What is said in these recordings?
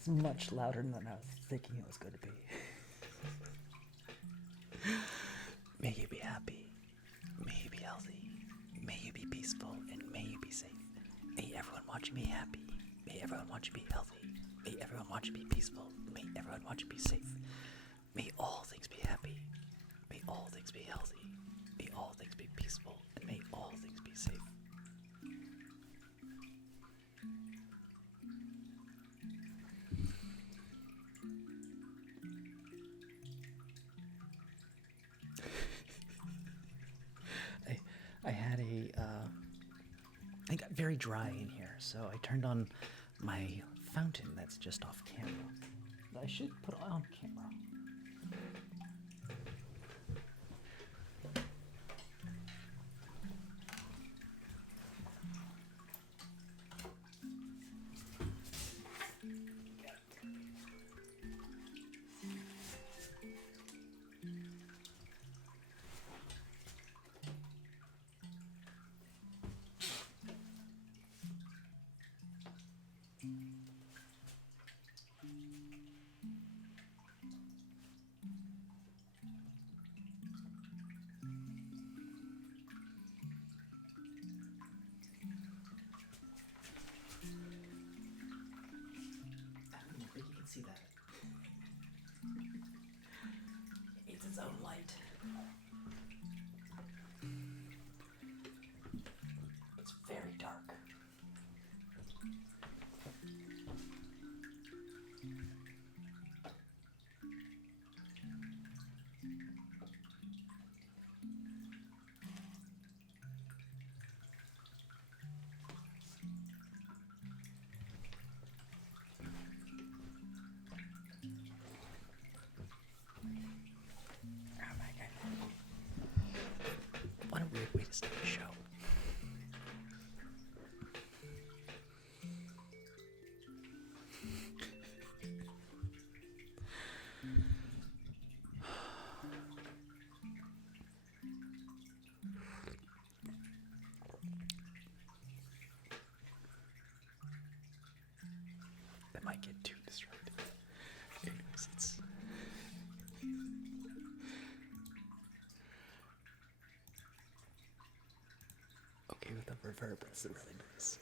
It's much louder than I was thinking it was going to be. May you be happy. May you be healthy. May you be peaceful. And may you be safe. May everyone watch you be happy. May everyone watch you be healthy. May everyone watch you be peaceful. May everyone watch you be safe. May all things be happy. May all things be healthy. May all things be peaceful. And may all things be safe. I had it got very dry in here, so I turned on my fountain that's just off camera. I should put on camera. See that? It's its own light. It's very dark. What a weird way to start a show. That might get too distracting. Anyways, it's... okay with the reverb, that's really nice.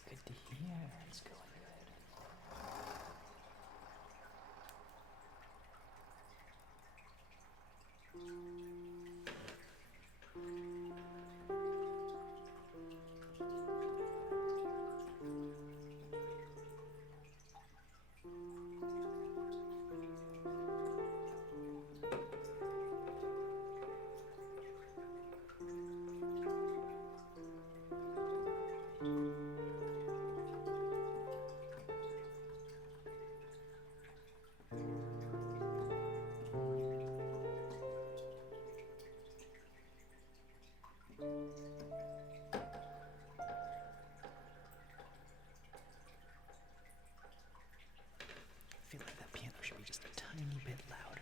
That's good to hear. It's going good. I feel like that piano should be just a tiny bit louder.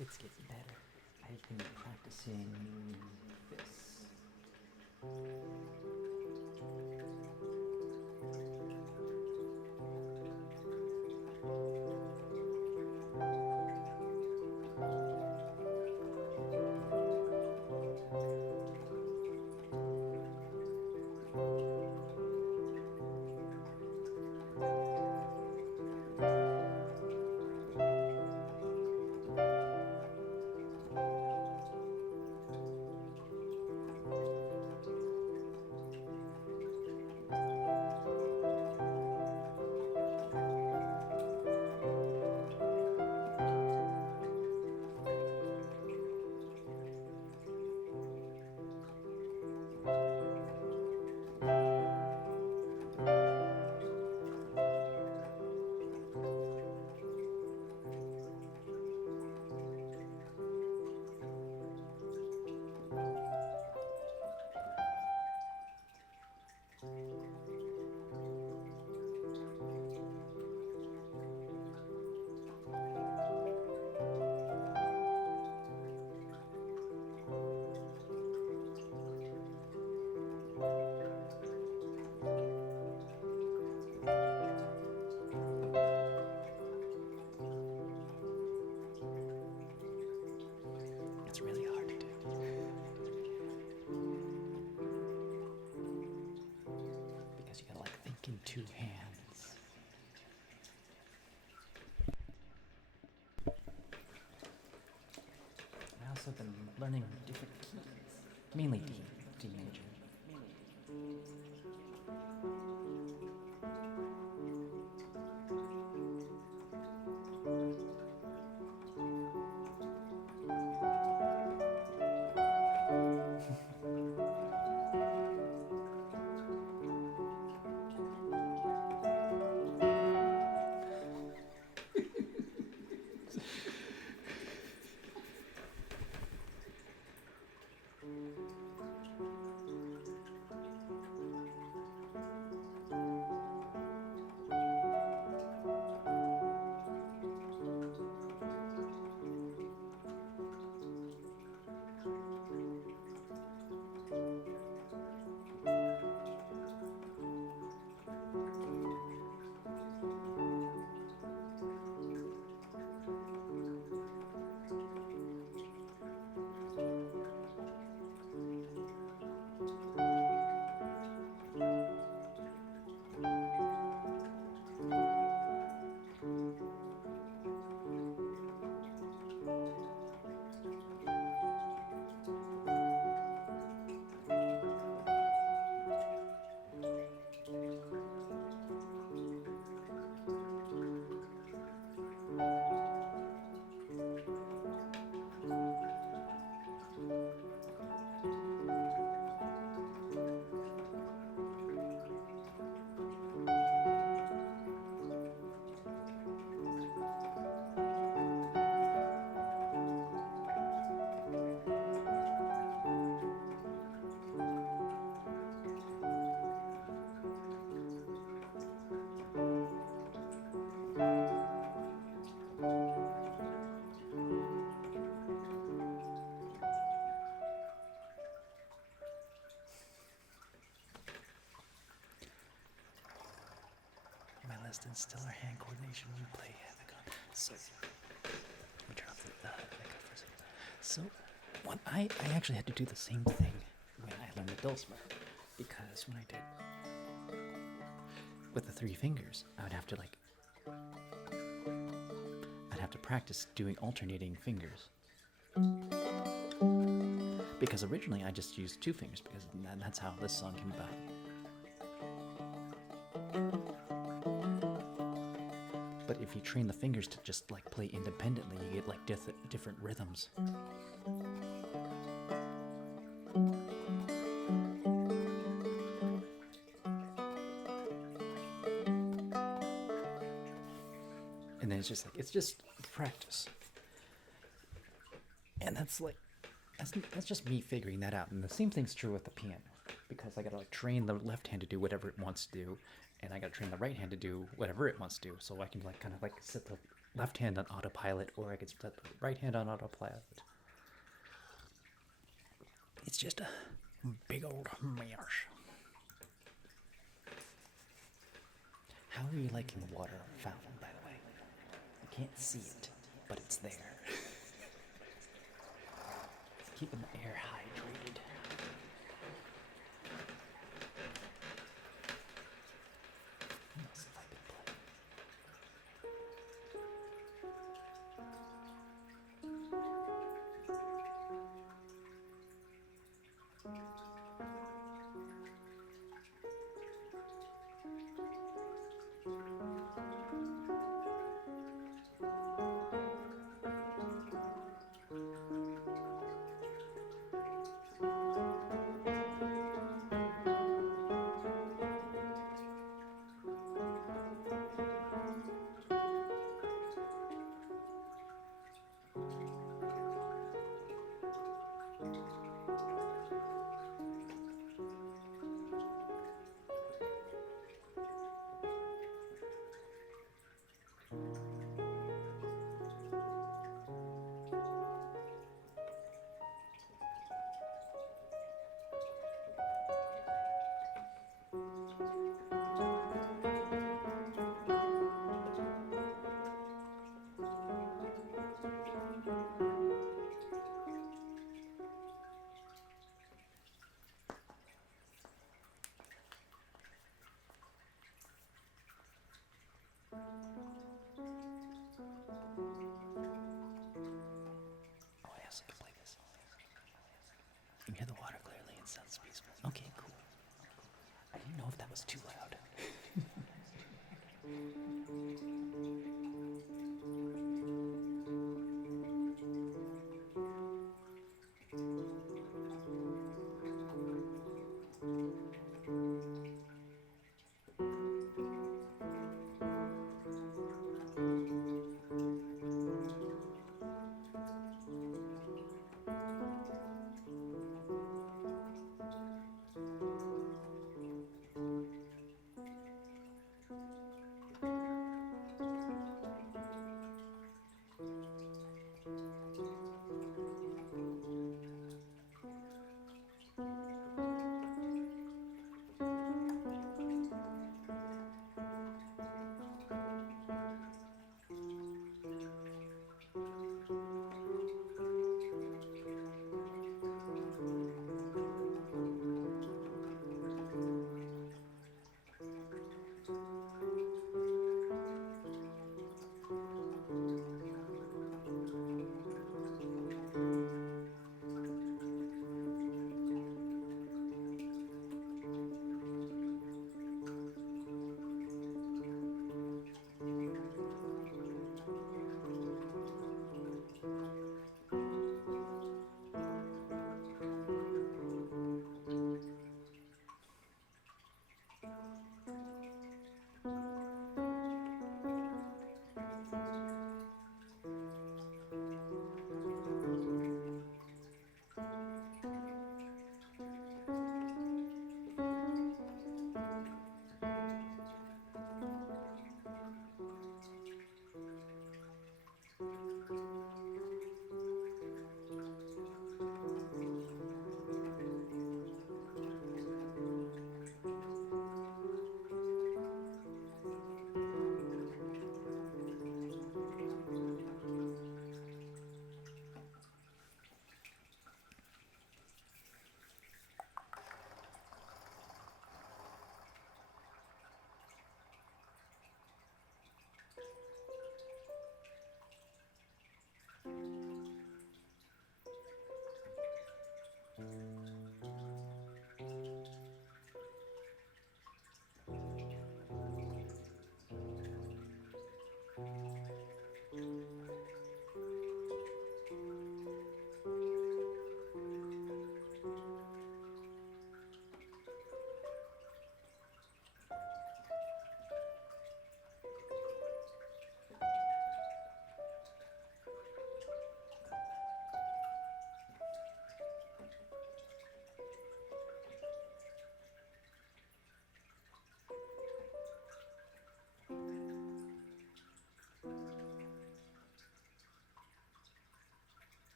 It's getting better. I've been practicing this. two hands. I also have been learning different keys, mainly D major. My list in stellar hand coordination when you play Havoc. So, let me turn off the echo for a second. So, I actually had to do the same thing when I learned the dulcimer, because when I did with the three fingers, I'd have to practice doing alternating fingers. Because originally I just used two fingers, because that's how this song came about. But if you train the fingers to just like play independently, you get like different rhythms. And then it's just practice. And that's just me figuring that out. And the same thing's true with the piano, because I gotta like train the left hand to do whatever it wants to do, and I gotta train the right hand to do whatever it wants to do. So I can like kind of like set the left hand on autopilot, or I can set the right hand on autopilot. It's just a big old mash. How are you liking the water fountain, by the way? You can't see it, but it's there. It's keeping the air hydrated. What else have I been playing? sounds peaceful. Okay, cool. I didn't know if that was too loud.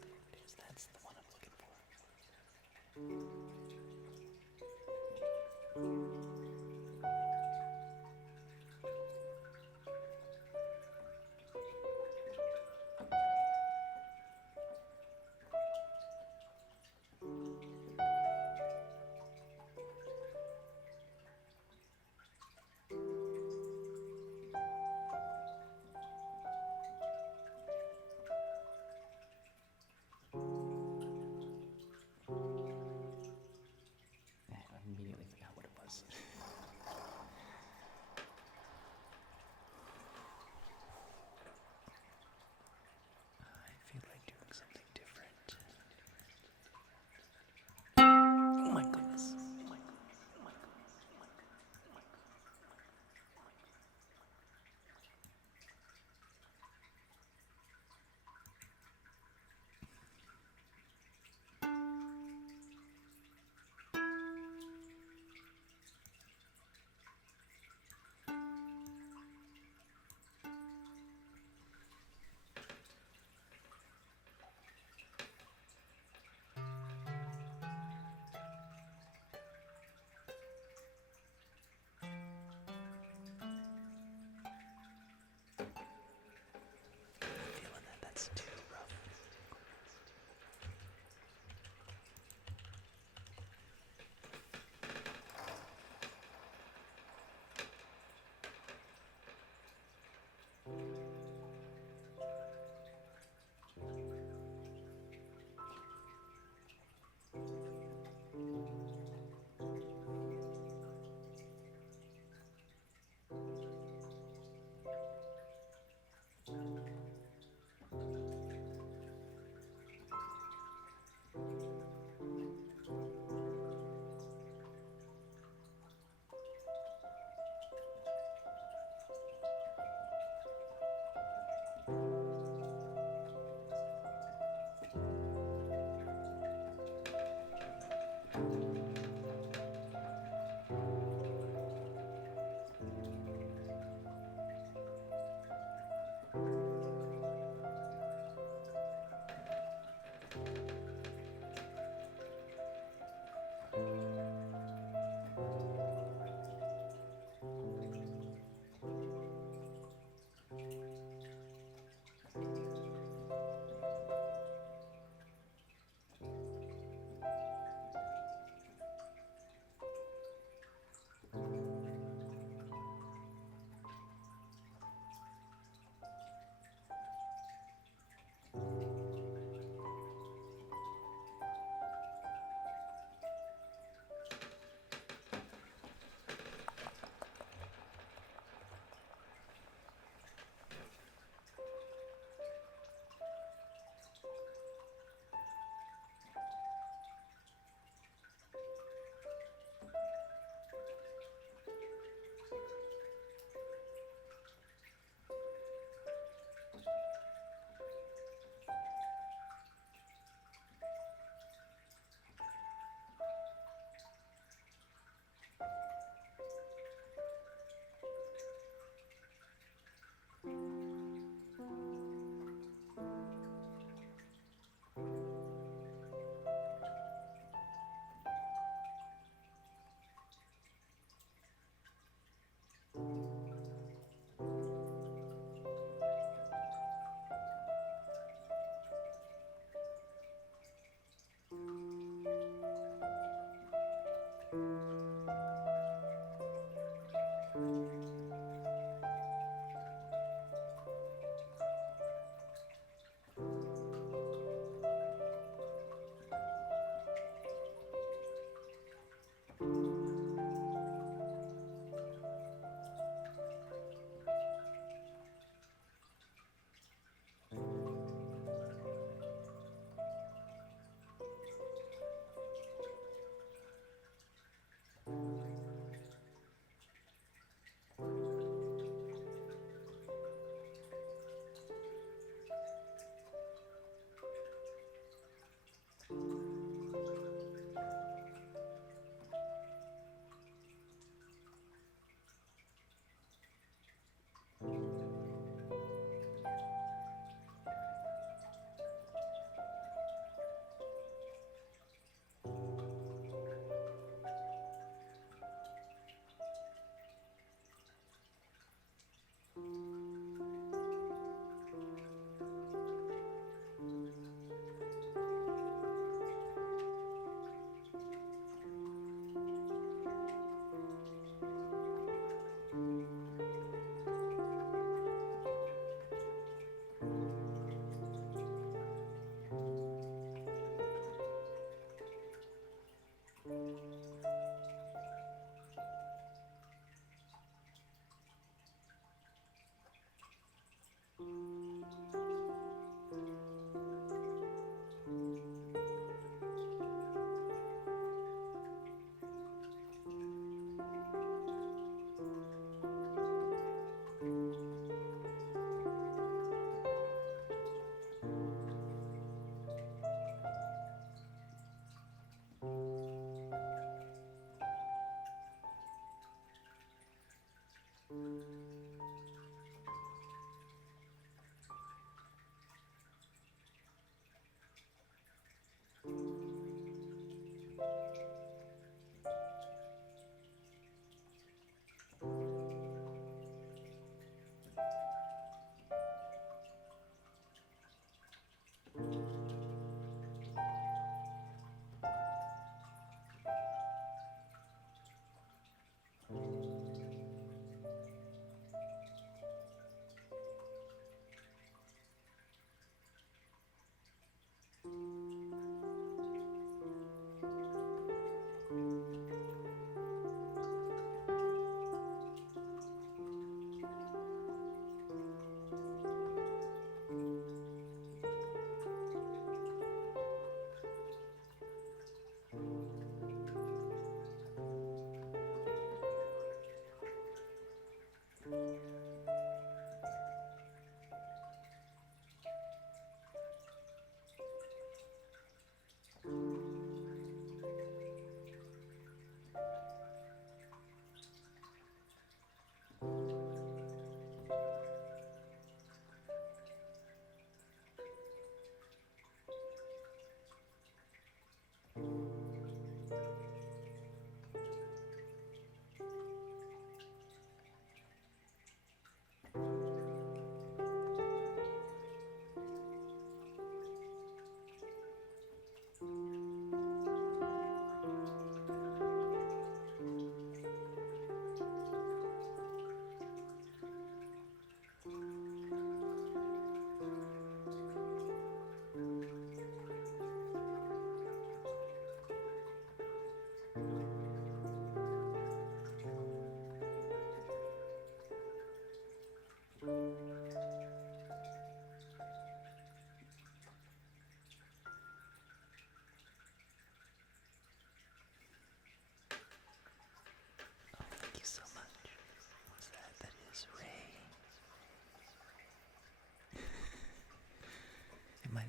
There it is. That's the one I'm looking for.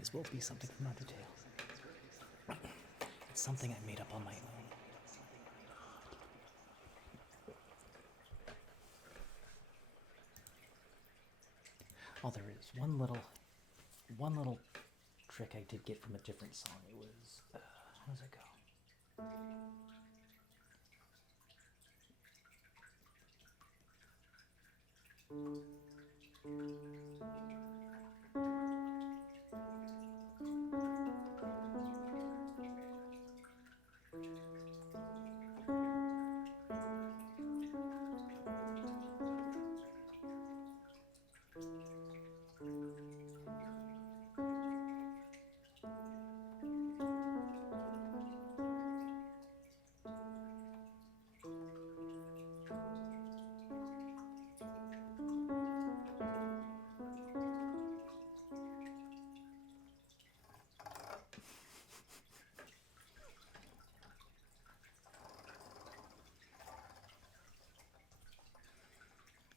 This will be something from out the tale. It's something I made up on my own. Oh, there is one little trick I did get from a different song. It was, how does it go?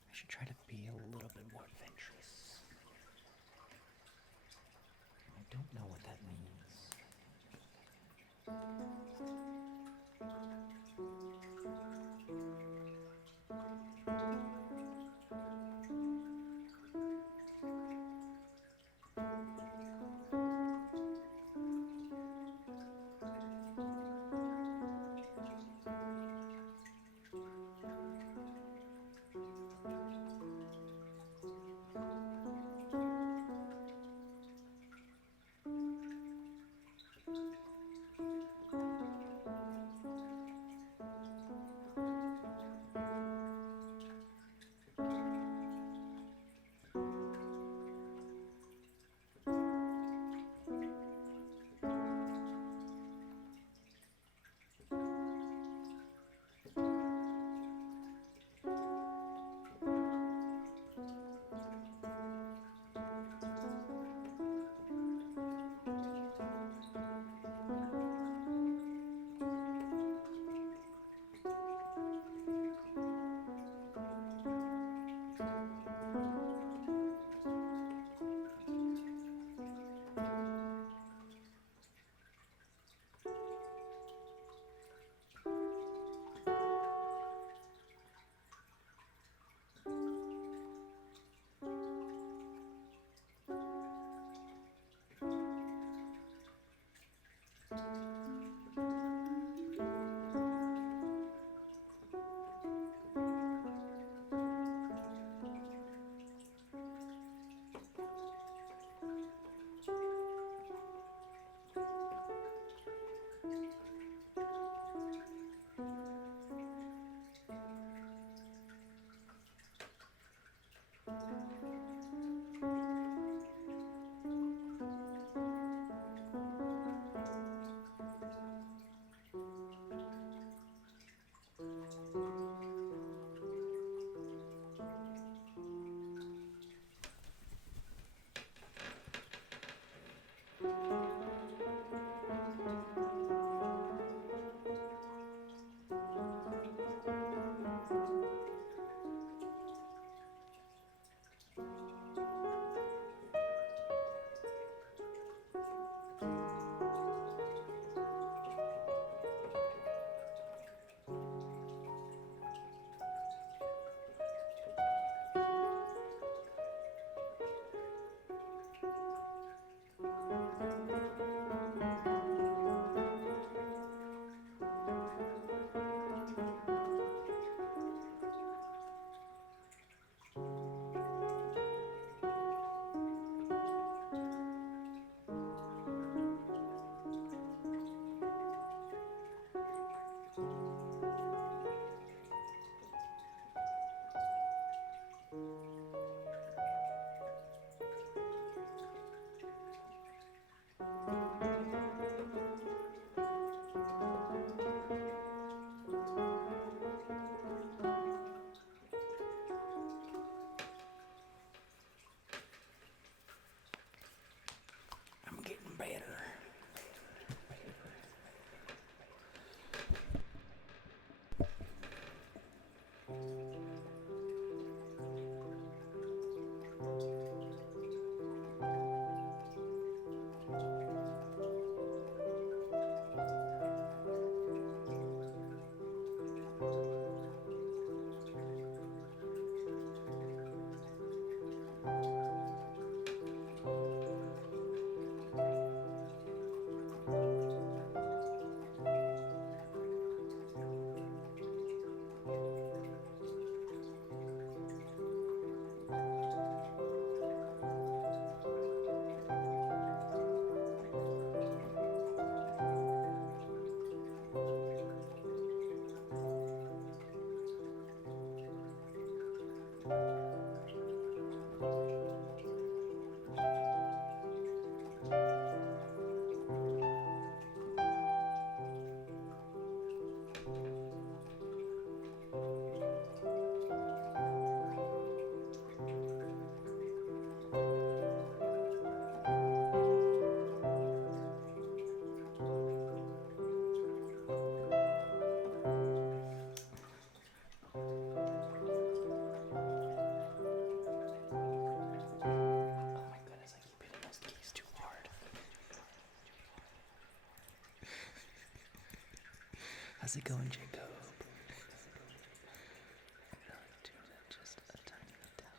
I should try to be a little bit more adventurous. I don't know what that means. How's it going, Jacob? I'm gonna tune it just a tiny bit down.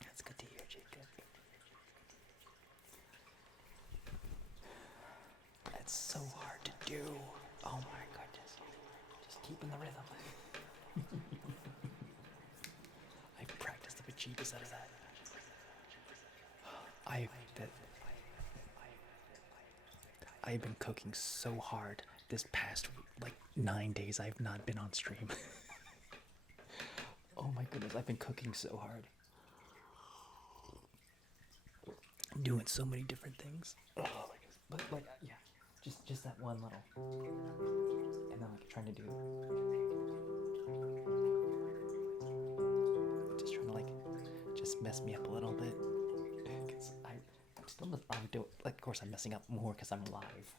That's good to hear, Jacob. It's so hard to do. Oh my goodness. Just keeping the rhythm. I've practiced the bejeebus out of that. I've been cooking so hard this past like 9 days. I've not been on stream. Oh my goodness, I've been cooking so hard. Doing so many different things. Oh, but like yeah, just that one little, and then like trying to do, just trying to like, just mess me up a little bit. Cause I'm doing, like, of course I'm messing up more because I'm alive.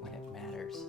When it matters.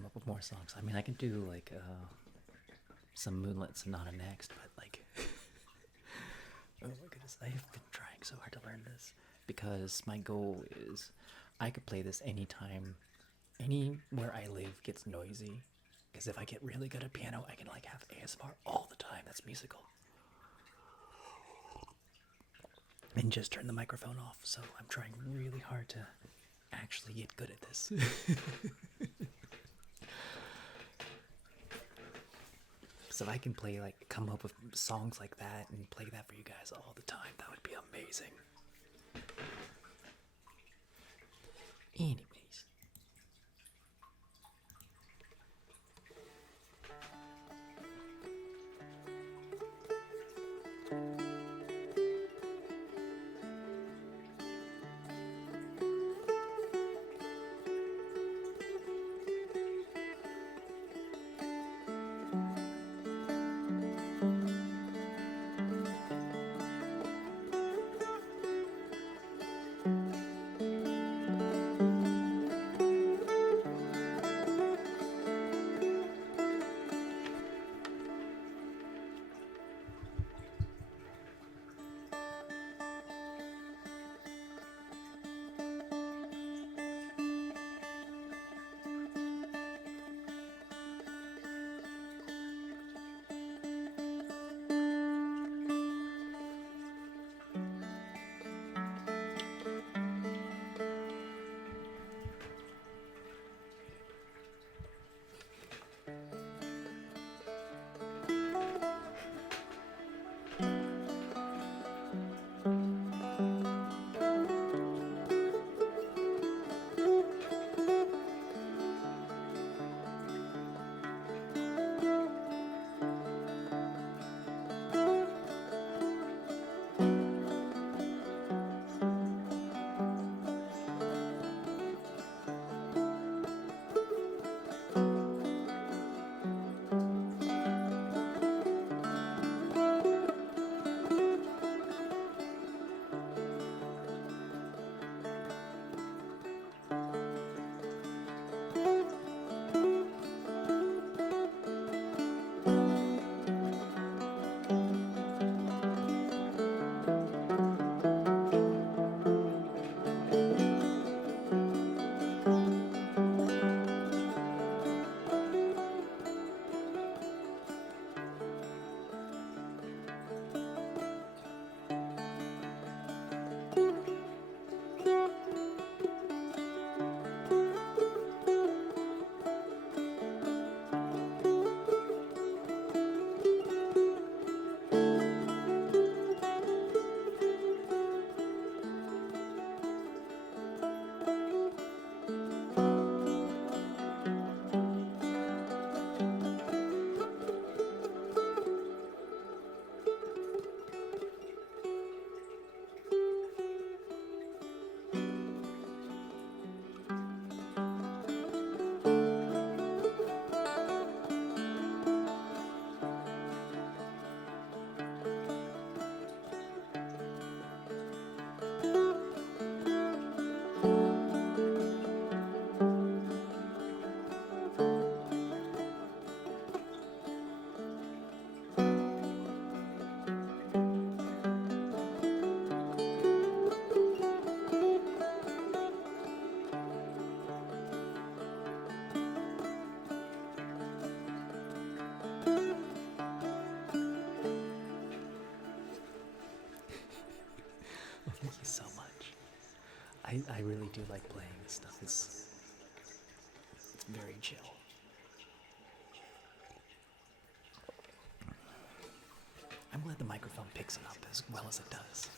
come up with more songs. I mean, I can do like some Moonlit Sonata next, but like, oh my goodness, I have been trying so hard to learn this because my goal is I could play this anytime, anywhere I live gets noisy. Because if I get really good at piano, I can like have ASMR all the time. That's musical. And just turn the microphone off. So I'm trying really hard to actually get good at this. So if I can play like come up with songs like that and play that for you guys all the time, that would be amazing. Anyways. Thank you so much. I really do like playing this stuff. It's very chill. I'm glad the microphone picks it up as well as it does.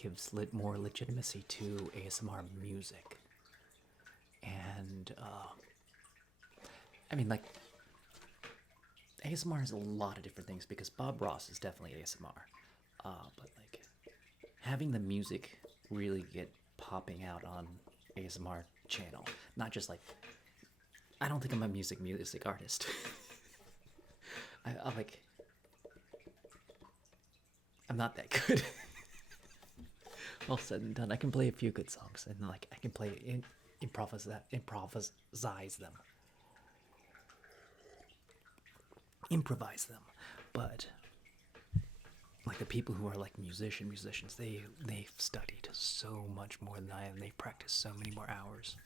gives more legitimacy to ASMR music. And I mean, like, ASMR is a lot of different things because Bob Ross is definitely ASMR. But like having the music really get popping out on ASMR channel, not just like, I don't think I'm a music artist. I like, I'm not that good. All said and done, I can play a few good songs, and like I can play improvise them, improvise them. But like the people who are like musicians, they've studied so much more than I have, and they've practiced so many more hours.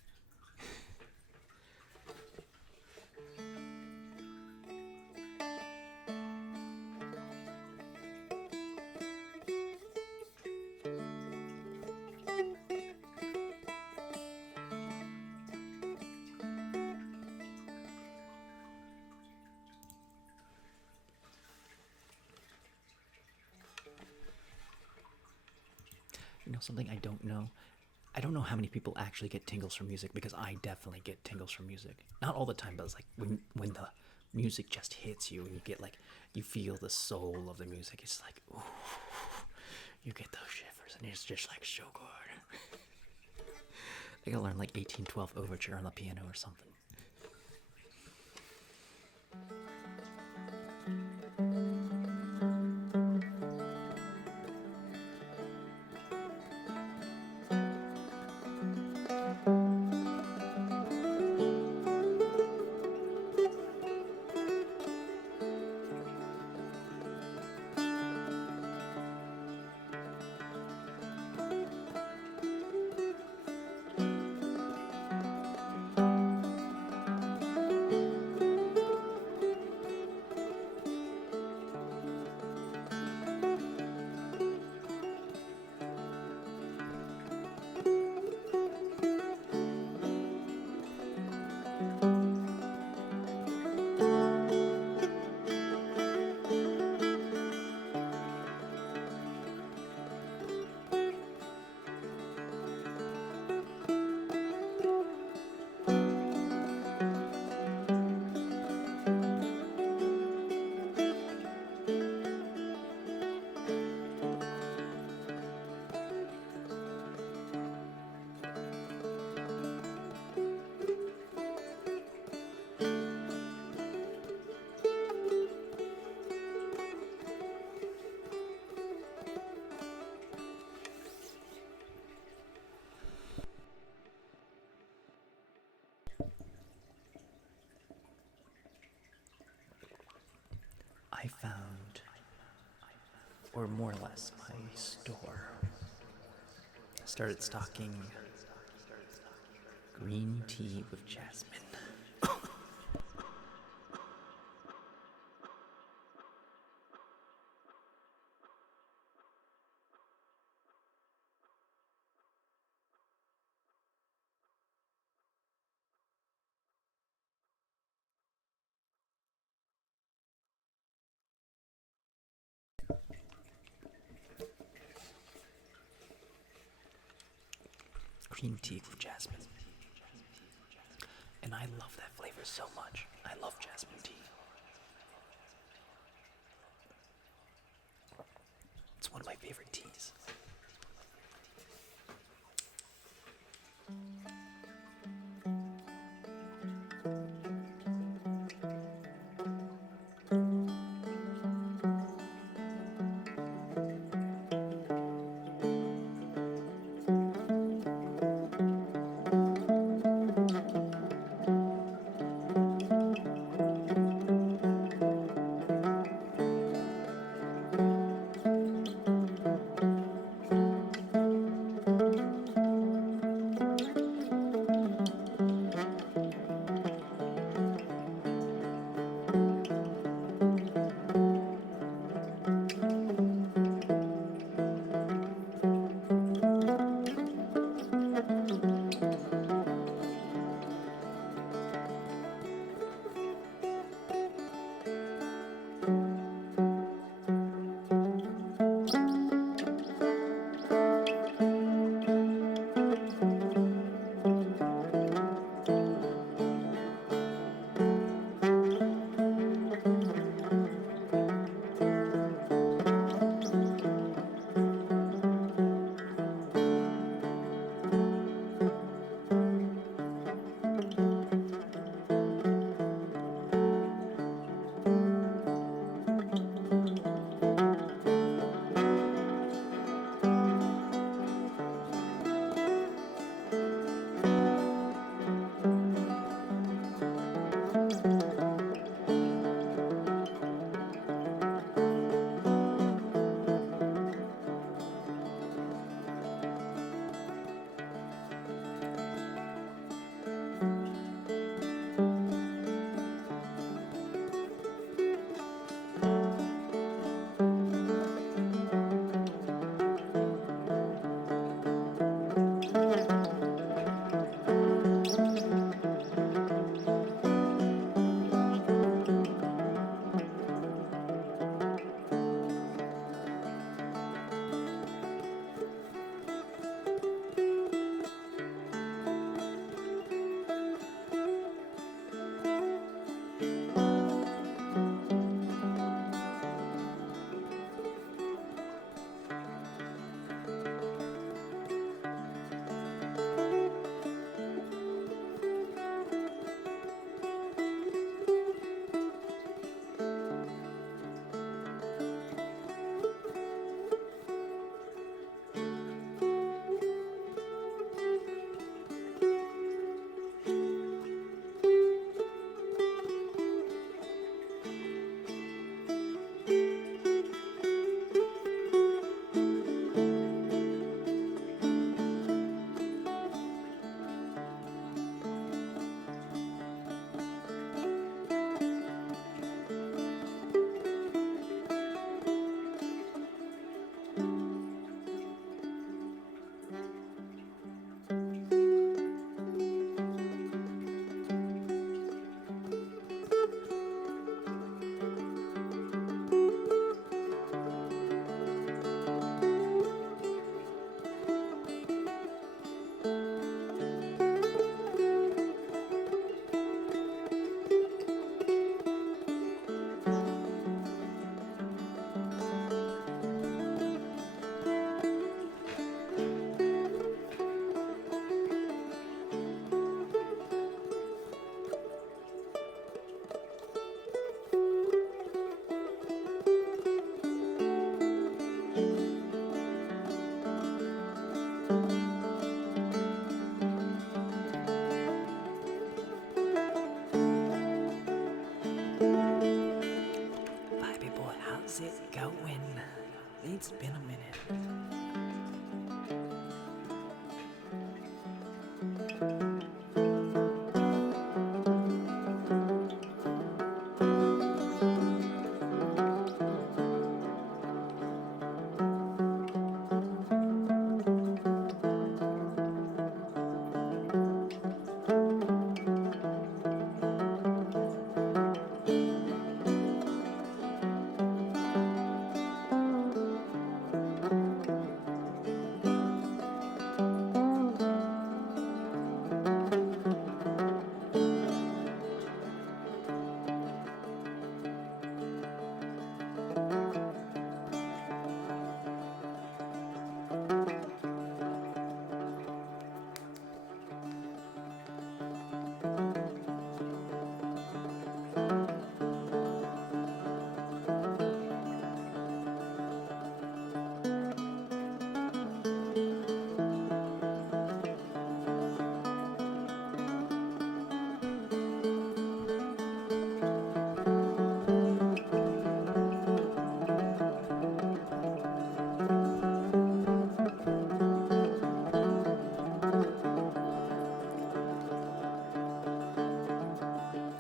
You know something I don't know? I don't know how many people actually get tingles from music, because I definitely get tingles from music. Not all the time, but it's like when the music just hits you and you get like, you feel the soul of the music. It's like, ooh, you get those shivers and it's just like so good. I gotta learn like 1812 Overture on the piano or something. I found, or more or less, my store started stocking green tea with jasmine. Green tea with jasmine. And I love that flavor so much. I love jasmine tea. It's one of my favorite teas.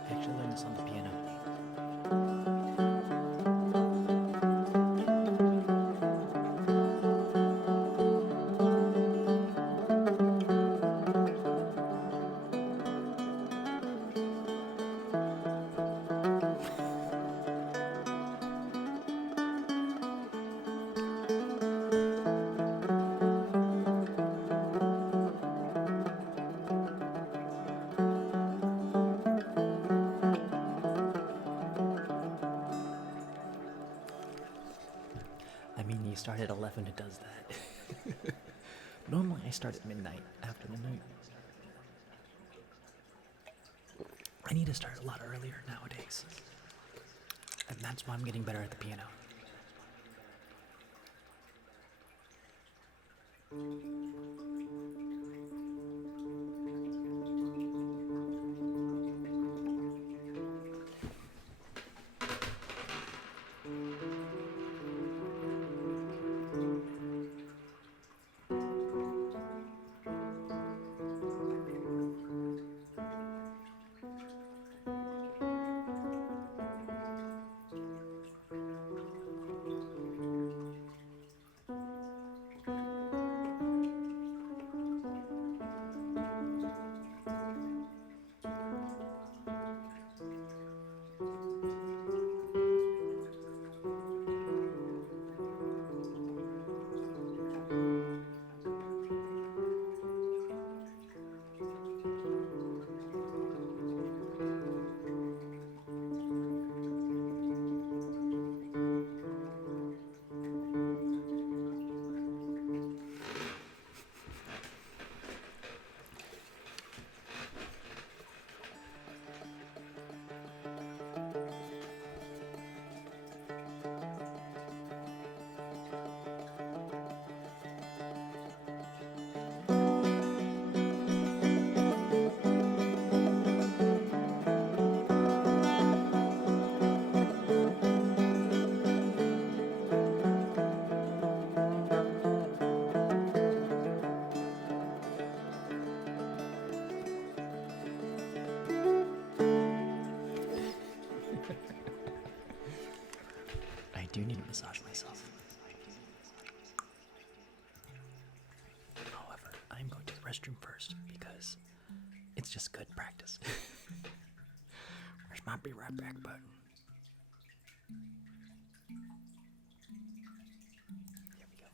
I actually learned this on the piano. I mean, you start at 11, it does that. Normally, I start at midnight, after midnight. I need to start a lot earlier nowadays. And that's why I'm getting better at the piano. I do need to massage myself. However, I'm going to the restroom first because it's just good practice. Where's my be right back button? Here we go.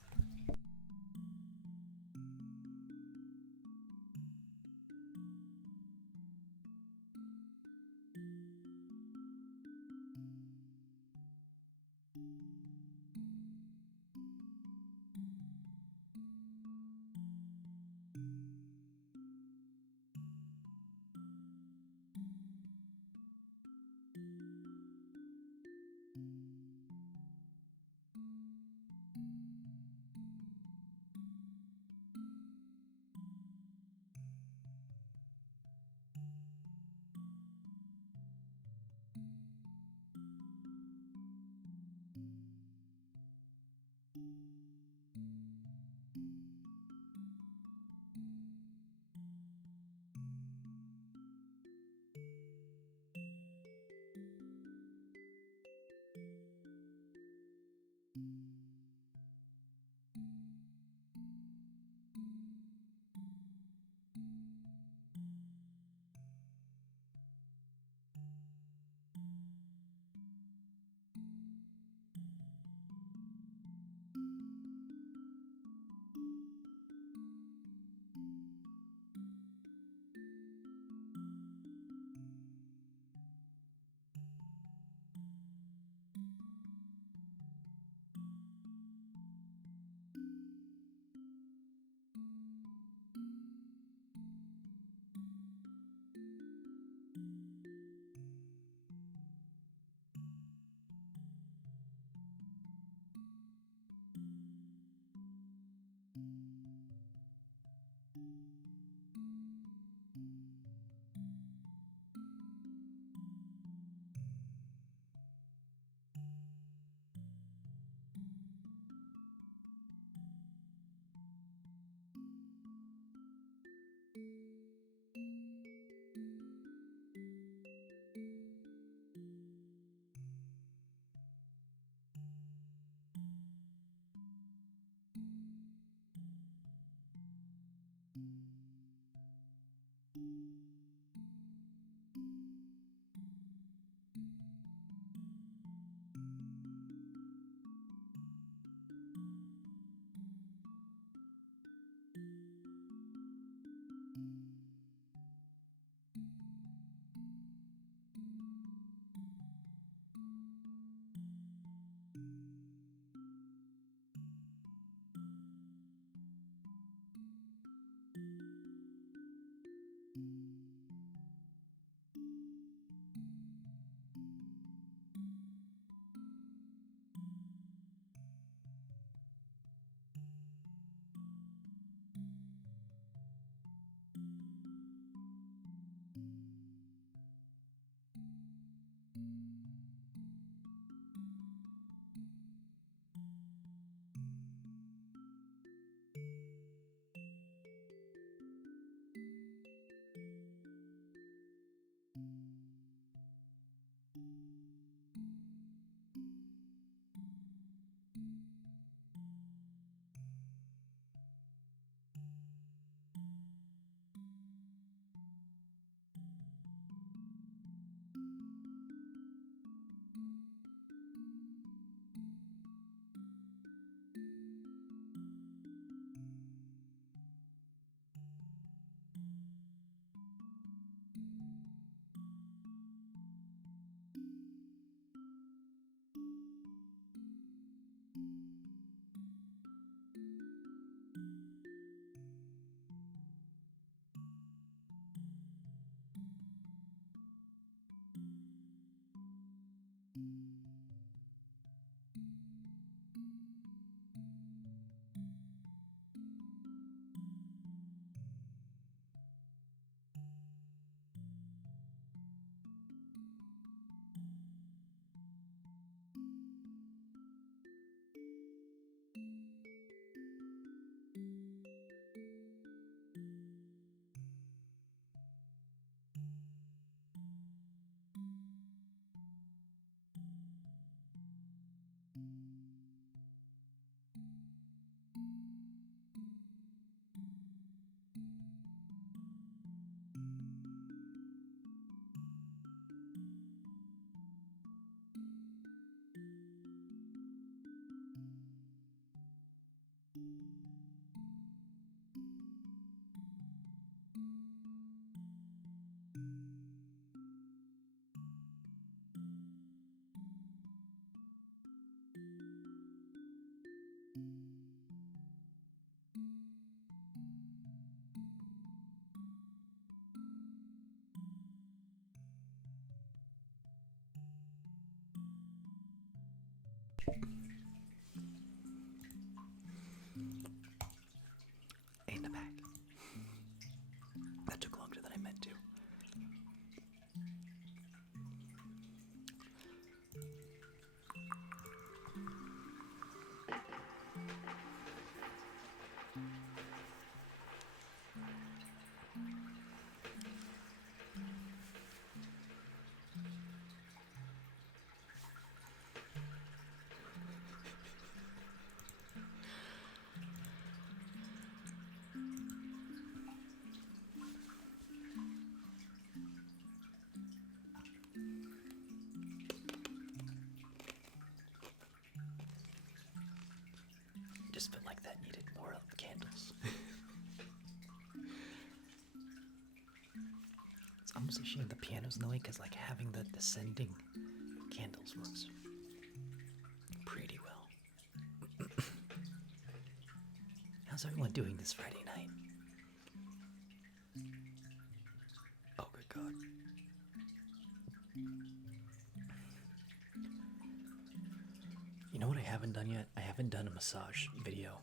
almost a shame the piano's in the way because like having the descending candles works pretty well. How's everyone doing this Friday night? Oh, good God. You know what I haven't done yet? I haven't done a massage video.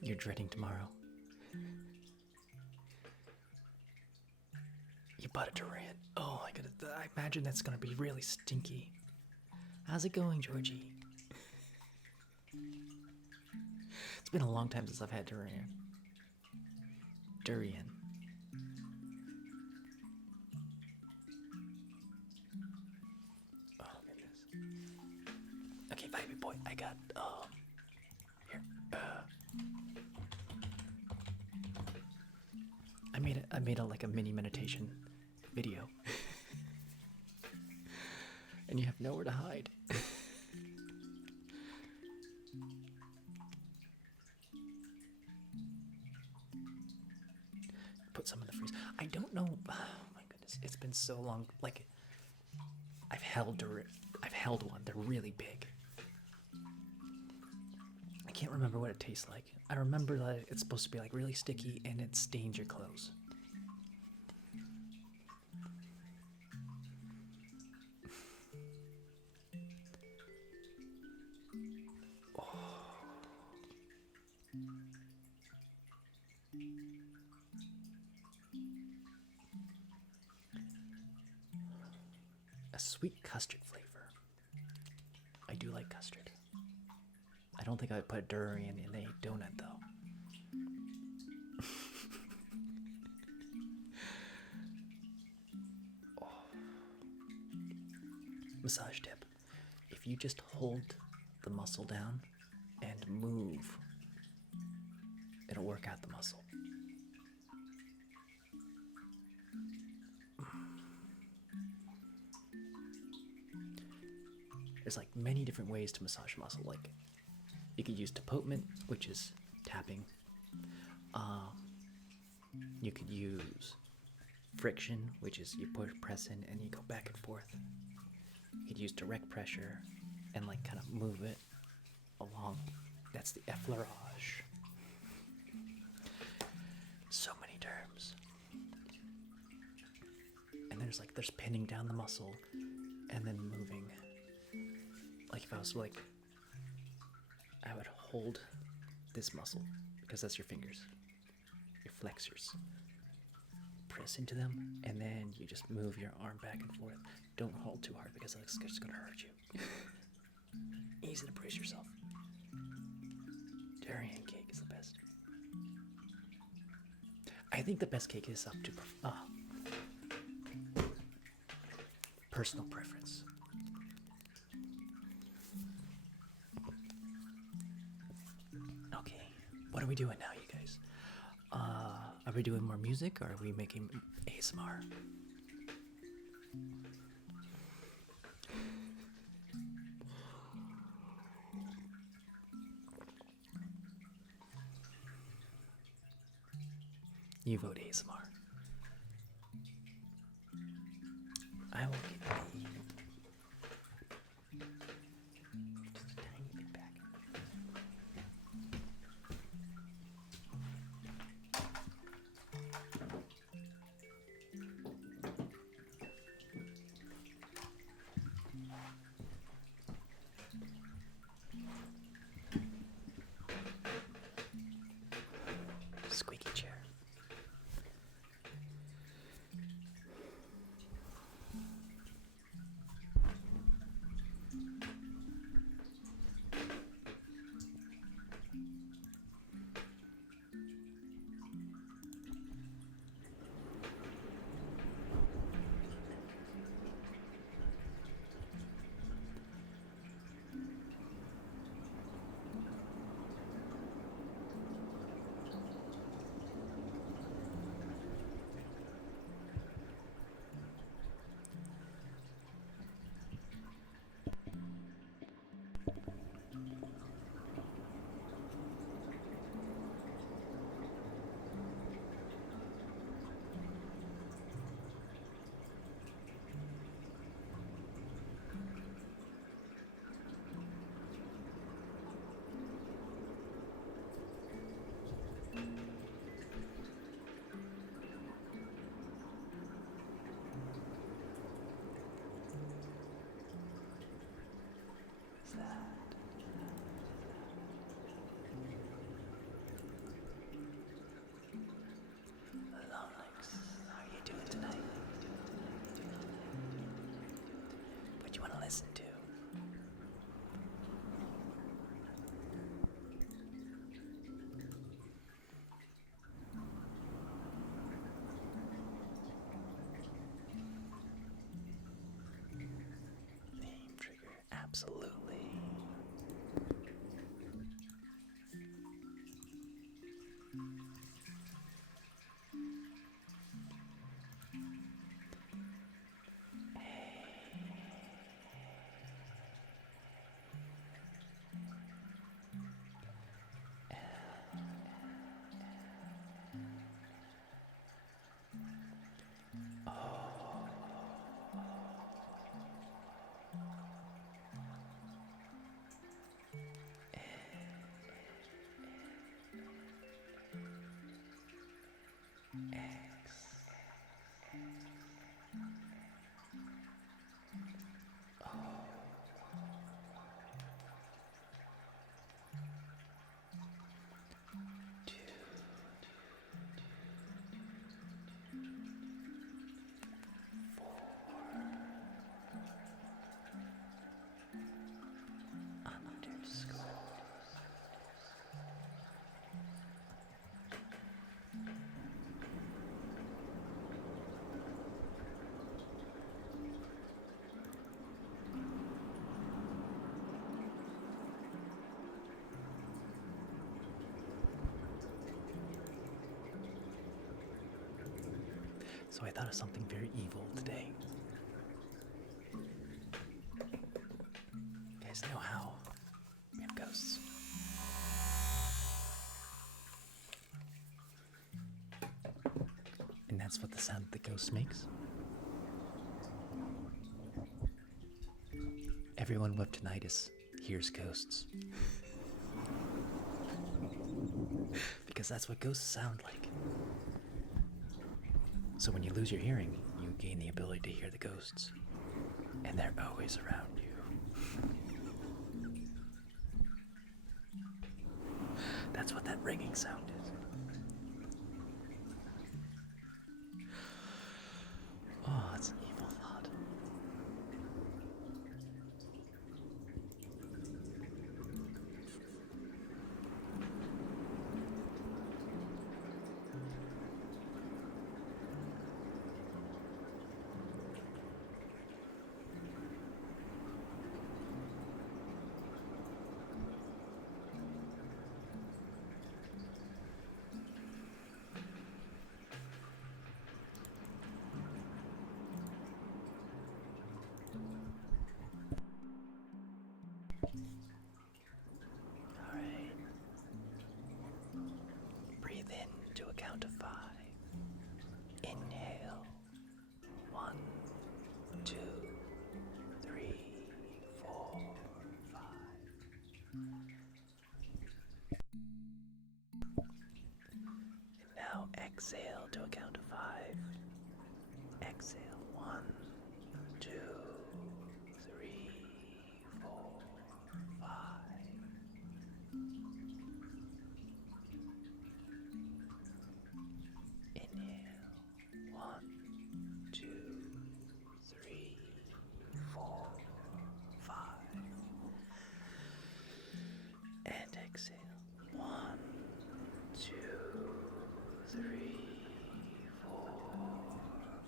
You're dreading tomorrow. You bought a Durant. Oh my goodness, I imagine that's gonna be really stinky. How's it going, Georgie? It's been a long time since I've had durian. Durian. Oh goodness. Okay, baby boy, I got here. I made a like a mini meditation video. And you have nowhere to hide. Put some in the freezer. I don't know. Oh my goodness, it's been so long. Like, I've held one. They're really big. I can't remember what it tastes like. I remember that it's supposed to be like really sticky and it stains your clothes. A sweet custard flavor. I do like custard. I don't think I would put durian in a donut though. Oh. Massage tip. If you just hold the muscle down and move, it'll work out the muscle. There's like many different ways to massage muscle. Like you could use tapotement, which is tapping. You could use friction, which is you press in and you go back and forth. You could use direct pressure and like kind of move it along. That's the effleurage. So many terms. And there's pinning down the muscle and then moving. Like if I was like, I would hold this muscle because that's your fingers, your flexors. Press into them and then you just move your arm back and forth. Don't hold too hard because it's just gonna hurt you. Easy to brace yourself. Durian cake is the best. I think the best cake is up to personal preference. Okay, what are we doing now, you guys? Are we doing more music or are we making ASMR? You vote ASMR. I will get the just a tiny bit back. Squeaky chair. So I thought of something very evil today. You guys know how we have ghosts. And that's what the sound that the ghost makes. Everyone with tinnitus hears ghosts. Because that's what ghosts sound like. So when you lose your hearing, you gain the ability to hear the ghosts. And they're always around you. That's what that ringing sound is. Oh, it's an evil thought. Alright. Breathe in to a count of 5. Inhale. 1, 2, 3, 4, 5. And now exhale to a count of 5. Exhale. 1, 2, 3, 4, 5. Inhale. 1, 2, 3, 4, 5. And exhale. 1, 2, 3, 4,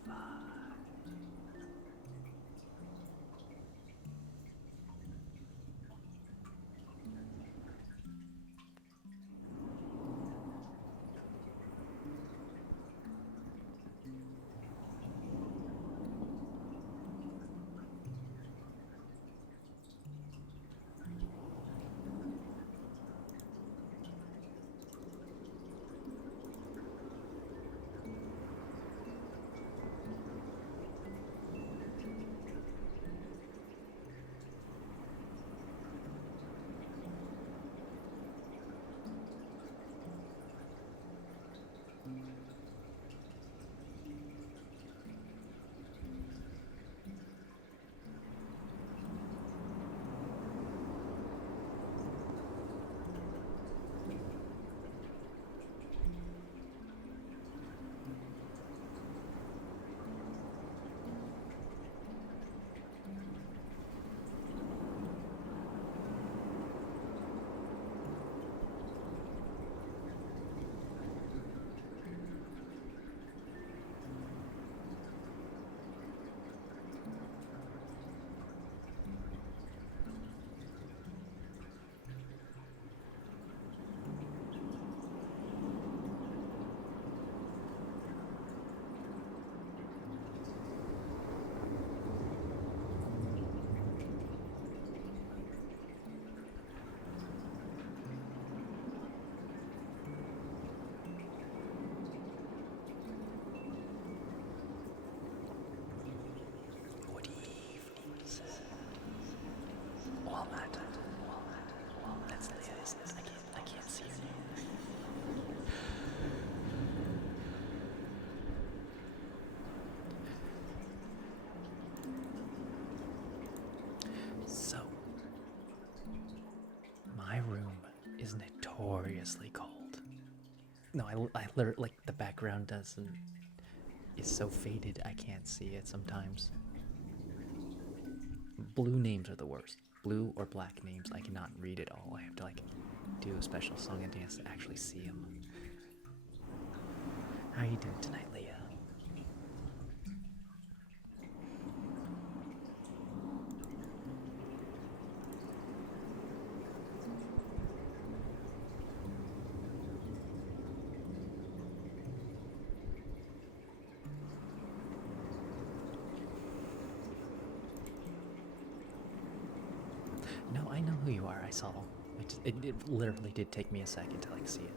5. I can't see you. So, my room is notoriously cold. No, I literally, like, the background doesn't, it's so faded I can't see it sometimes. Blue names are the worst. Blue or black names, I cannot read it all. I have to, like, do a special song and dance to actually see them. How are you doing tonight, Leah? who you are. I saw. It literally did take me a second to like see it.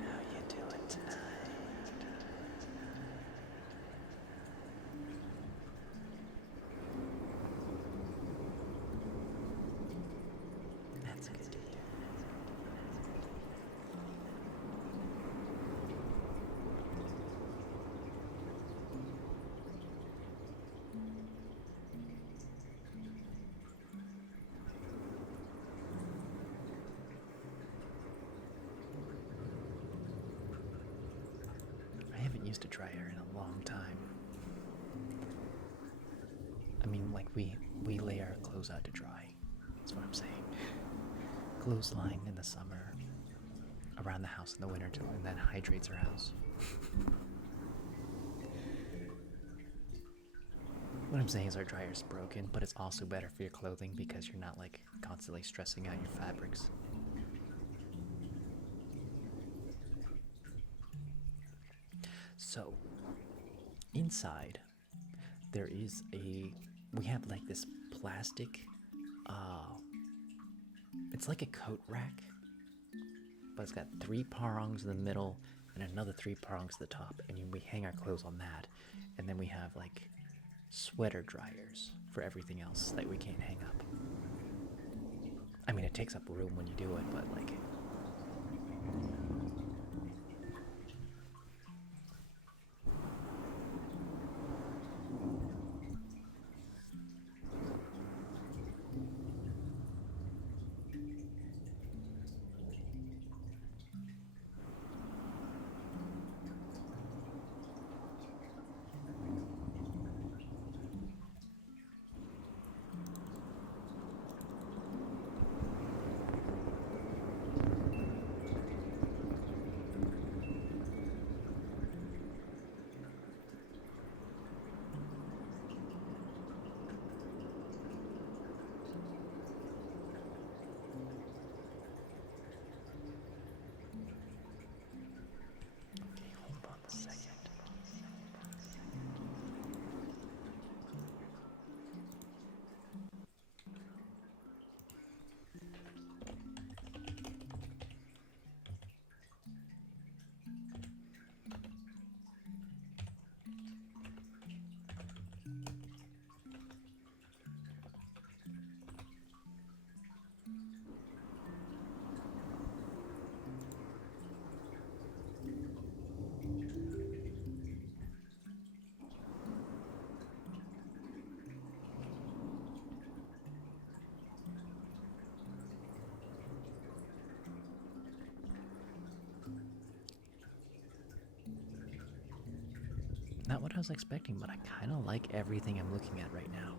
How you doing tonight? That's good to hear. I haven't used a dryer in a long time. I mean, like we lay our clothes out to dry. That's what I'm saying. Clothesline in the summer, around the house in the winter, and that hydrates our house. What I'm saying is our dryer's broken, but it's also better for your clothing because you're not like constantly stressing out your fabrics. So, inside, we have like this plastic, it's like a coat rack, but it's got 3 prongs in the middle and another 3 prongs at the top, and we hang our clothes on that, and then we have like sweater dryers for everything else that we can't hang up. I mean, it takes up room when you do it, but like... Okay, hold on a second. Not what I was expecting, but I kind of like everything I'm looking at right now.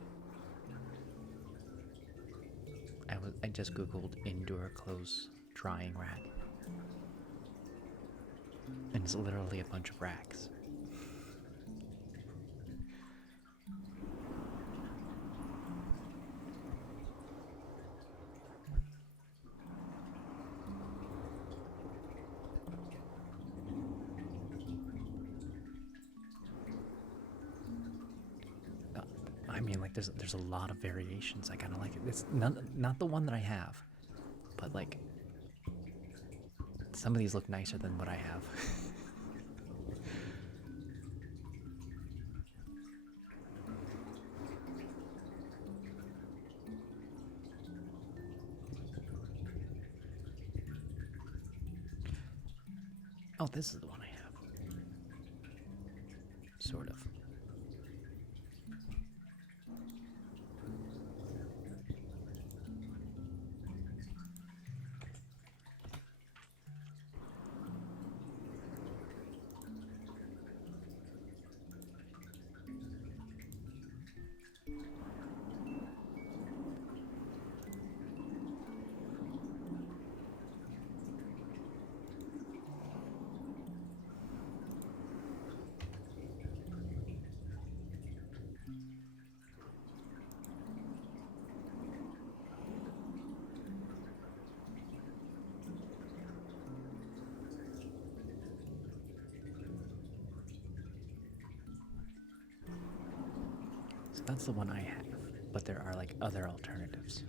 I just googled indoor clothes drying rack, and it's literally a bunch of racks. I mean, like there's a lot of variations. I kind of like it. It's not the one that I have, but like some of these look nicer than what I have. Oh, this is the one I have. Sort of. That's the one I have, but there are like other alternatives.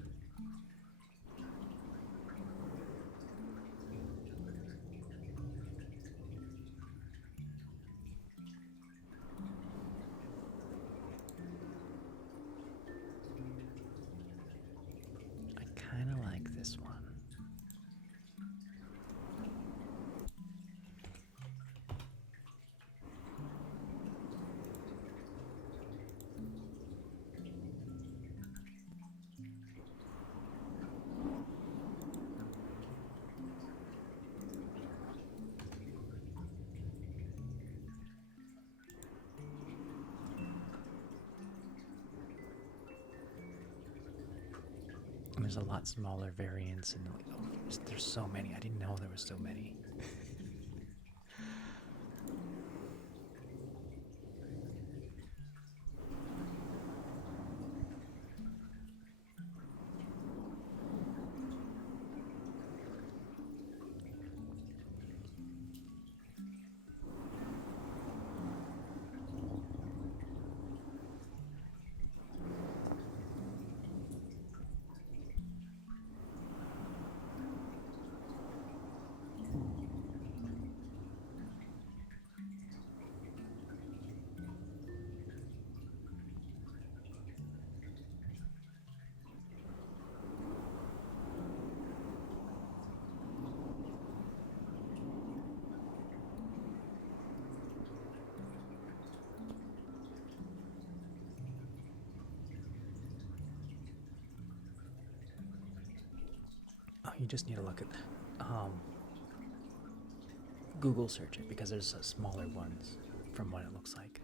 I kind of like this one. And there's a lot smaller variants, and like, oh, there's so many. I didn't know there was so many. Oh, you just need to look at Google search it because there's smaller ones from what it looks like.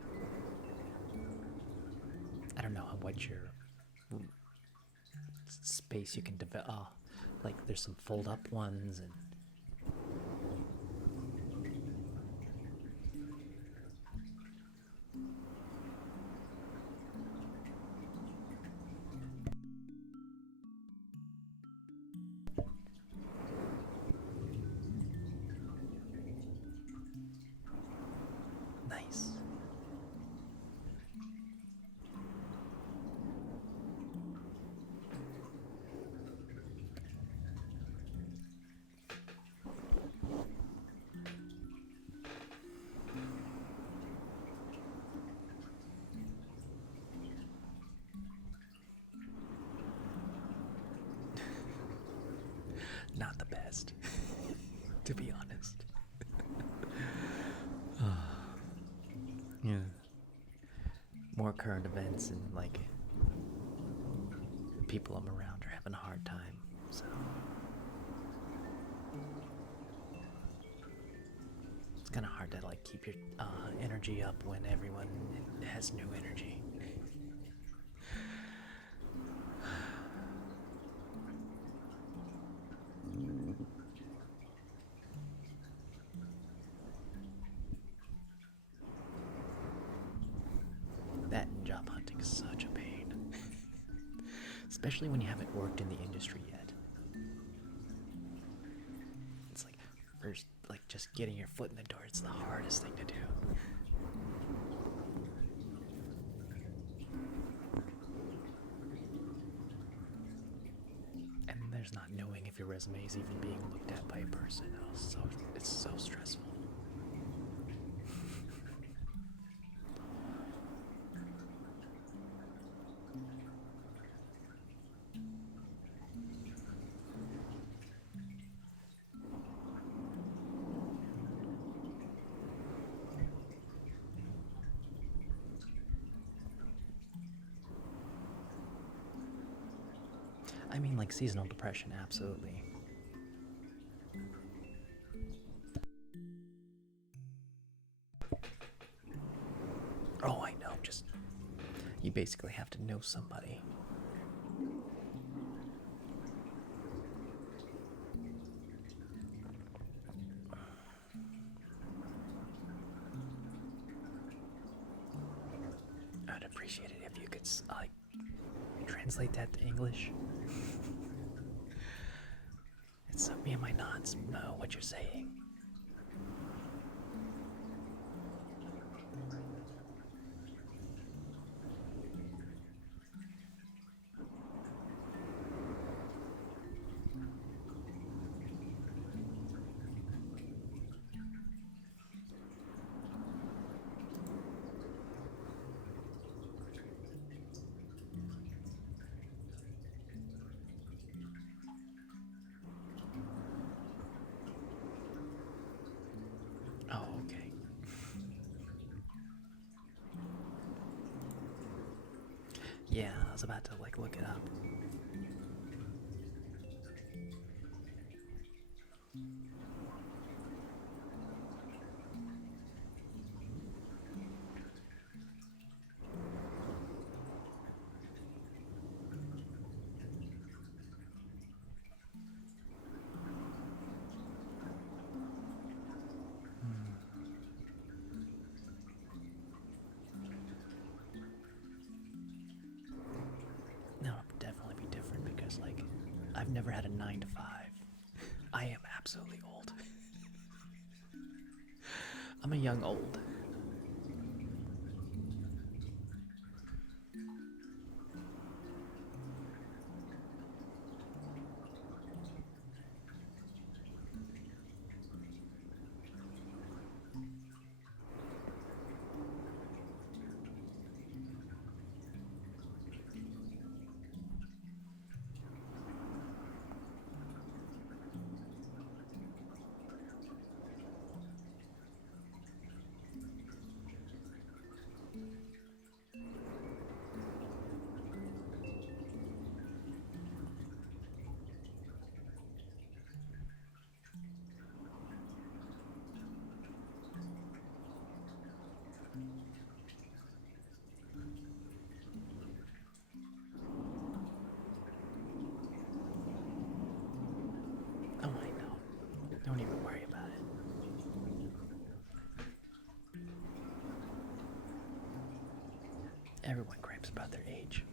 I don't know what your space you can develop. Like there's some fold up ones and nice. Not the best, to be honest. Yeah. More current events and like people I'm around are having a hard time, so it's kind of hard to like keep your energy up when everyone has new energy. That and job hunting is such a pain. Especially when you haven't worked in the industry yet. It's like first like just getting your foot in the door, it's the hardest thing to do. And there's not knowing if your resume is even being looked at by a person. It's so stressful. I mean, like seasonal depression, absolutely. Oh, I know, just you basically have to know somebody. I'd appreciate it if you could like translate that to English. It's me and my nods know what you're saying. Yeah, I was about to like look it up. No, it'll definitely be different because like I've never had a 9 to 5. I am absolutely old. I'm a young old. Oh, I know. Don't even worry about it. Everyone gripes about their age.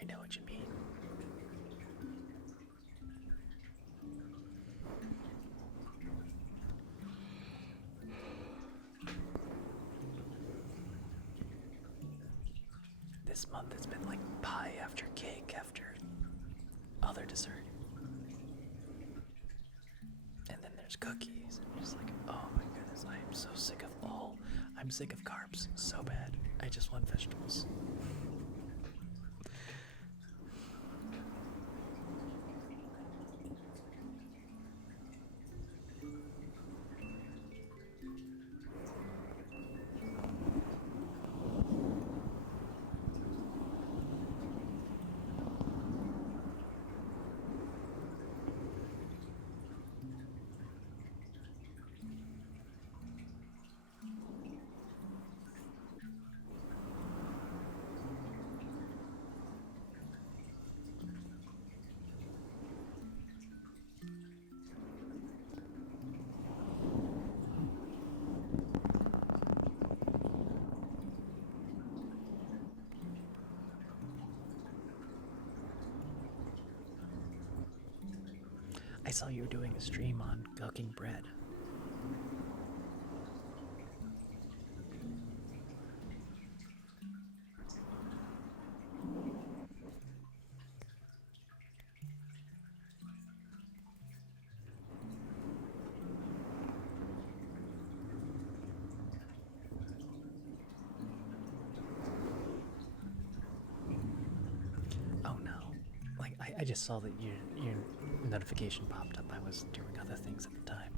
I know what you mean. This month it's been like pie after cake after other dessert. And then there's cookies. And just like, oh my goodness, I am so sick of all. I'm sick of carbs so bad. I just want vegetables. I saw you were doing a stream on cooking bread. Oh no. Like, I just saw that your notification popped up. I was doing other things at the time.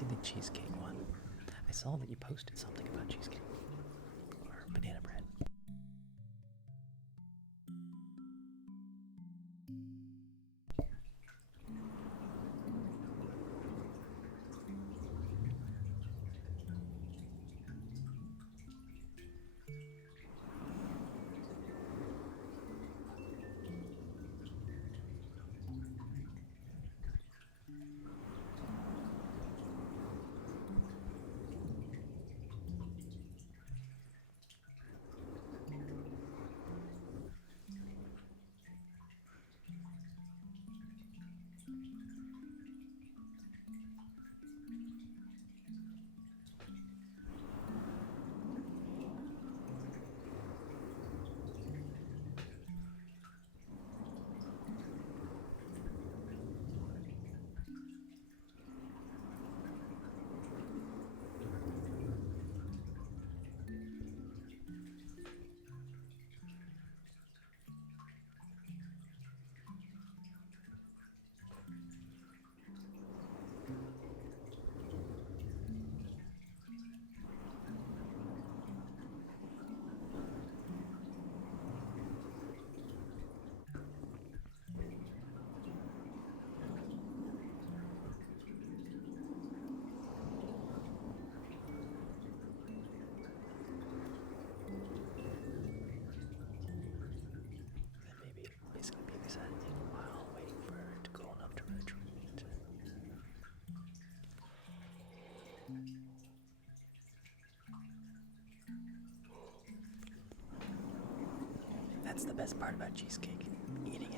see the cheesecake one. I saw that you posted something about cheesecake or banana bread. Basically babysitting while waiting for it to cool enough to retreat. That's the best part about cheesecake, eating it.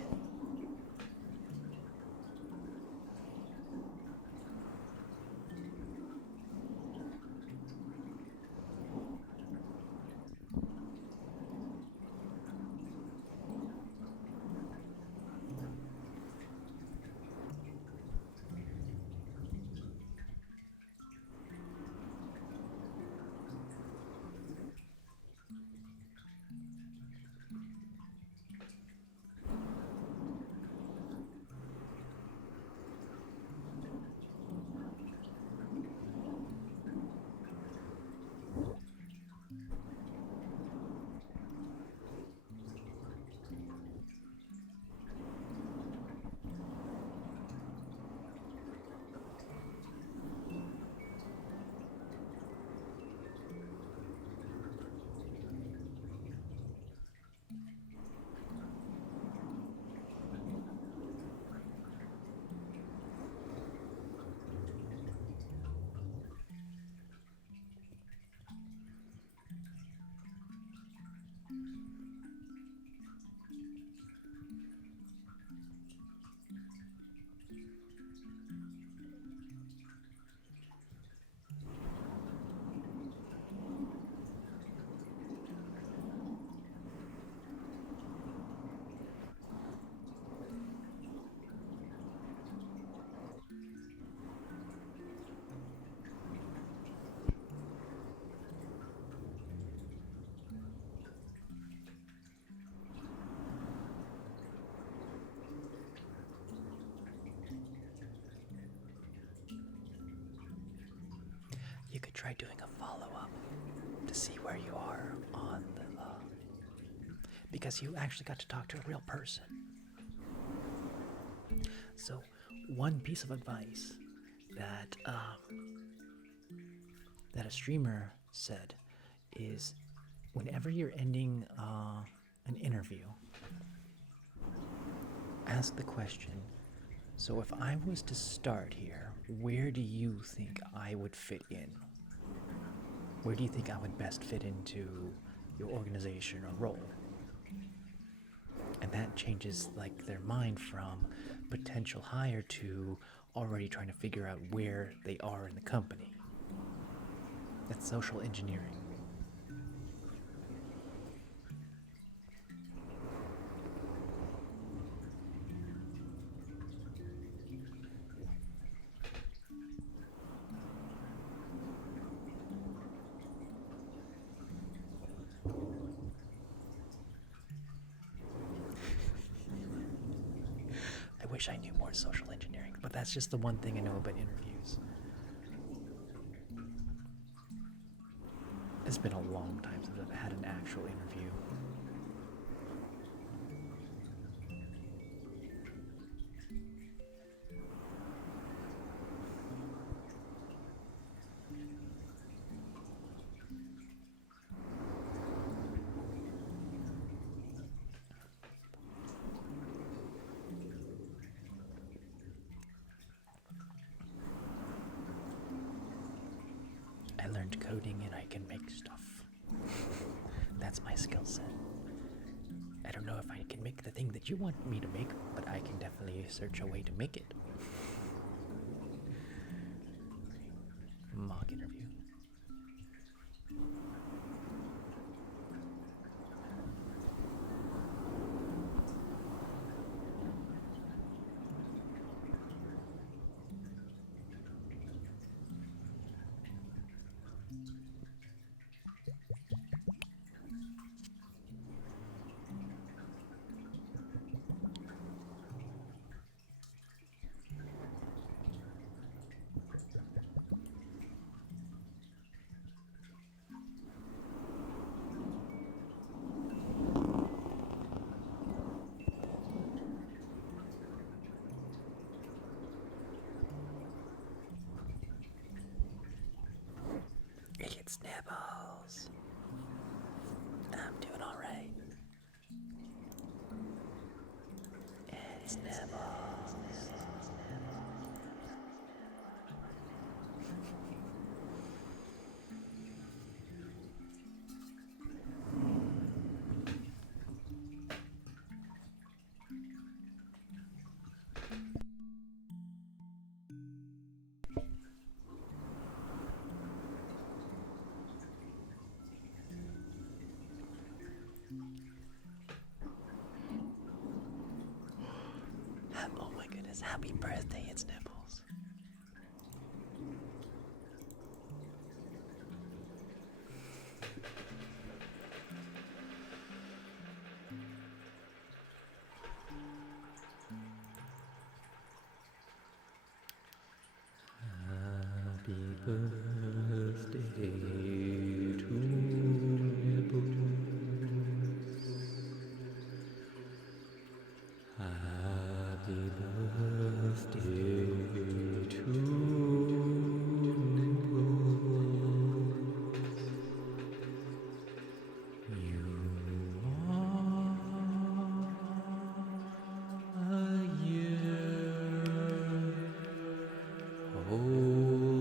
You could try doing a follow-up to see where you are on the because you actually got to talk to a real person. So, one piece of advice that that a streamer said is, whenever you're ending an interview, ask the question, so if I was to start here, where do you think I would fit in? Where do you think I would best fit into your organization or role? And that changes like their mind from potential hire to already trying to figure out where they are in the company. That's social engineering. I wish I knew more social engineering, but that's just the one thing I know about interviews. been a long time since I've had an actual interview. I learned coding and I can make stuff. That's my skill set. I don't know if I can make the thing that you want me to make, but I can definitely search a way to make it. Mock interview. It's Nibbles. I'm doing alright. It's Nibbles. Oh my goodness, happy birthday, it's Nibbles. Happy birthday to Nibbles. Happy birthday to Nibbles. You are a year older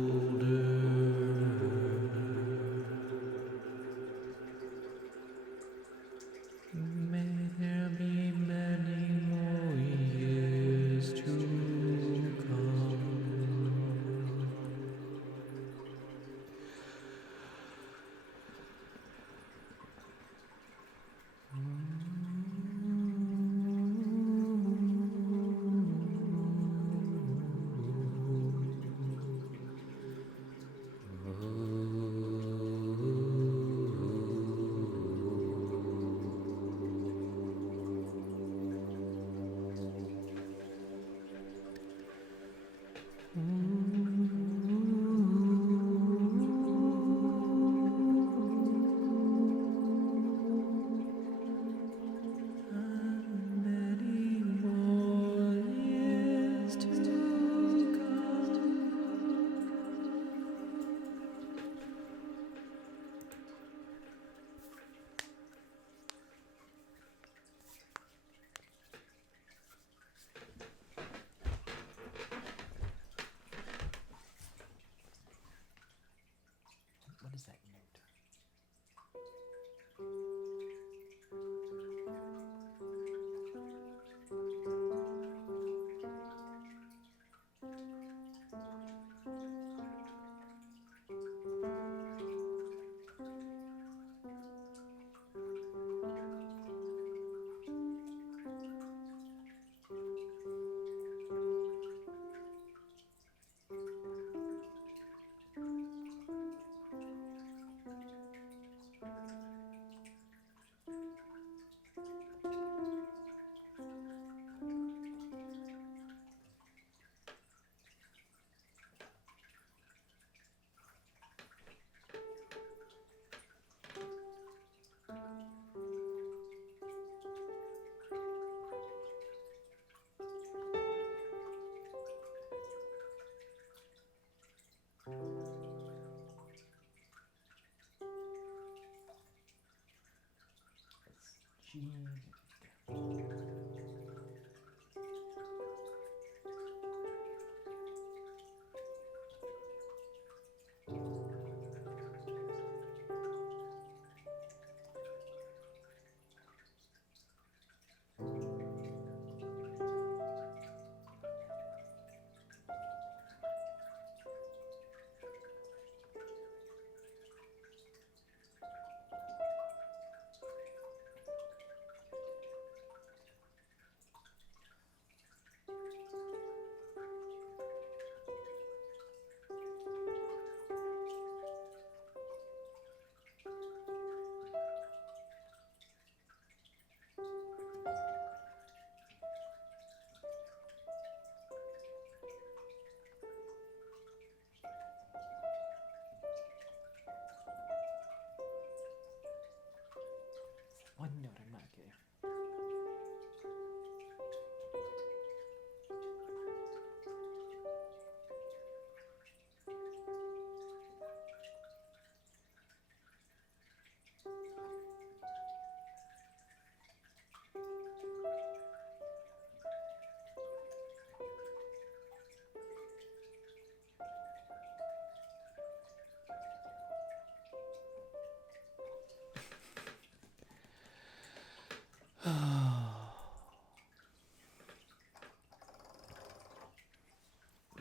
One note I'm not getting.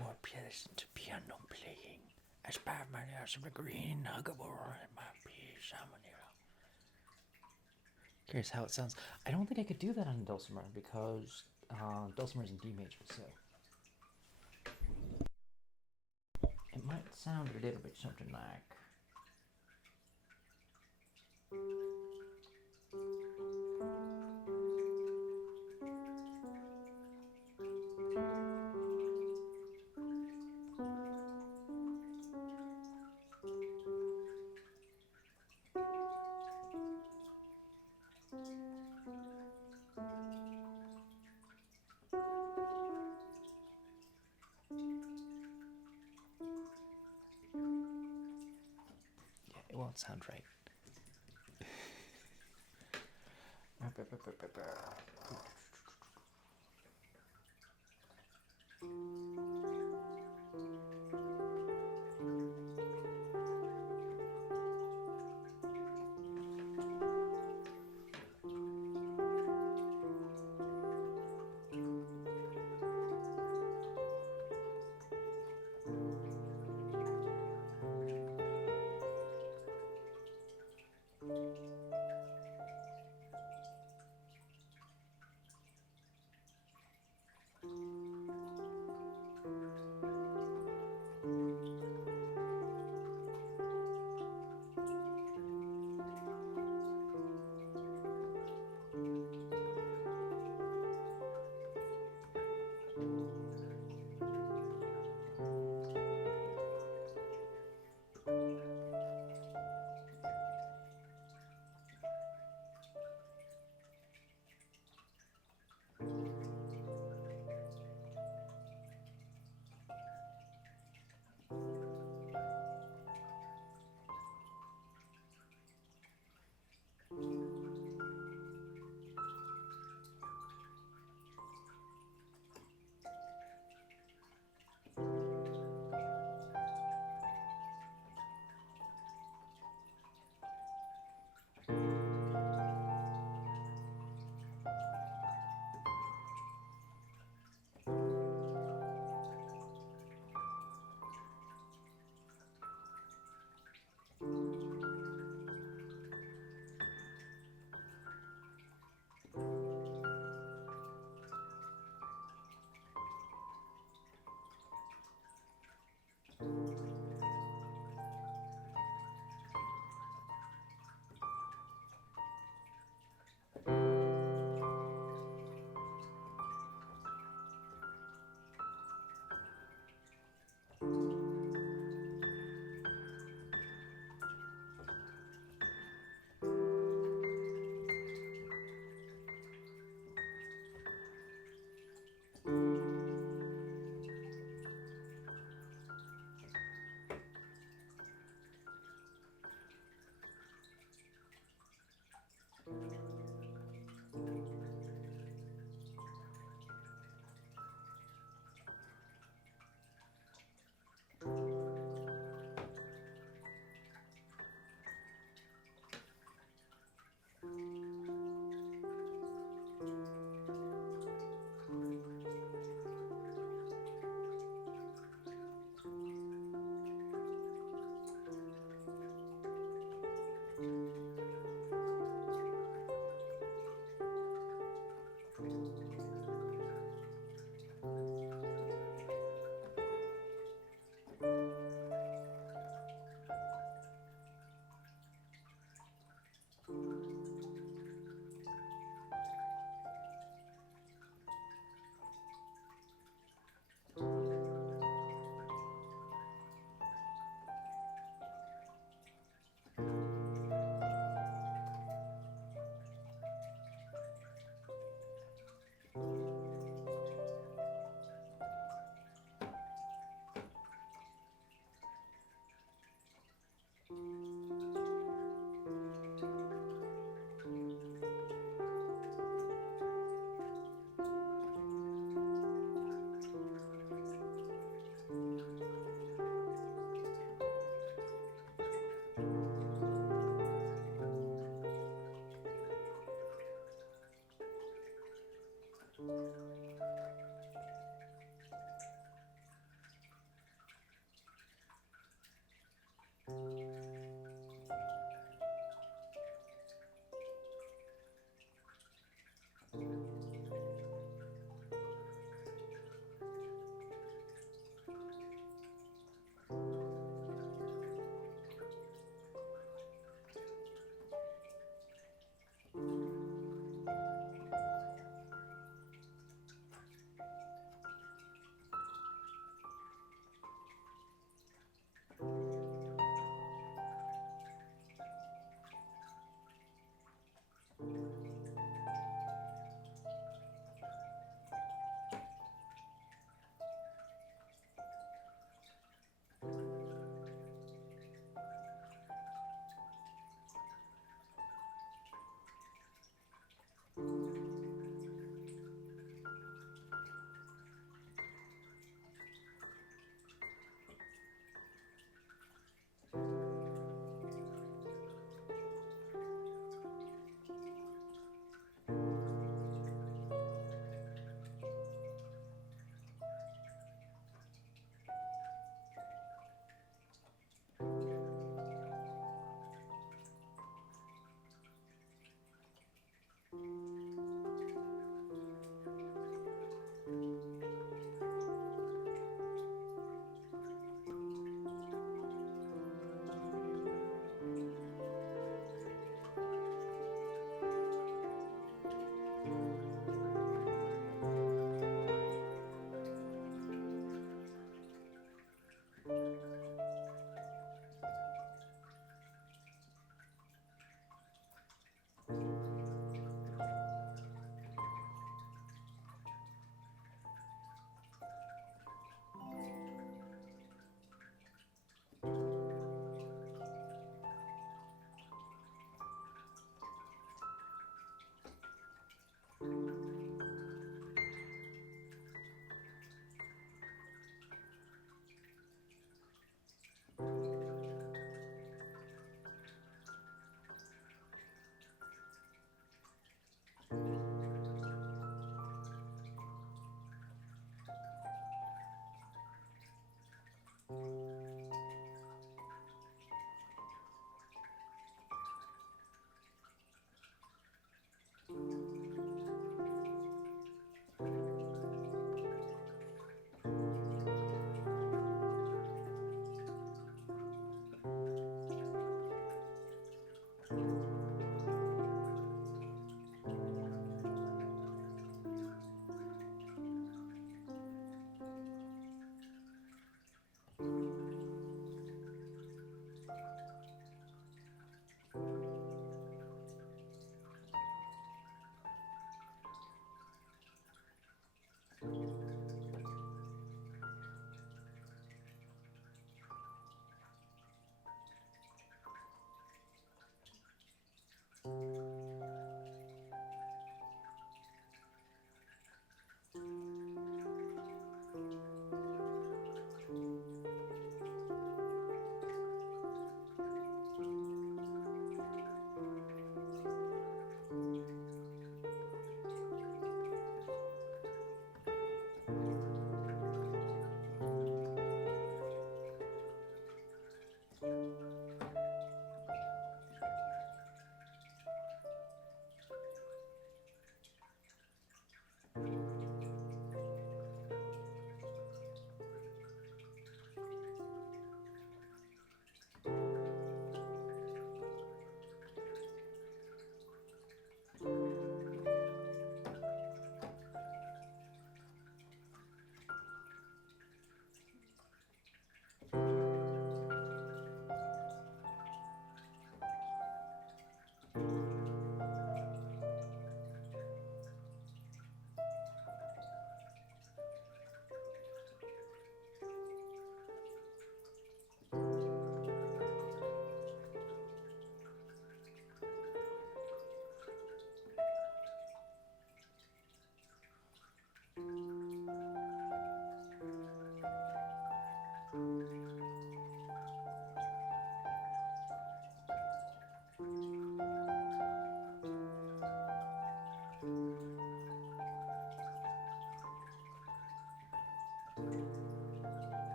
More pleasant piano playing. I spare my ears of the green huggable and my peace. Curious how it sounds. I don't think I could do that on dulcimer because dulcimer is in D major, so it might sound a little bit something like. It won't sound right.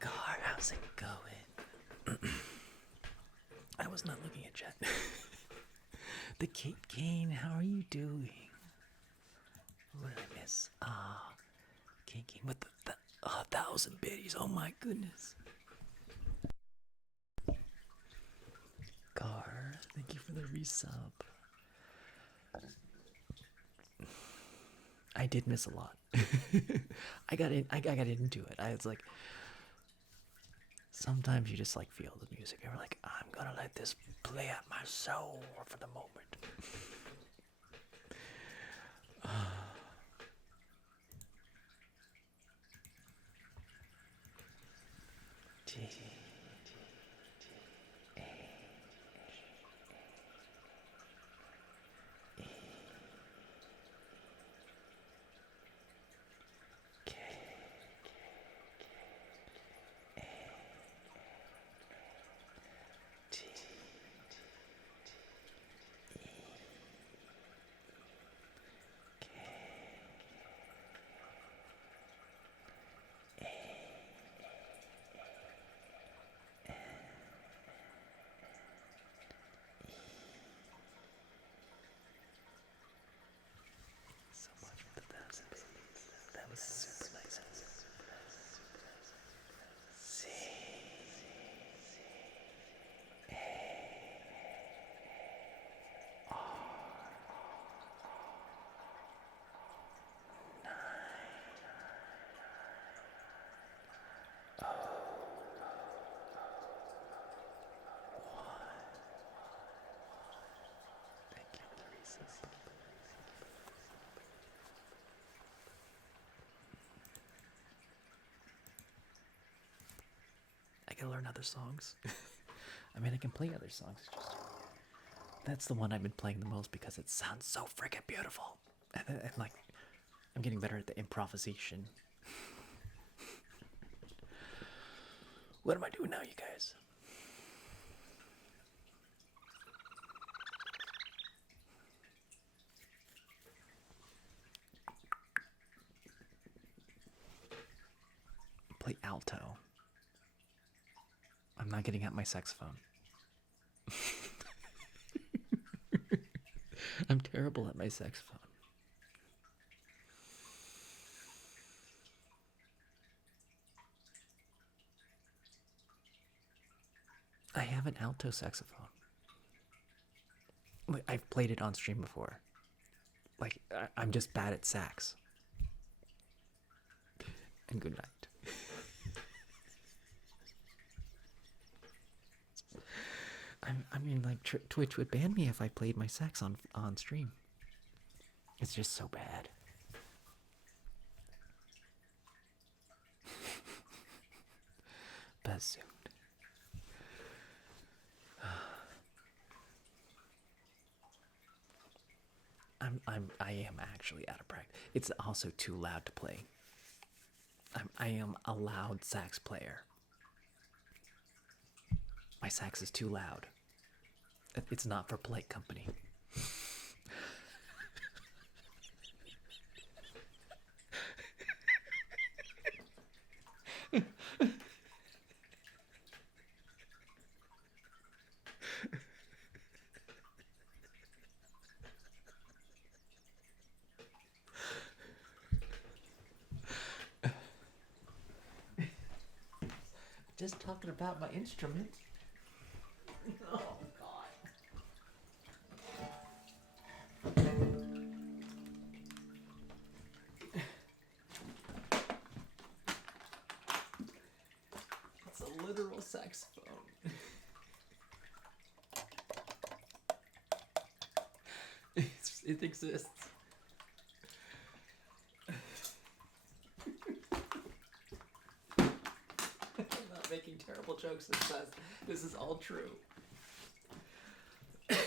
Gar, how's it going? I was not looking at chat. The Kate Kane, how are you doing? What did I miss? Kate Kane with the 1,000 biddies. Oh my goodness. Gar, thank you for the resub. I did miss a lot. I got into it. I was like, sometimes you just like feel the music. You're like, I'm gonna let this play out my soul for the moment. So much for the 1,000 biddies. That was super nice. C A R 9 O 1. Thank you for the resub. I can learn other songs. I mean, I can play other songs. It's just that's the one I've been playing the most because it sounds so freaking beautiful. And like, I'm getting better at the improvisation. What am I doing now, you guys? Play alto. I'm not getting out my saxophone. I'm terrible at my saxophone. I have an alto saxophone. I've played it on stream before. Like, I'm just bad at sax. And good night. I mean, like, Twitch would ban me if I played my sax on stream. It's just so bad. Bassoon. I am actually out of practice. It's also too loud to play. I am a loud sax player. My sax is too loud. It's not for polite company. Just talking about my instrument. Oh, God. It's a literal saxophone. It exists. I'm not making terrible jokes. This is all true. I'm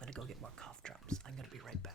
gonna go get more cough drops. I'm gonna be right back.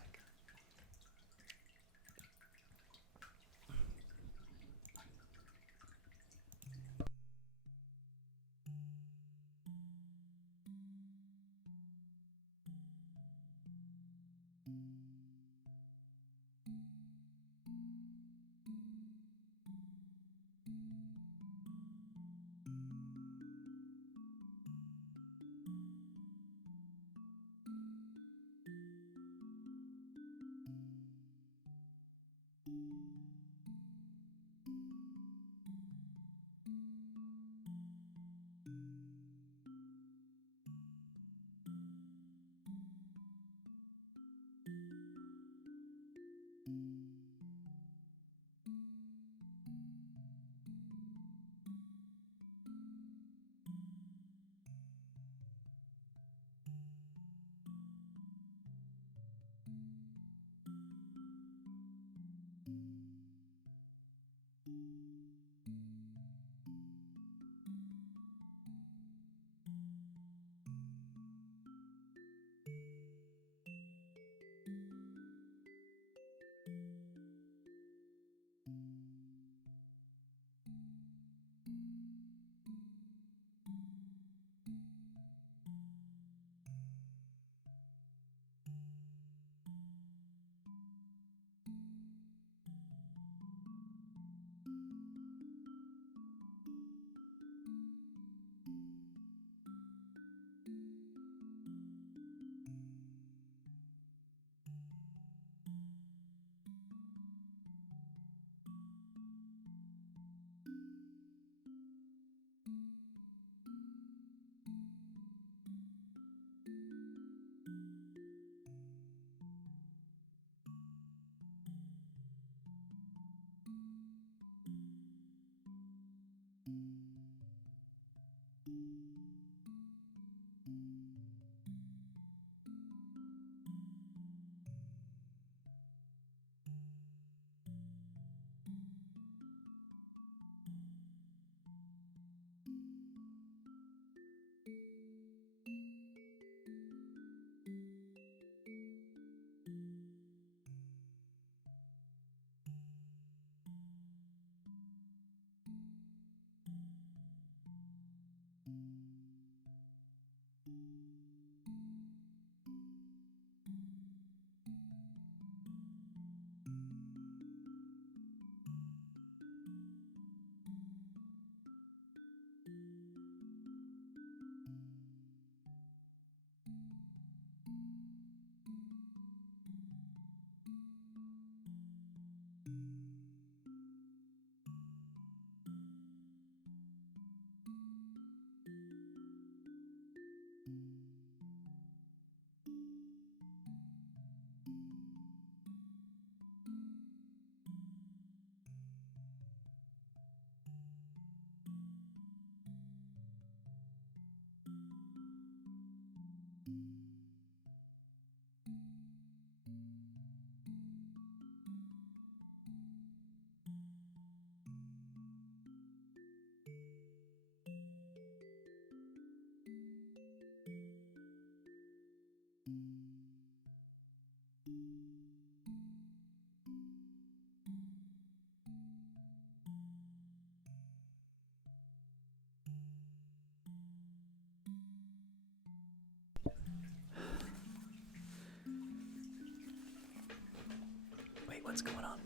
what's going on?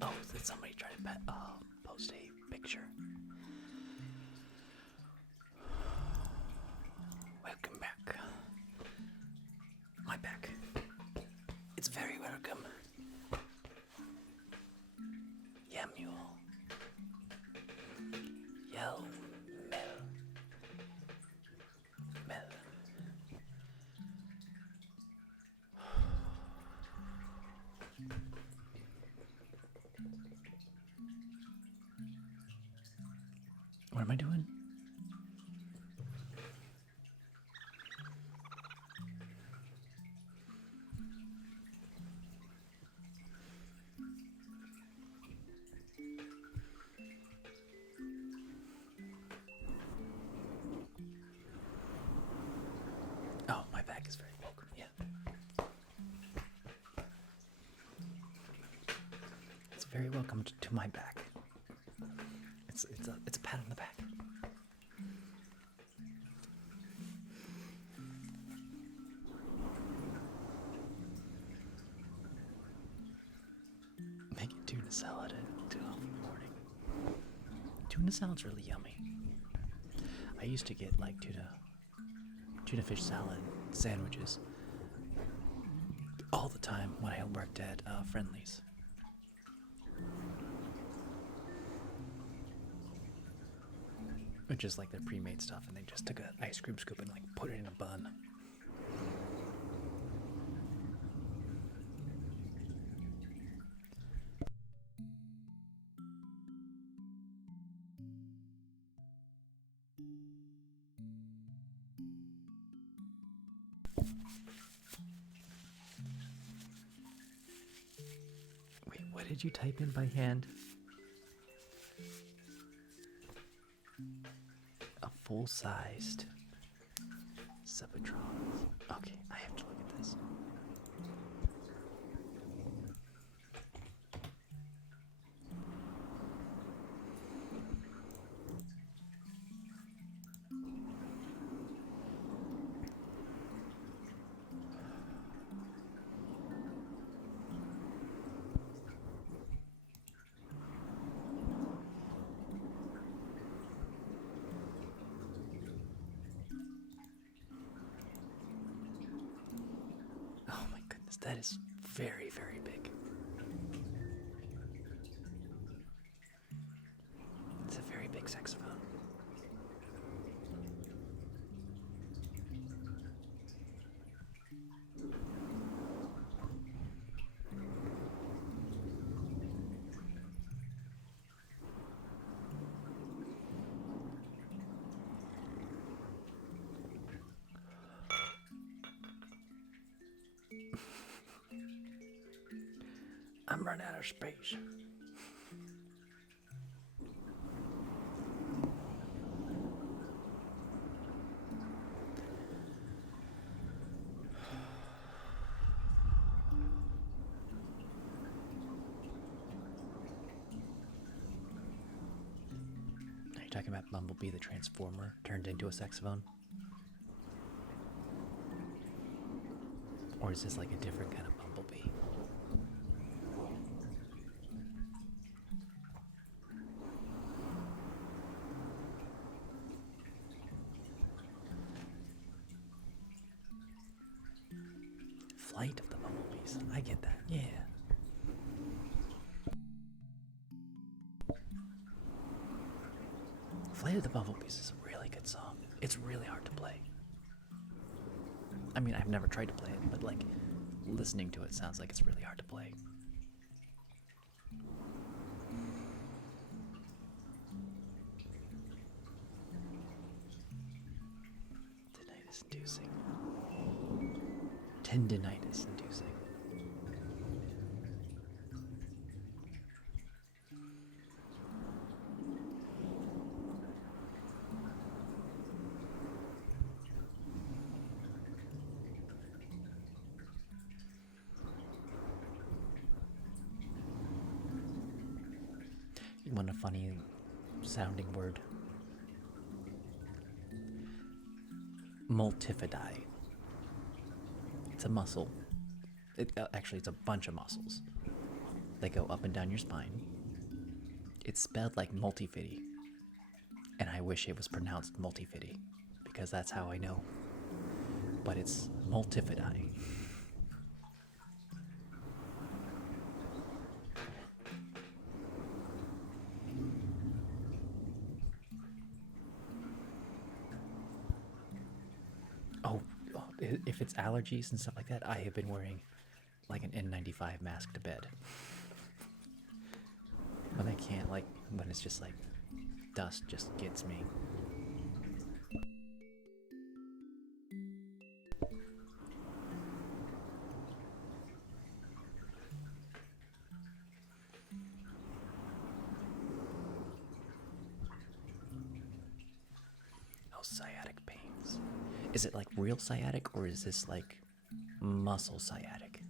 Oh, did somebody try to post a picture? Welcome back. My back. It's very welcome. Yeah, mule. Yo, Mel. Mel. What am I doing? Oh, my back is very welcome. Yeah. It's very welcome to my back. It's a pat on the back. Making tuna salad at 2 in the morning. Tuna salad's really yummy. I used to get like tuna fish salad sandwiches all the time when I worked at Friendly's. Which is like their pre-made stuff, and they just took an ice cream scoop and like put it in a bun. Wait, what did you type in by hand? A full-sized Subitron. Okay, I have to look at this. Oh my goodness, that is very, very big. It's a very big saxophone. I'm running out of space. Are you talking about Bumblebee the Transformer turned into a saxophone? Or is this like a different kind of Bumblebee? Flight of the Bumblebees. I get that. Yeah. Flight of the Bumblebees is a really good song. It's really hard to play. I mean, I've never tried to play it, but like listening to it sounds like it's really hard to play. Tinnitus inducing. Tendinitis inducing. You want a funny sounding word? Multifidi. It's a muscle. Actually, it's a bunch of muscles. They go up and down your spine. It's spelled like multifidi, and I wish it was pronounced multifidi, because that's how I know. But it's multifidi. Oh, if it's allergies and stuff like that, I have been wearing like an N95 mask to bed. When I can't, like, when it's just like dust just gets me. Oh, sciatic pains. Is it like real sciatic, or is this like muscle sciatic?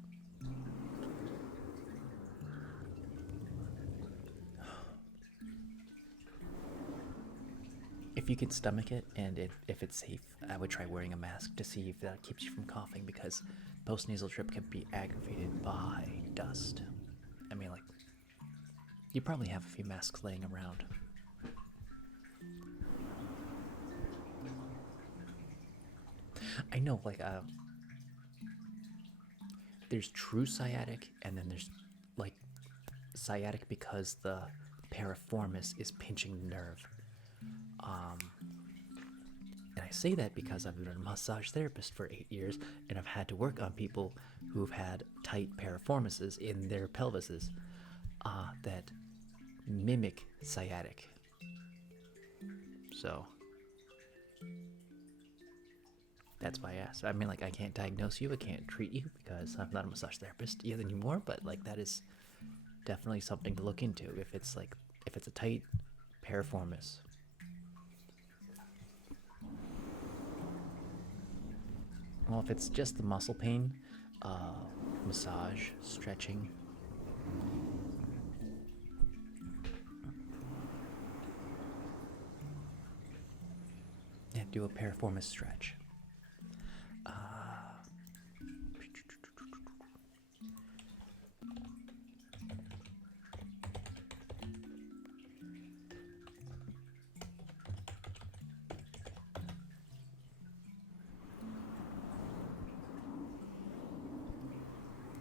If you can stomach it and if it's safe, I would try wearing a mask to see if that keeps you from coughing, because postnasal drip can be aggravated by dust. I mean, like, you probably have a few masks laying around. I know, like, there's true sciatic, and then there's like sciatic because the piriformis is pinching the nerve. And I say that because I've been a massage therapist for 8 years, and I've had to work on people who've had tight piriformises in their pelvises that mimic sciatic. So that's why I asked. I mean, like, I can't diagnose you, I can't treat you because I'm not a massage therapist yet anymore, but like, that is definitely something to look into if it's a tight piriformis. Well, if it's just the muscle pain, massage, stretching. Yeah, do a piriformis stretch.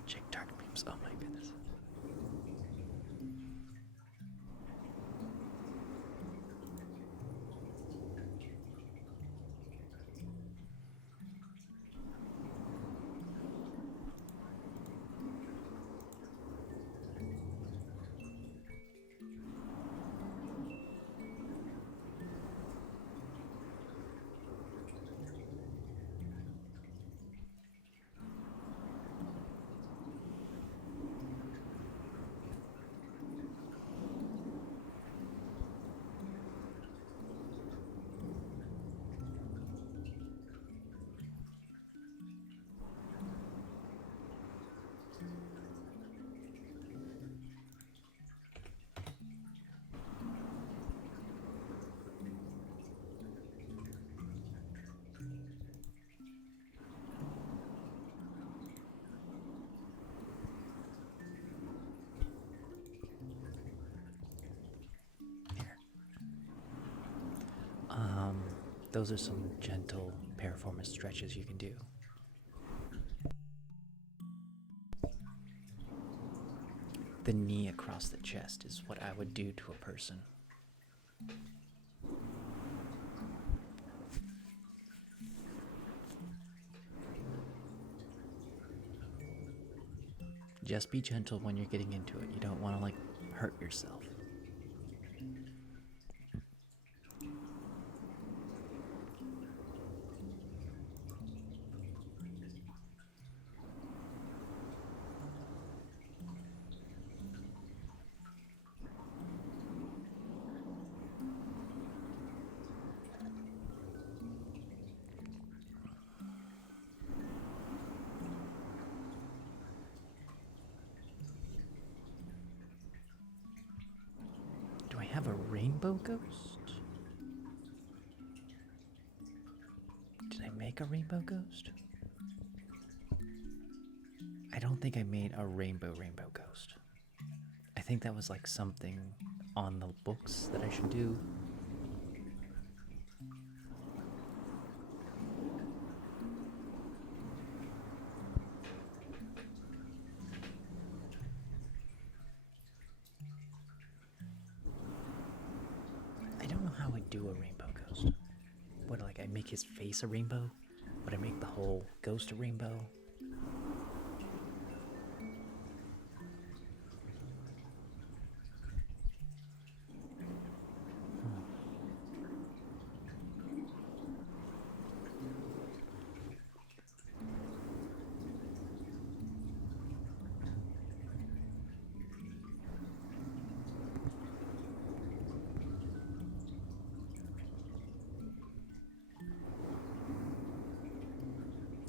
Check dark beams. Oh my goodness. Those are some gentle piriformis stretches you can do. The knee across the chest is what I would do to a person. Just be gentle when you're getting into it. You don't want to, like, hurt yourself. Do I have a rainbow ghost? Did I make a rainbow ghost? I don't think I made a rainbow ghost. think that was like something on the books that I should do. I don't know how I do a rainbow ghost. What, like I make his face a rainbow? Would I make the whole ghost a rainbow?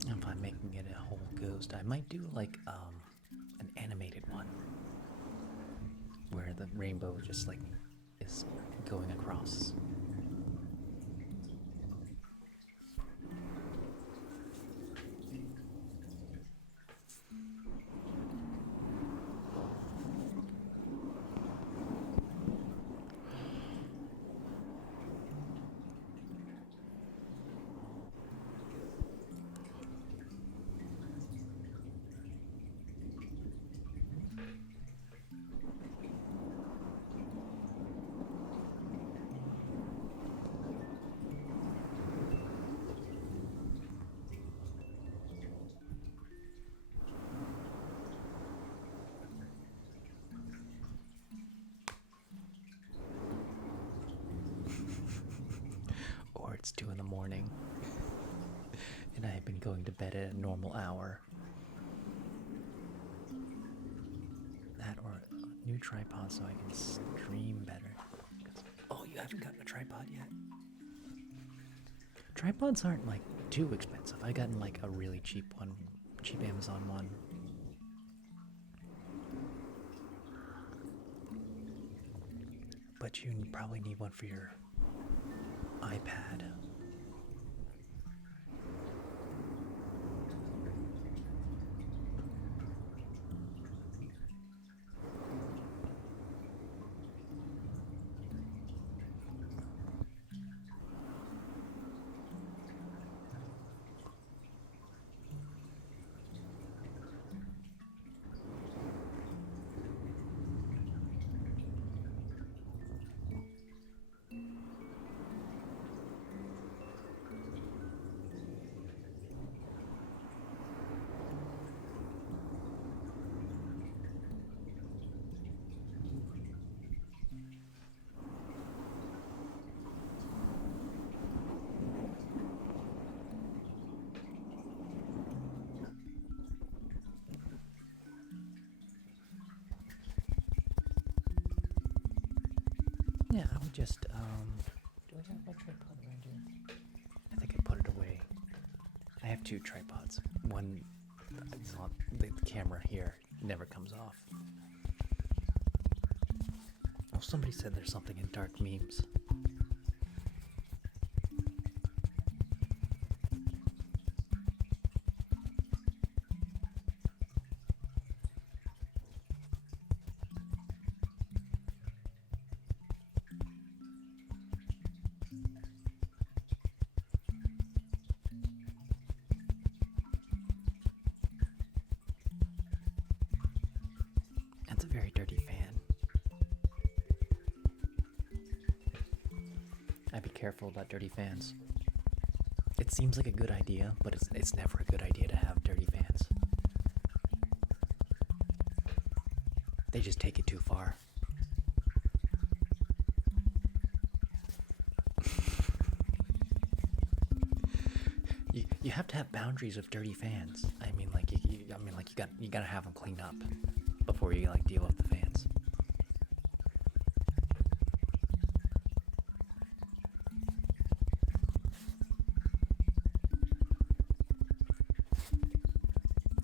If I'm making it a whole ghost, I might do like an animated one where the rainbow just like is going across. Or it's 2 in the morning and I have been going to bed at a normal hour. That or a new tripod so I can stream better. Oh, you haven't gotten a tripod yet? Tripods aren't like too expensive. I gotten like a really cheap one, cheap Amazon one. But you probably need one for your iPad. Yeah, I would just, do I have my tripod around here? I think I put it away. I have 2 tripods. One is on the camera here, never comes off. Oh, somebody said there's something in dark memes. That's a very dirty fan. I'd be careful about dirty fans. It seems like a good idea, but it's never a good idea to have dirty fans. They just take it too far. You have to have boundaries of dirty fans. I mean, like you gotta have them cleaned up before you like deal with the fans.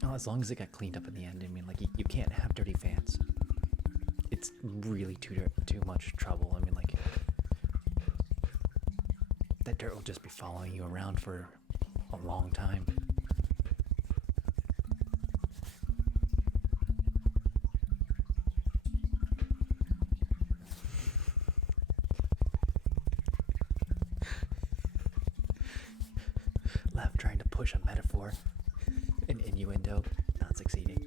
Oh, as long as it got cleaned up in the end. I mean, like you can't have dirty fans. It's really too much trouble. I mean, like that dirt will just be following you around for a long time. left trying to push a metaphor, an innuendo, not succeeding.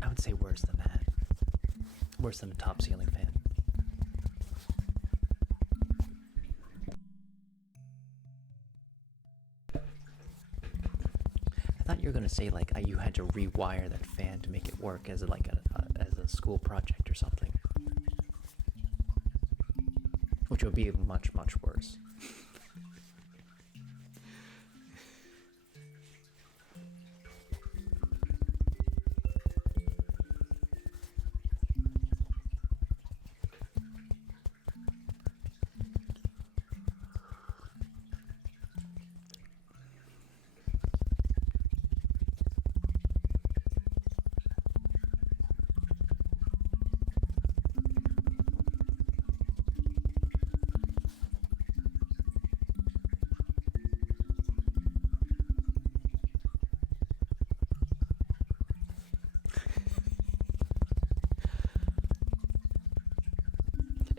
I would say worse than that. Worse than a top ceiling fan. I thought you were gonna say like you had to rewire that fan to make it work as as a school project or something, which would be much worse.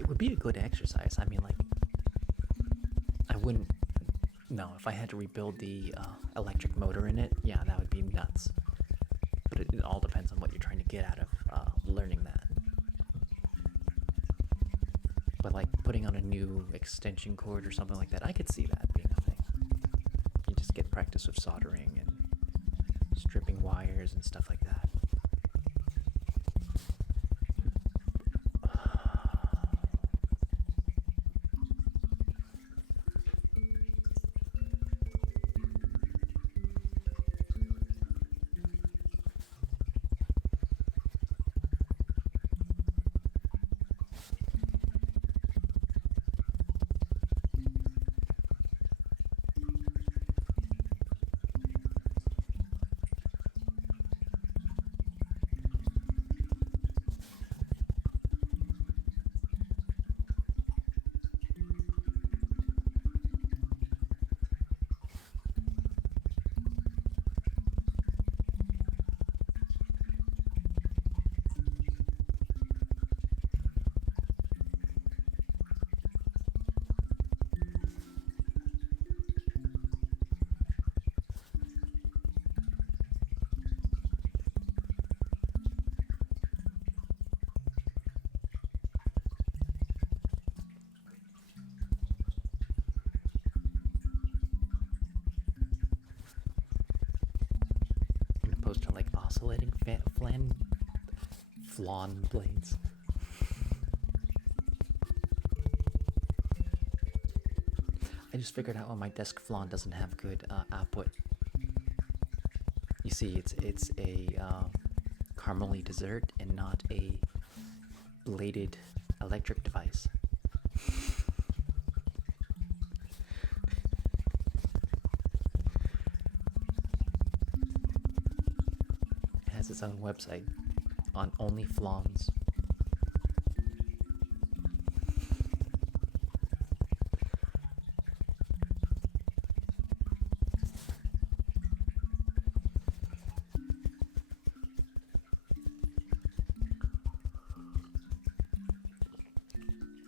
Would be a good exercise. I mean, like, I wouldn't. No, if I had to rebuild the electric motor in it, yeah, that would be nuts. But it all depends on what you're trying to get out of learning that. But like putting on a new extension cord or something like that, I could see that being a thing. You just get practice with soldering and stripping wires and stuff like that. Opposed to like oscillating flan blades. I just figured out why my desk flan doesn't have good output. You see, it's a caramely dessert and not a bladed electric device. It has its own website on Only Flans.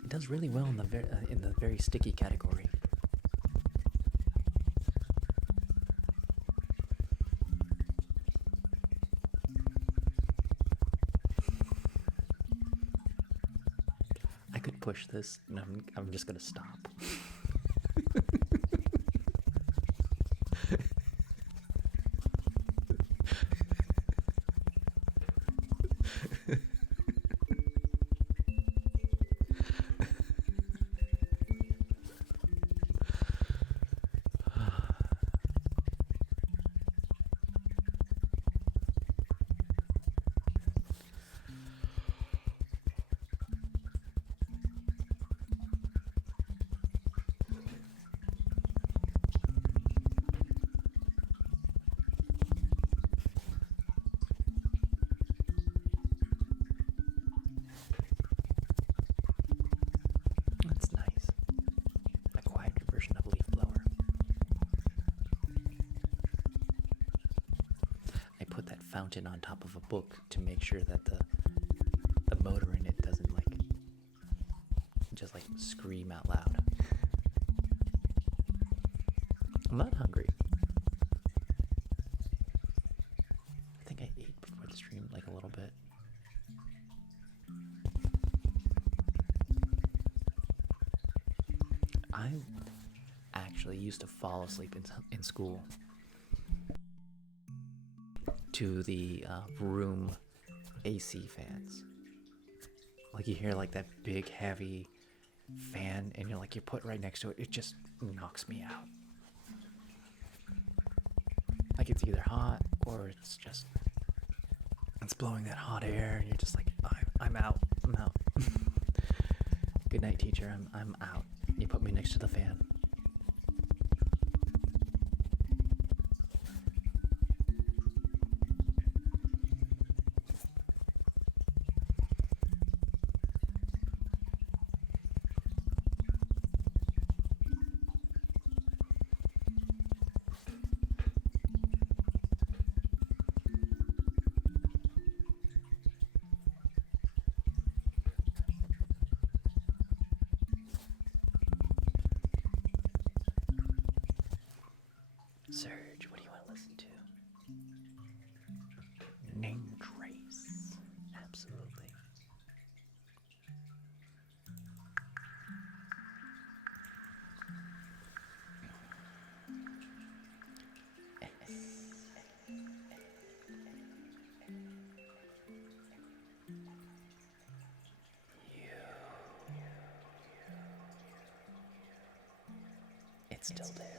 It does really well in the very sticky category. I could push this, and I'm just gonna stop. put that fountain on top of a book to make sure that the motor in it doesn't like just like scream out loud. I'm not hungry. I think I ate before the stream like a little bit. I actually used to fall asleep in school to the room AC fans. Like you hear like that big heavy fan and you're put right next to it. It just knocks me out. Like it's either hot or it's blowing that hot air and you're just like, I'm out. Good night, teacher. I'm out. You put me next to the fan. Surge, what do you want to listen to? Name Trace. Absolutely. It's still there.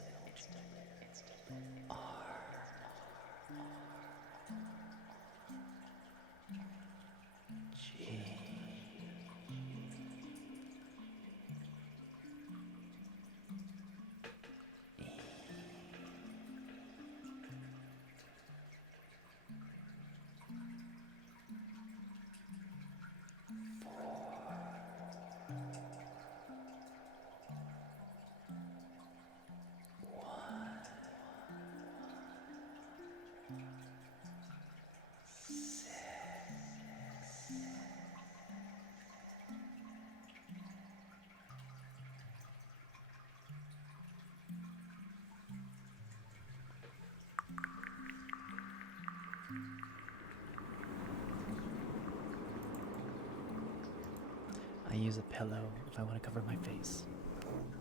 I use a pillow if I want to cover my face,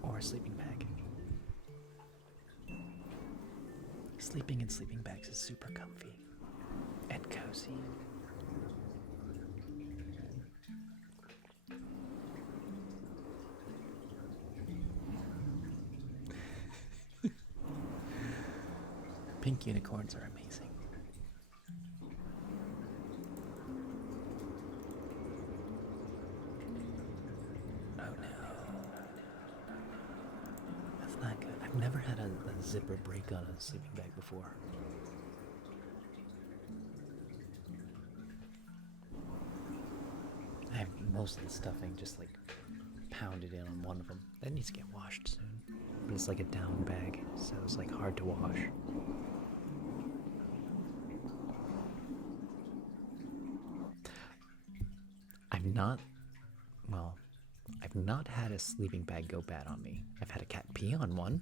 or a sleeping bag. Sleeping in sleeping bags is super comfy and cozy. Pink unicorns are amazing. Not good. I've never had a zipper break on a sleeping bag before. I have most of the stuffing just like pounded in on one of them. That needs to get washed soon. But it's like a down bag, so it's like hard to wash. I've not had a sleeping bag go bad on me. I've had a cat pee on one.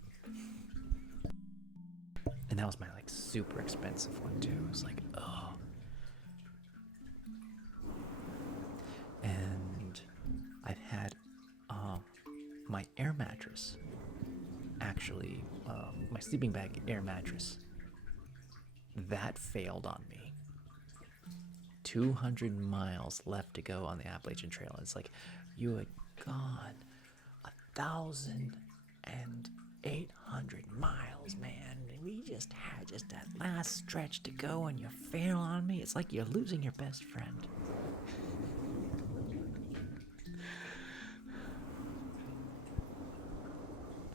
And that was my like super expensive one too. It was like, oh. And I've had my air mattress. Actually, my sleeping bag air mattress. That failed on me. 200 miles left to go on the Appalachian Trail. It's like, you had gone 1,800 miles, man. We just had that last stretch to go and you fail on me. It's like you're losing your best friend.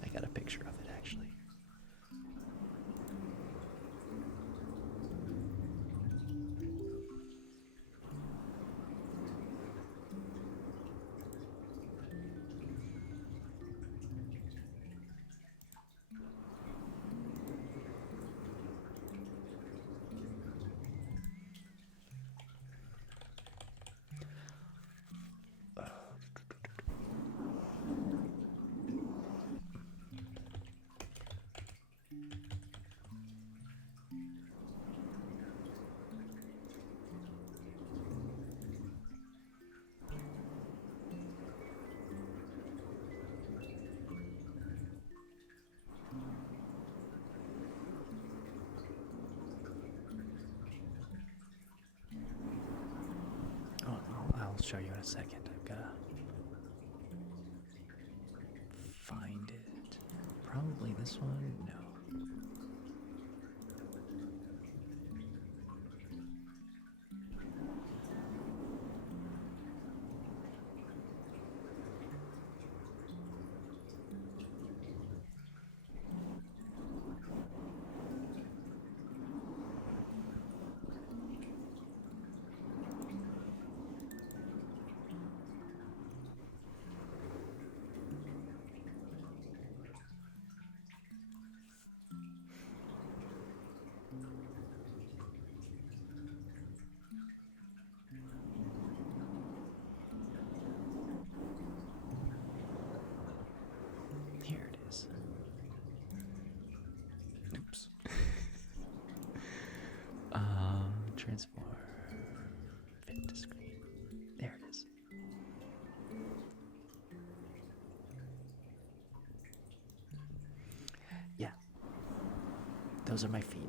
I got a picture of it, actually. show you in a second. I've gotta find it. Probably this one? No. Here it is. Oops. Transform. Fit to screen. There it is. Yeah. Those are my feet.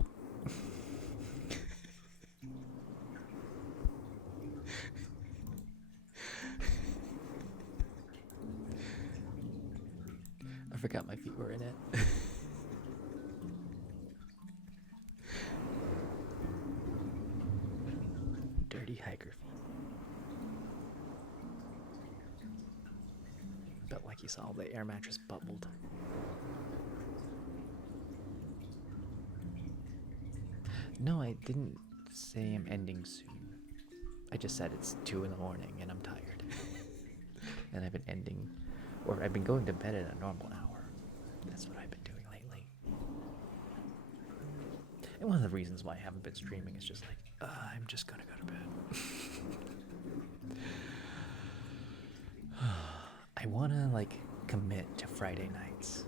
I forgot my feet were in it. Dirty hiker feet. But like you saw, the air mattress bubbled. No, I didn't say I'm ending soon. I just said it's 2 in the morning and I'm tired. And I've been ending, or I've been going to bed at a normal hour. That's what I've been doing lately. And one of the reasons why I haven't been streaming is just like, I'm just gonna go to bed. I wanna like commit to Friday nights.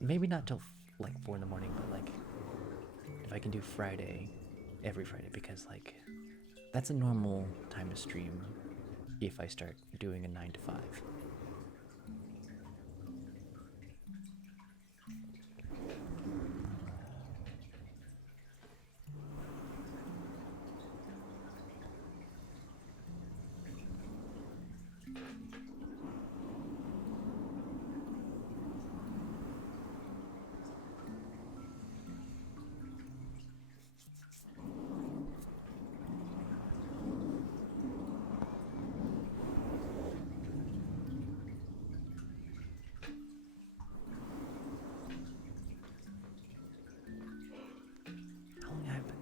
Maybe not till like 4 in the morning, but like if I can do Friday, every Friday, because like that's a normal time to stream if I start doing a 9 to 5.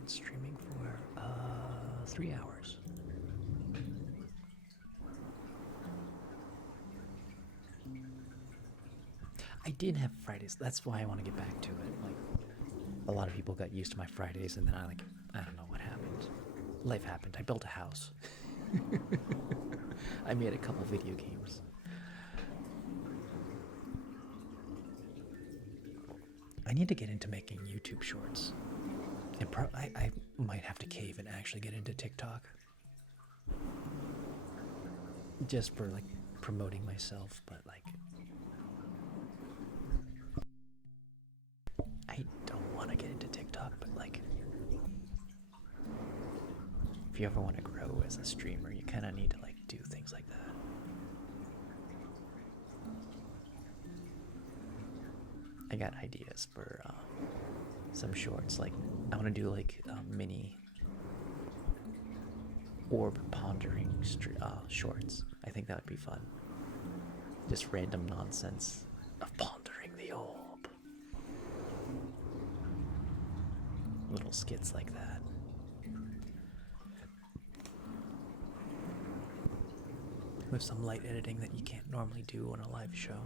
Streaming for 3 hours. I did have Fridays. That's why I want to get back to it. Like a lot of people got used to my Fridays, and then I don't know what happened. Life happened. I built a house. I made a couple video games. I need to get into making YouTube shorts. And I might have to cave and actually get into TikTok. Just for like promoting myself, but like I don't want to get into TikTok, but like if you ever want to grow as a streamer, you kind of need to like do things like that. I got ideas for some shorts. Like I want to do like mini orb pondering shorts. I think that would be fun. Just random nonsense of pondering the orb. Little skits like that. With some light editing that you can't normally do on a live show.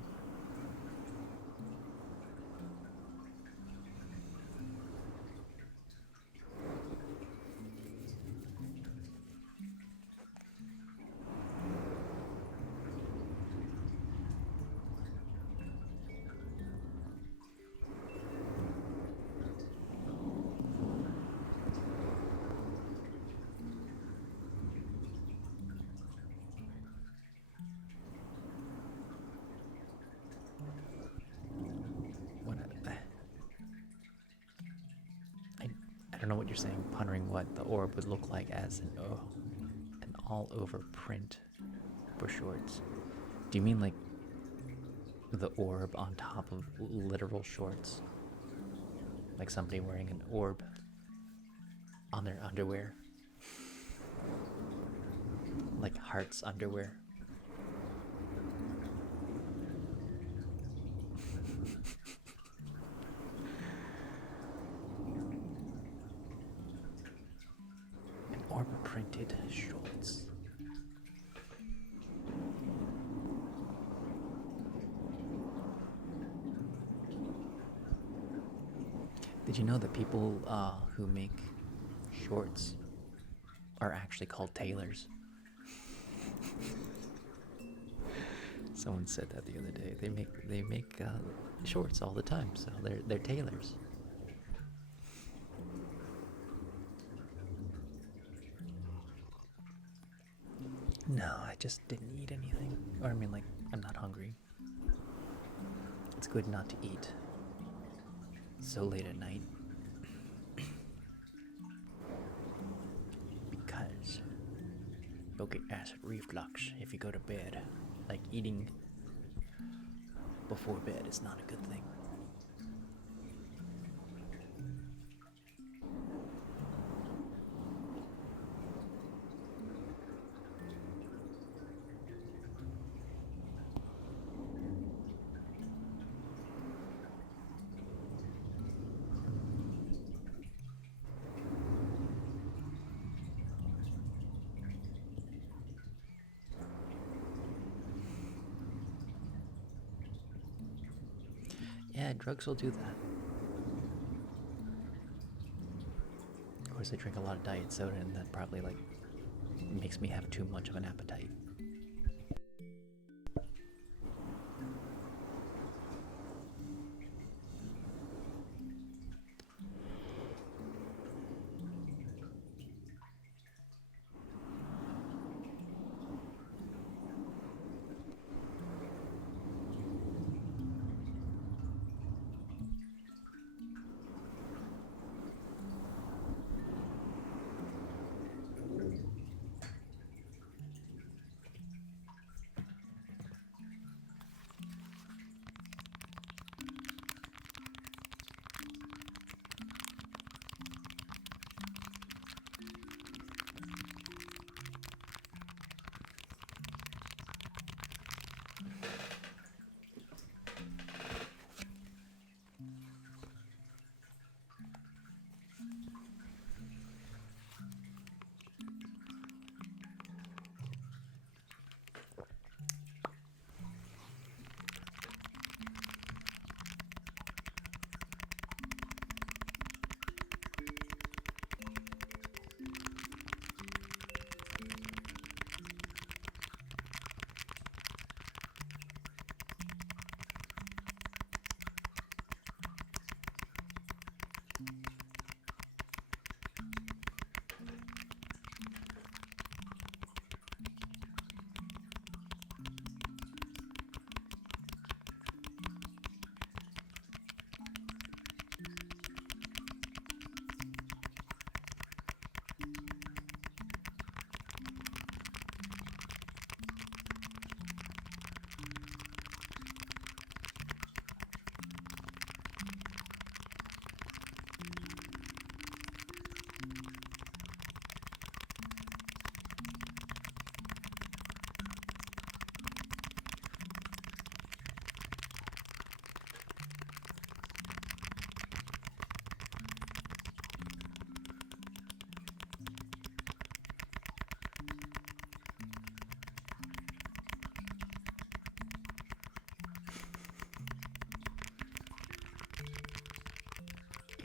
I don't know what you're saying. Pondering what the orb would look like as an all over print for shorts. Do you mean like the orb on top of literal shorts? Like somebody wearing an orb on their underwear? Like Heart's underwear? An orb printed shorts. Did you know that people who make shorts are actually called tailors? Someone said that the other day. They make shorts all the time, so they're tailors. No, I just didn't eat anything. Or I mean, like, I'm not hungry. It's good not to eat so late at night. Because you'll get acid reflux if you go to bed. Like, eating before bed is not a good thing. Yeah, drugs will do that. Of course, I drink a lot of diet soda, and that probably, like, makes me have too much of an appetite.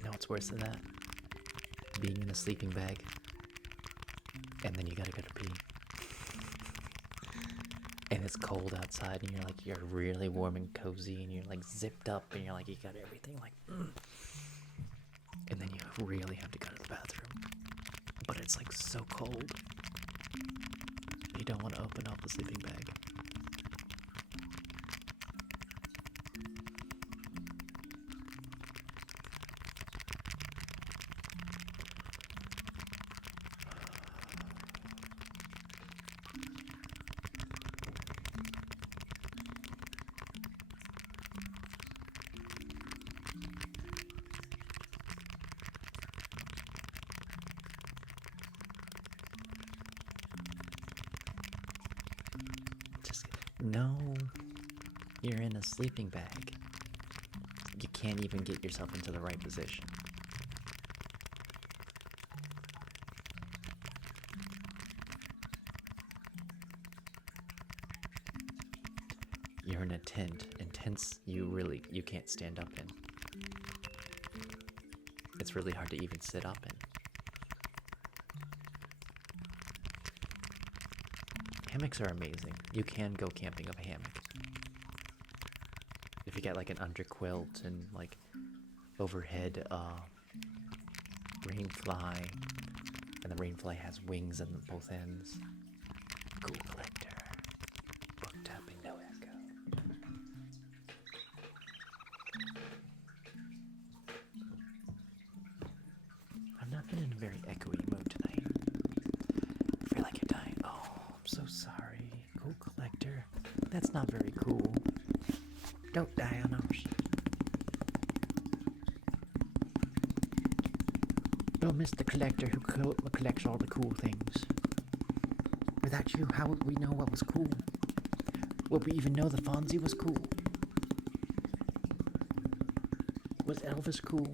What's worse than that? Being in a sleeping bag, and then you gotta go to pee. And it's cold outside, and you're really warm and cozy, and you're like zipped up, and you're like, you got everything like, and then you really have to go to the bathroom. But it's like so cold. You don't want to open up the sleeping bag. No, you're in a sleeping bag. You can't even get yourself into the right position. You're in a tent, and tents you can't stand up in. It's really hard to even sit up in. Hammocks are amazing. You can go camping of a hammock. If you get like an underquilt and like overhead rainfly, and the rainfly has wings on both ends. Cool collector. Booked up and no echo. I've not been in a very echoey mood tonight. I feel like you're dying. Oh, I'm so sorry. Cool collector. That's not very cool. Don't die on us. You'll miss the collector who collects all the cool things. Without you, how would we know what was cool? Would we even know the Fonzie was cool? Was Elvis cool?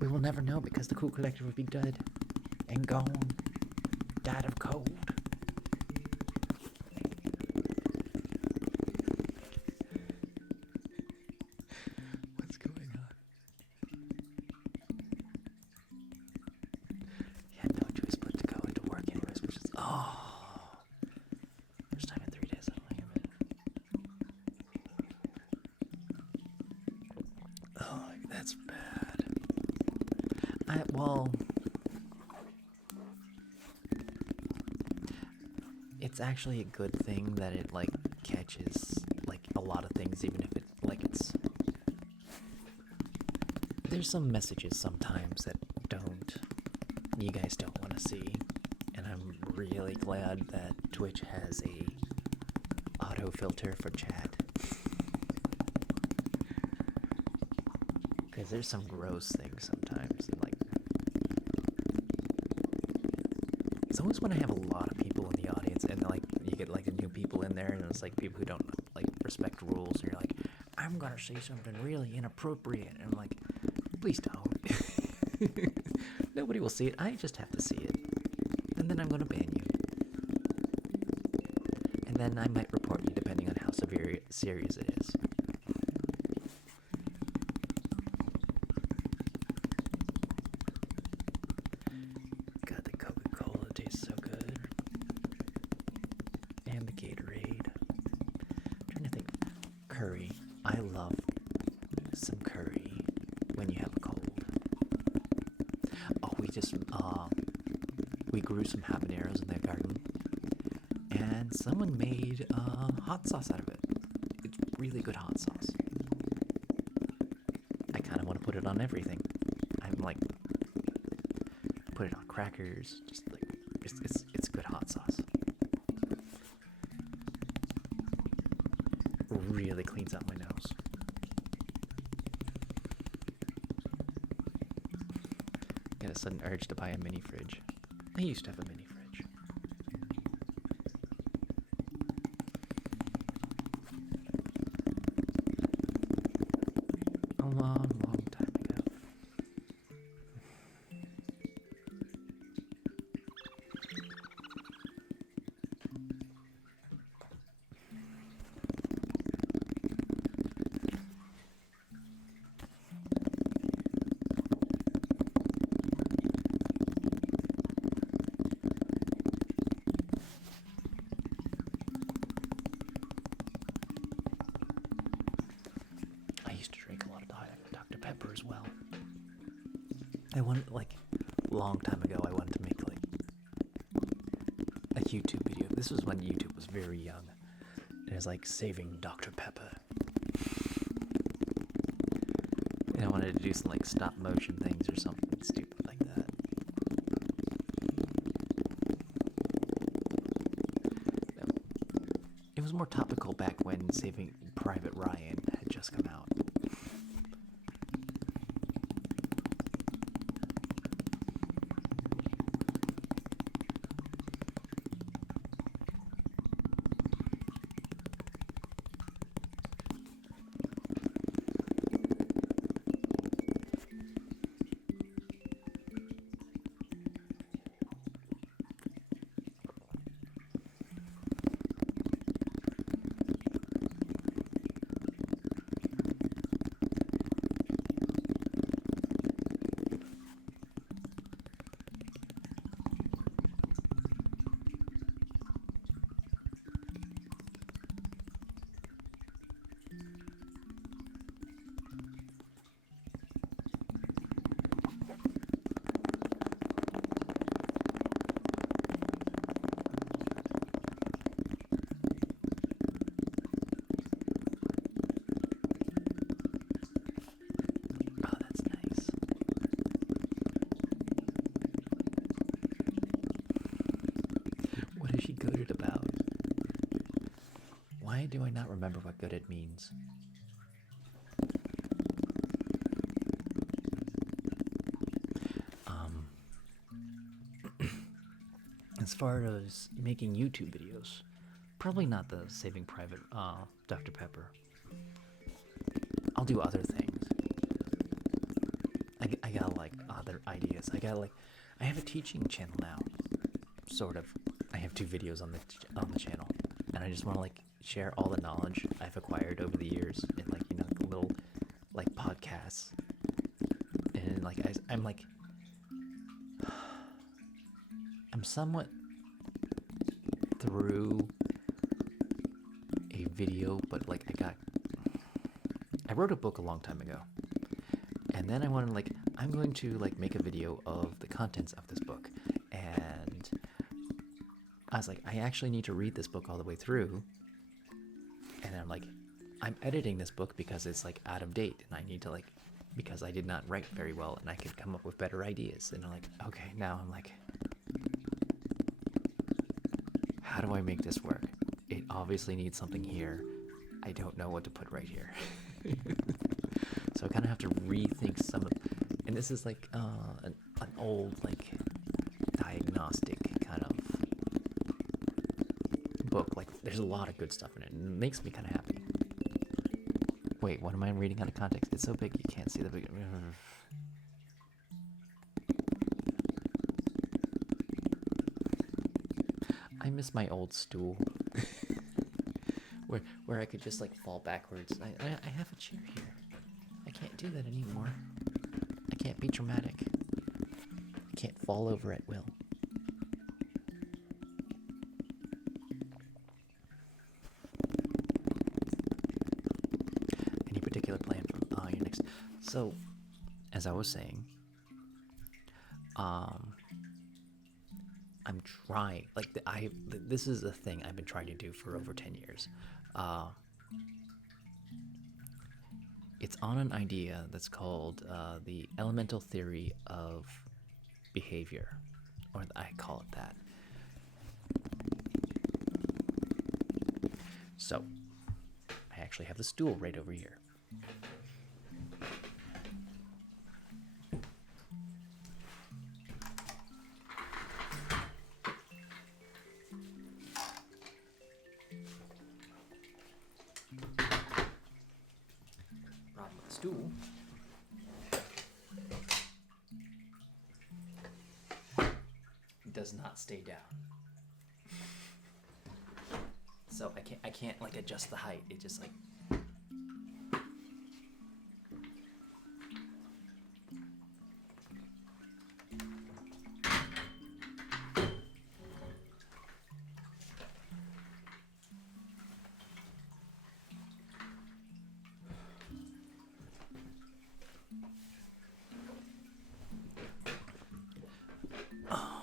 We will never know because the cool collector would be dead and gone. Died of cold. What's going on? He had no choice but to go into work anyways, which is first time in 3 days. I don't like it. Oh, that's bad. It's actually a good thing that it like catches like a lot of things, even if it like it's. There's some messages sometimes that you guys don't want to see, and I'm really glad that Twitch has a auto filter for chat. Because there's some gross things sometimes, and like it's always when I have a lot of people in the audience, and like you get like the new people in there, and it's like people who don't like respect rules, and you're like, I'm gonna say something really inappropriate, and I'm like, please don't. Nobody will see it. I just have to see it, and then I'm gonna ban you, and then I might report you depending on how serious it is. God, the Coca-Cola tastes so good. And the Gatorade. I'm trying to think. Curry. I love some curry when you have a cold. Oh, we grew some habaneros in the garden, and someone made hot sauce out of it. It's really good hot sauce. I kind of want to put it on everything. I'm like, put it on crackers. Just like it's good hot sauce. Really cleans up my nose. Get a sudden urge to buy a mini fridge. I used to have a mini fridge. A long, long time ago. I used to drink a lot of Dr. Pepper as well. I wanted, like, a long time ago, I wanted to make, like, a YouTube video. This was when YouTube was very young. It was, like, saving Dr. Pepper. And I wanted to do some, like, stop motion things or something stupid like that. It was more topical back when Saving Private Ryan had just come out. do I not remember what good it means? As far as making YouTube videos, probably not the Saving Private Dr. Pepper. I'll do other things. I got like other ideas. I have a teaching channel now, sort of. I have 2 videos on the channel, and I just want to like share all the knowledge I've acquired over the years in like little like podcasts, and like I'm somewhat through a video, but like I wrote a book a long time ago, and then I wanted like I'm going to like make a video of the contents of this book, and I was like, I actually need to read this book all the way through, and I'm like, I'm editing this book because it's like out of date, and I need to like, because I did not write very well, and I could come up with better ideas, and I'm like, okay, now I'm like, how do I make this work? It obviously needs something here. I don't know what to put right here. So I kind of have to rethink some of, and this is like an old like diagnostic kind of book. Like there's a lot of good stuff in it, and it makes me kind of happy. Wait, what am I reading out of context? It's so big you can't see the big. I miss my old stool. where I could just like fall backwards. I have a chair here. I can't do that anymore. I can't be dramatic. I can't fall over at will. Any particular plan for your next? So, as I was saying, I'm trying. Like this is a thing I've been trying to do for over 10 years. It's on an idea that's called the elemental theory of behavior, or I call it that. So, I actually have the stool right over here. Stool. Does not stay down. So I can't like adjust the height. It just like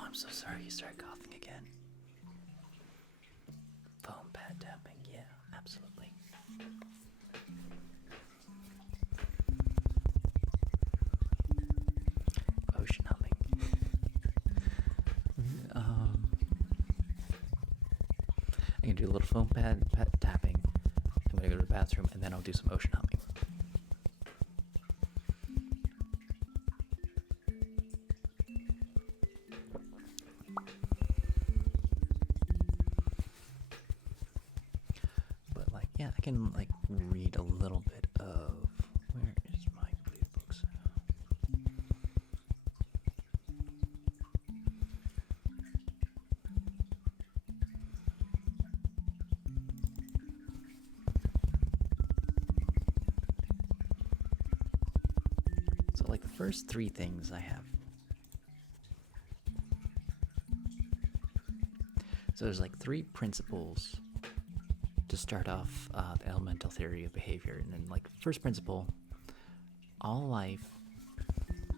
I'm so sorry you started coughing again. Foam pad tapping, yeah, absolutely. Ocean humming. I'm gonna do a little foam pad tapping. I'm gonna go to the bathroom and then I'll do some ocean humming. I can like read a little bit of, where is my blue books? So like the first 3 things I have. So there's like 3 principles to start off the elemental theory of behavior. And then like first principle, all life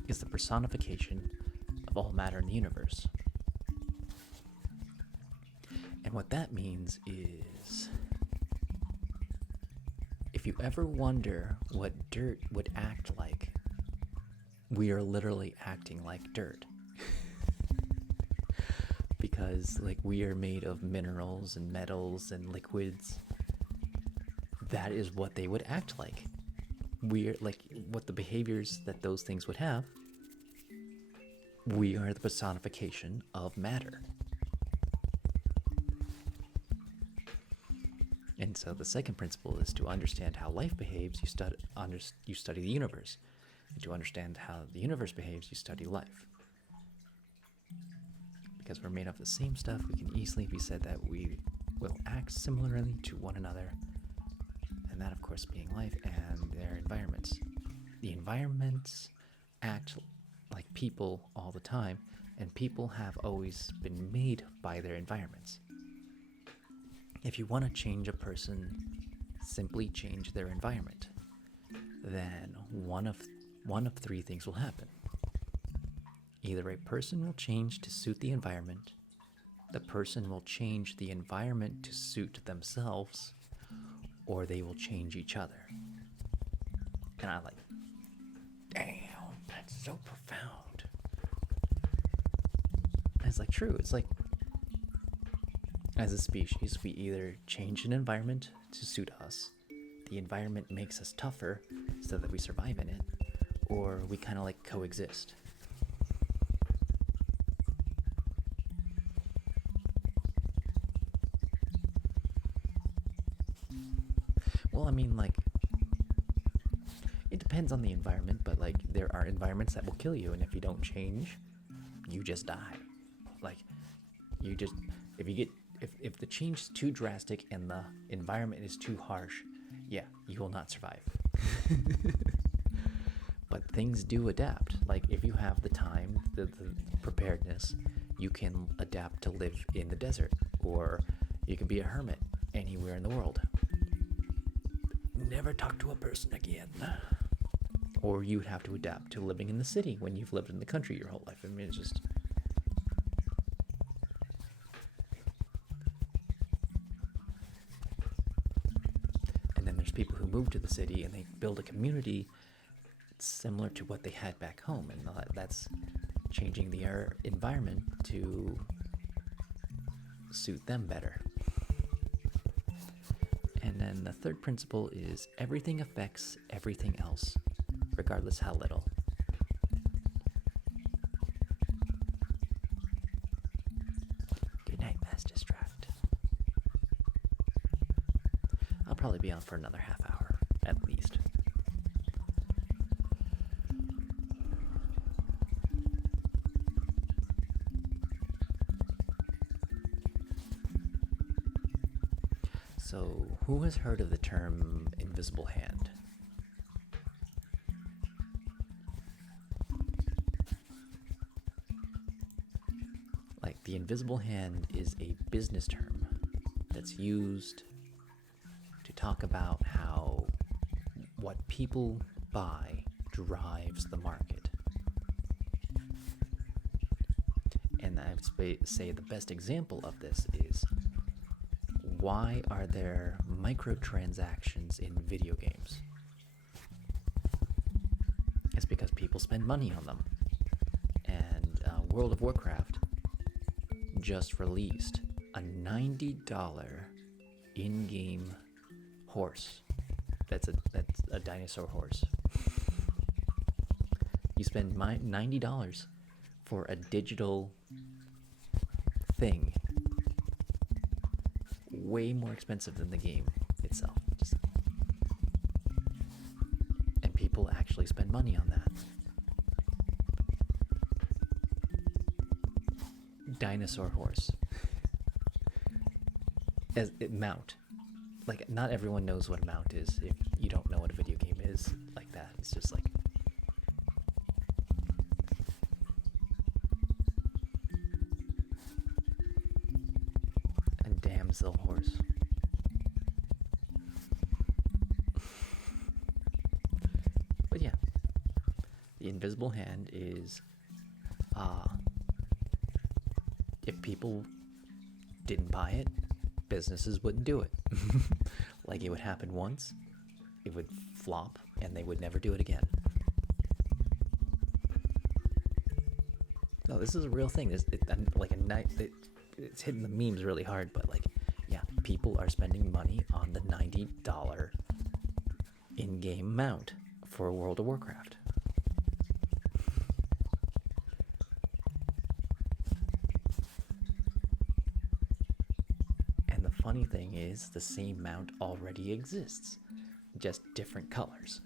is the personification of all matter in the universe. And what that means is, if you ever wonder what dirt would act like, we are literally acting like dirt. Because like we are made of minerals and metals and liquids, that is what they would act like. We're like what the behaviors that those things would have. We are the personification of matter. And so the second principle is to understand how life behaves, you study the universe. And to understand how the universe behaves, you study life. Because we're made of the same stuff, we can easily be said that we will act similarly to one another. And that, of course, being life and their environments. The environments act like people all the time, and people have always been made by their environments. If you want to change a person, simply change their environment. Then one of three things will happen. Either a person will change to suit the environment, the person will change the environment to suit themselves, or they will change each other. And I like, damn, that's so profound. And it's like true. It's like, as a species, we either change an environment to suit us, the environment makes us tougher so that we survive in it, or we kind of like coexist. Well, I mean, like, it depends on the environment, but like there are environments that will kill you, and if you don't change, you just die. Like, you just, if the change is too drastic and the environment is too harsh, yeah, you will not survive. But things do adapt. Like, if you have the time, the preparedness, you can adapt to live in the desert, or you can be a hermit anywhere in the world. Never talk to a person again. Or you'd have to adapt to living in the city when you've lived in the country your whole life. I mean, it's just... And then there's people who move to the city and they build a community similar to what they had back home. And that's changing the environment to suit them better. And then the third principle is everything affects everything else, regardless how little. Good night, Mass Distract. I'll probably be on for another half hour, at least. So, who has heard of the term invisible hand? Like, the invisible hand is a business term that's used to talk about how what people buy drives the market. And I would say the best example of this is, why are there microtransactions in video games? It's because people spend money on them. And World of Warcraft just released a $90 in-game horse. That's a dinosaur horse. You spend $90 for a digital thing. Way more expensive than the game itself. And people actually spend money on that. Dinosaur horse. As it mount. Like, not everyone knows what a mount is if you don't know what a video game is like that. It's just like... damsel horse. But yeah, the invisible hand is if people didn't buy it, businesses wouldn't do it. Like, it would happen once, it would flop, and they would never do it again. No, this is a real thing. It's hitting the memes really hard, but like, yeah, people are spending money on the $90 in-game mount for World of Warcraft. And the funny thing is, the same mount already exists, just different colors.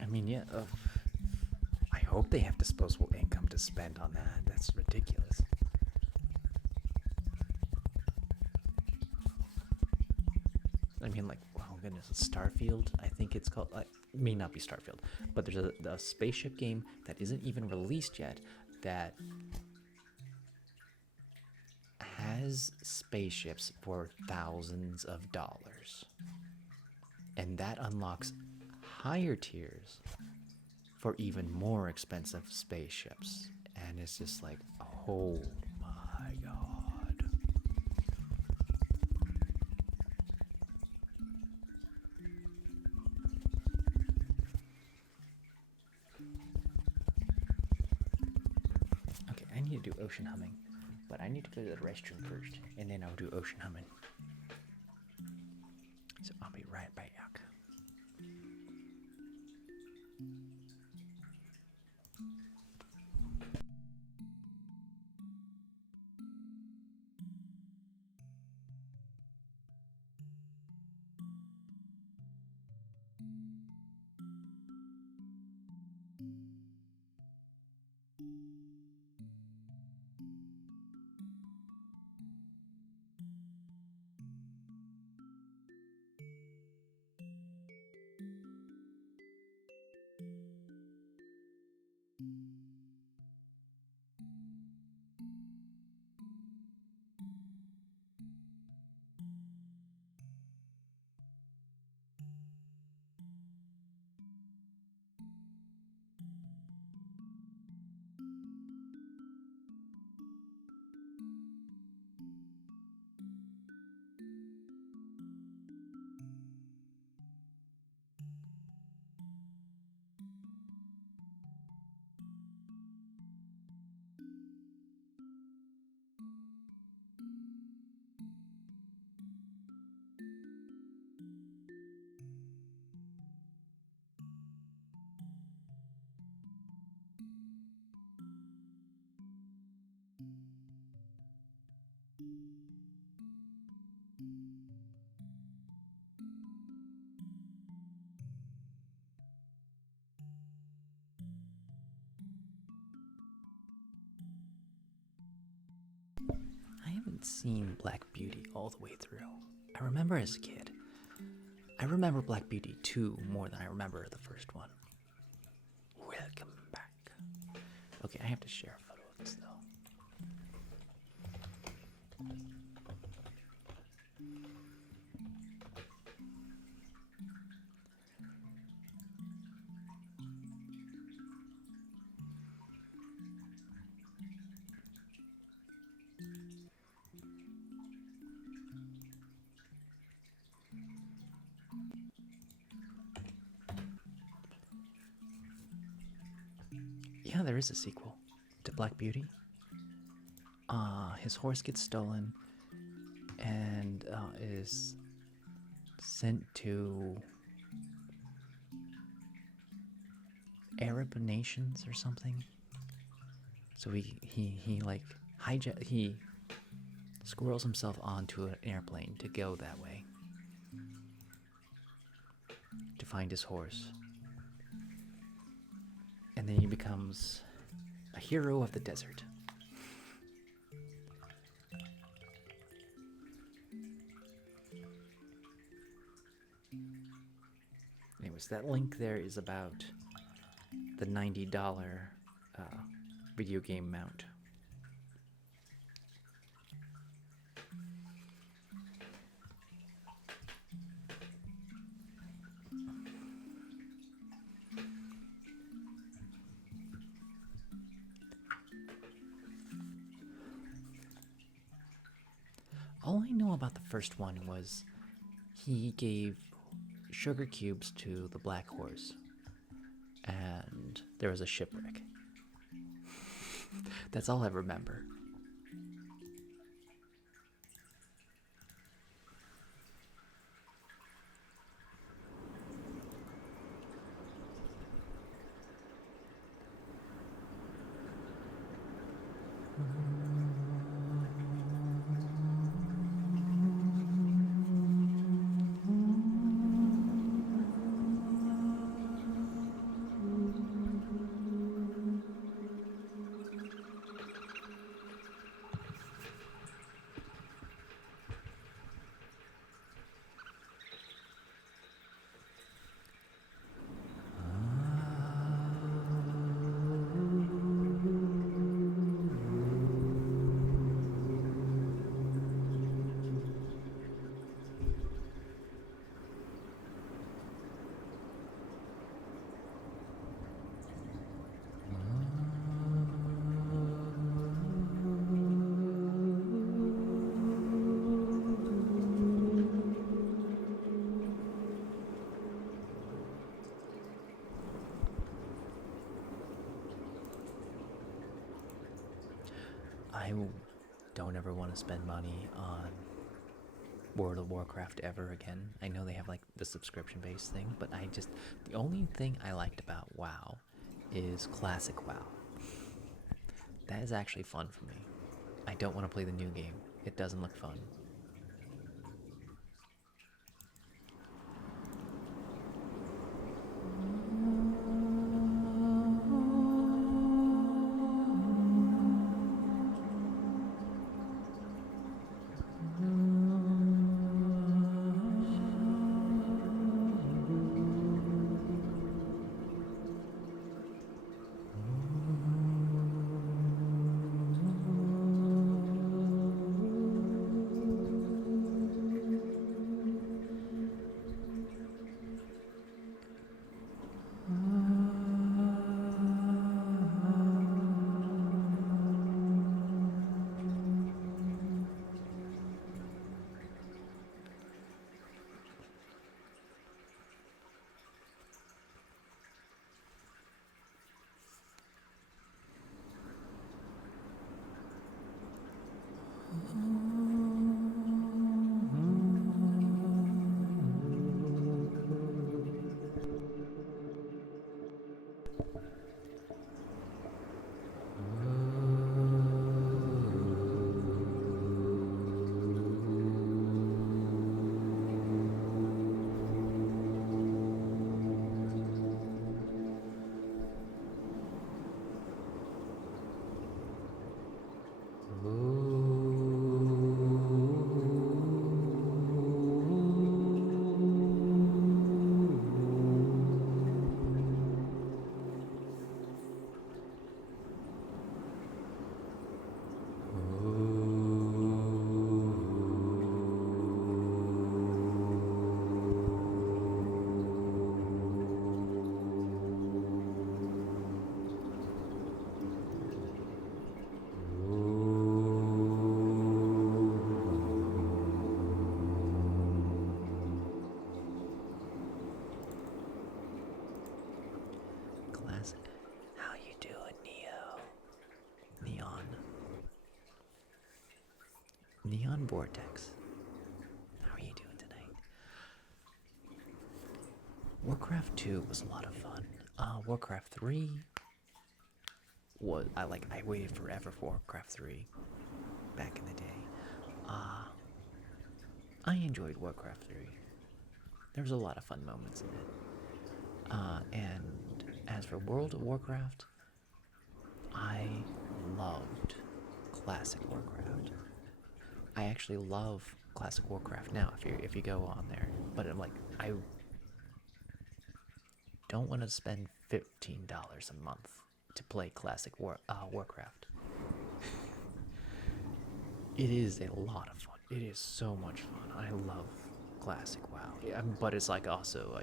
I mean, yeah, I hope they have disposable income to spend on that. That's ridiculous. I mean, like, oh goodness, Starfield, I think it's called. May not be Starfield, but there's a spaceship game that isn't even released yet that has spaceships for thousands of dollars. And that unlocks higher tiers for even more expensive spaceships. And it's just like, oh my god. Okay, I need to do ocean humming, but I need to go to the restroom first, and then I'll do ocean humming. So I'll be right back. I haven't seen Black Beauty all the way through. I remember as a kid. I remember Black Beauty 2 more than I remember the first one. Welcome back. Okay, I have to share a photo of this though. Yeah, there is a sequel to Black Beauty. His horse gets stolen and is sent to Arab nations or something. So he like he squirrels himself onto an airplane to go that way to find his horse. And then he becomes a hero of the desert. Anyways, that link there is about the $90 video game mount. All I know about the first one was he gave sugar cubes to the black horse, and there was a shipwreck. That's all I remember. I don't ever want to spend money on World of Warcraft ever again. I know they have like the subscription based thing, but the only thing I liked about WoW is classic WoW. That is actually fun for me. I don't want to play the new game. It doesn't look fun. Classic. How you doing, Neon? Neon Vortex. How are you doing tonight? Warcraft 2 was a lot of fun. Warcraft 3 was I waited forever for Warcraft 3 back in the day. I enjoyed Warcraft 3. There was a lot of fun moments in it. And as for World of Warcraft, I loved Classic Warcraft. I actually love Classic Warcraft now if you go on there. But I don't want to spend $15 a month to play Classic Warcraft. It is a lot of fun. It is so much fun. I love Classic WoW. Yeah, but it's also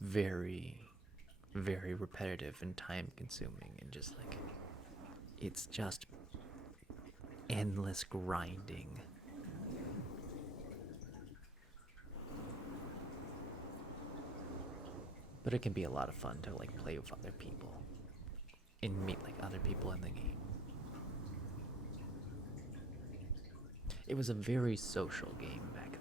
very, very repetitive and time consuming, and it's just endless grinding. But it can be a lot of fun to like play with other people and meet like other people in the game. It was a very social game back then.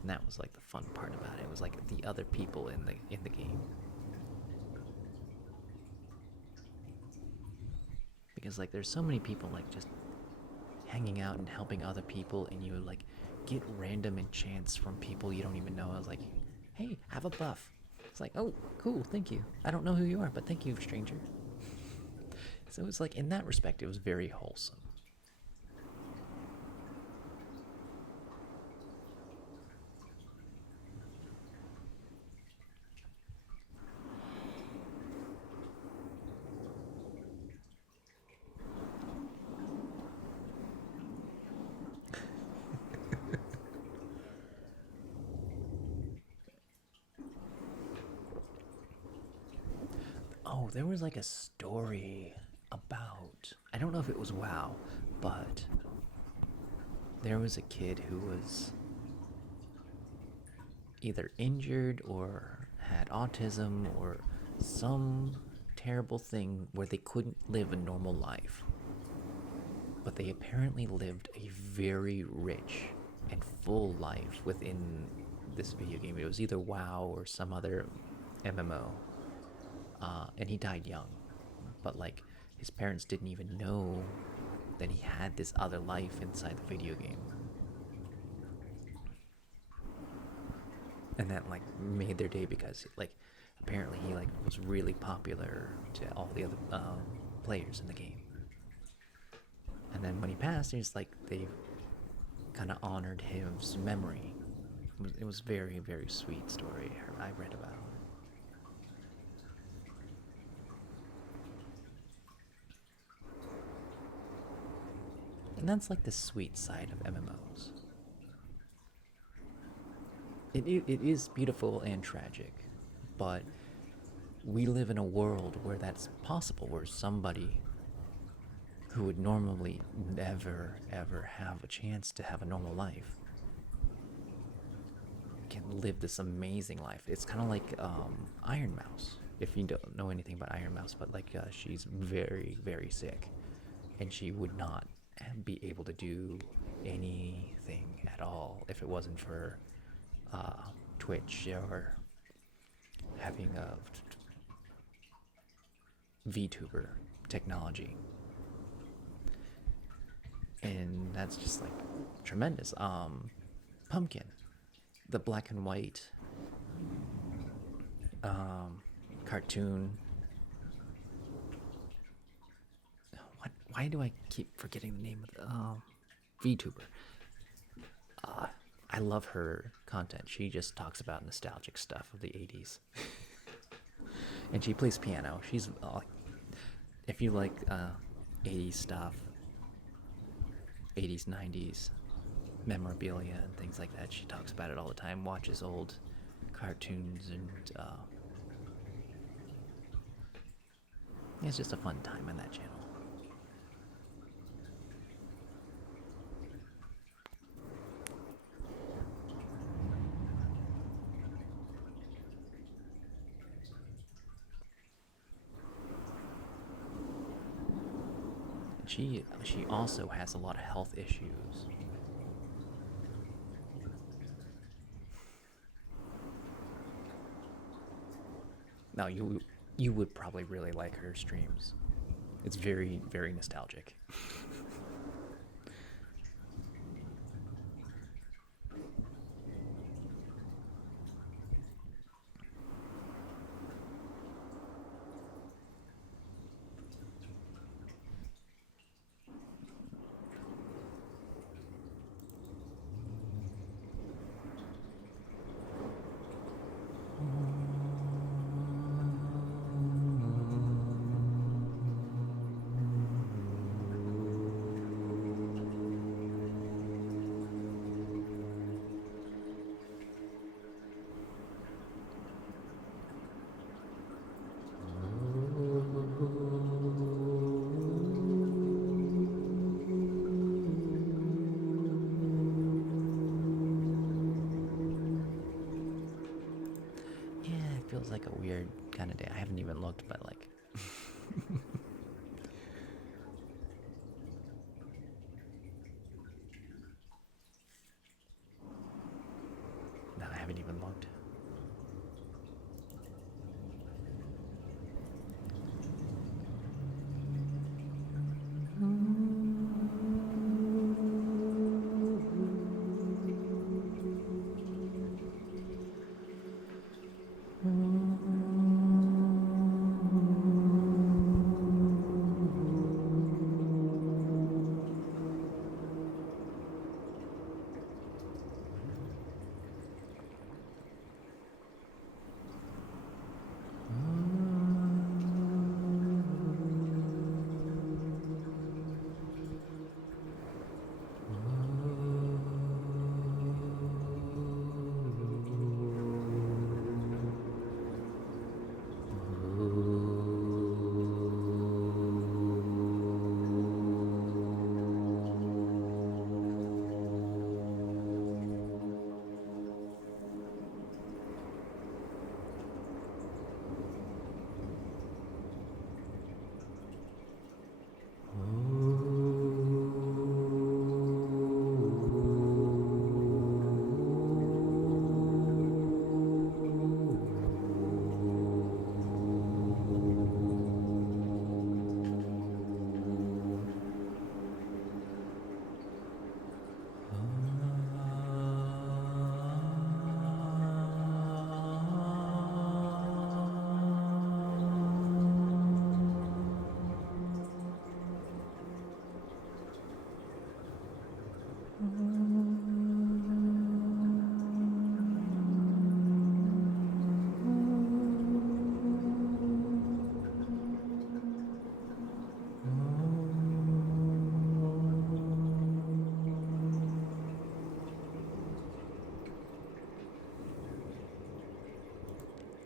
And that was like the fun part about it. It was like the other people in the game. Because like there's so many people like just hanging out and helping other people, and you like get random enchants from people you don't even know. I was like, hey, have a buff. It's like, oh, cool, thank you. I don't know who you are, but thank you, stranger. So it's like, in that respect, it was very wholesome. Oh, there was like a story about, I don't know if it was WoW, but there was a kid who was either injured or had autism or some terrible thing where they couldn't live a normal life. But they apparently lived a very rich and full life within this video game. It was either WoW or some other MMO. And he died young. But like, his parents didn't even know that he had this other life inside the video game. And that like made their day because like apparently he like was really popular to all the other players in the game. And then when he passed, it's like they kind of honored his memory. It was very, very sweet story I read about. And that's like the sweet side of MMOs. It is beautiful and tragic, but we live in a world where that's possible, where somebody who would normally never ever have a chance to have a normal life can live this amazing life. It's kind of like Iron Mouse, if you don't know anything about Iron Mouse, but like she's very, very sick, and she would not be able to do anything at all if it wasn't for Twitch or having a VTuber technology. And that's just like tremendous. Pumpkin, the black and white cartoon. Why do I keep forgetting the name of the VTuber? I love her content. She just talks about nostalgic stuff of the 80s. And she plays piano. She's if you like 80s stuff, 80s, 90s memorabilia and things like that, she talks about it all the time. Watches old cartoons, and it's just a fun time on that channel. She also has a lot of health issues. Now you would probably really like her streams. It's very, very nostalgic. like a weird kind of day. I haven't even looked, but like. No, I haven't even looked.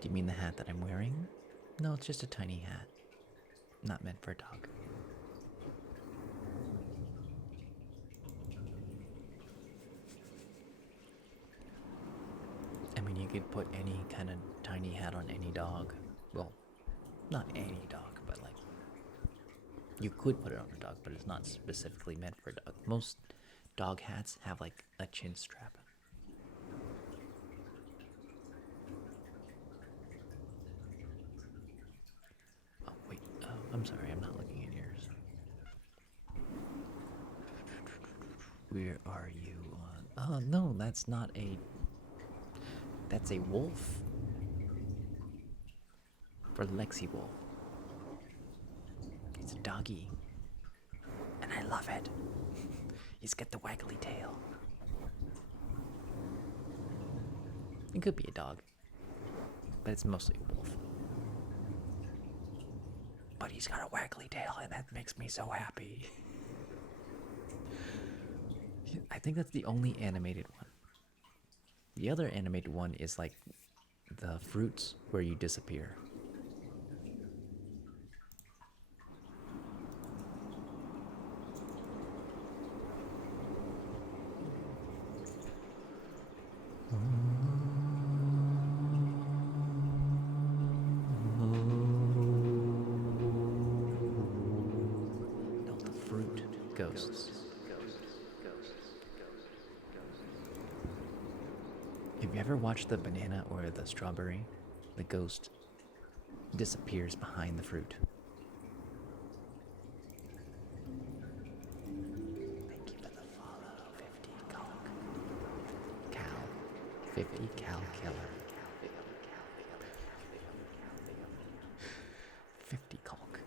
Do you mean the hat that I'm wearing? No, it's just a tiny hat. Not meant for a dog. I mean, you could put any kind of tiny hat on any dog. Well, not any dog, but like, you could put it on a dog, but it's not specifically meant for a dog. Most dog hats have like a chin strap. Oh, wait. Oh, I'm sorry, I'm not looking at yours. Where are you on? Oh, no, that's not a. That's a wolf. For Lexi Wolf. It's a doggy. And I love it. He's got the waggly tail. It could be a dog, but it's mostly a wolf. But he's got a waggly tail, and that makes me so happy. I think that's the only animated one. The other animated one is like the fruits where you disappear. No, the fruit ghosts. Have you ever watched the banana or the strawberry? The ghost disappears behind the fruit. Thank you for the follow, 50 Calc. Cal. 50 Cal Killer. 50 Calc.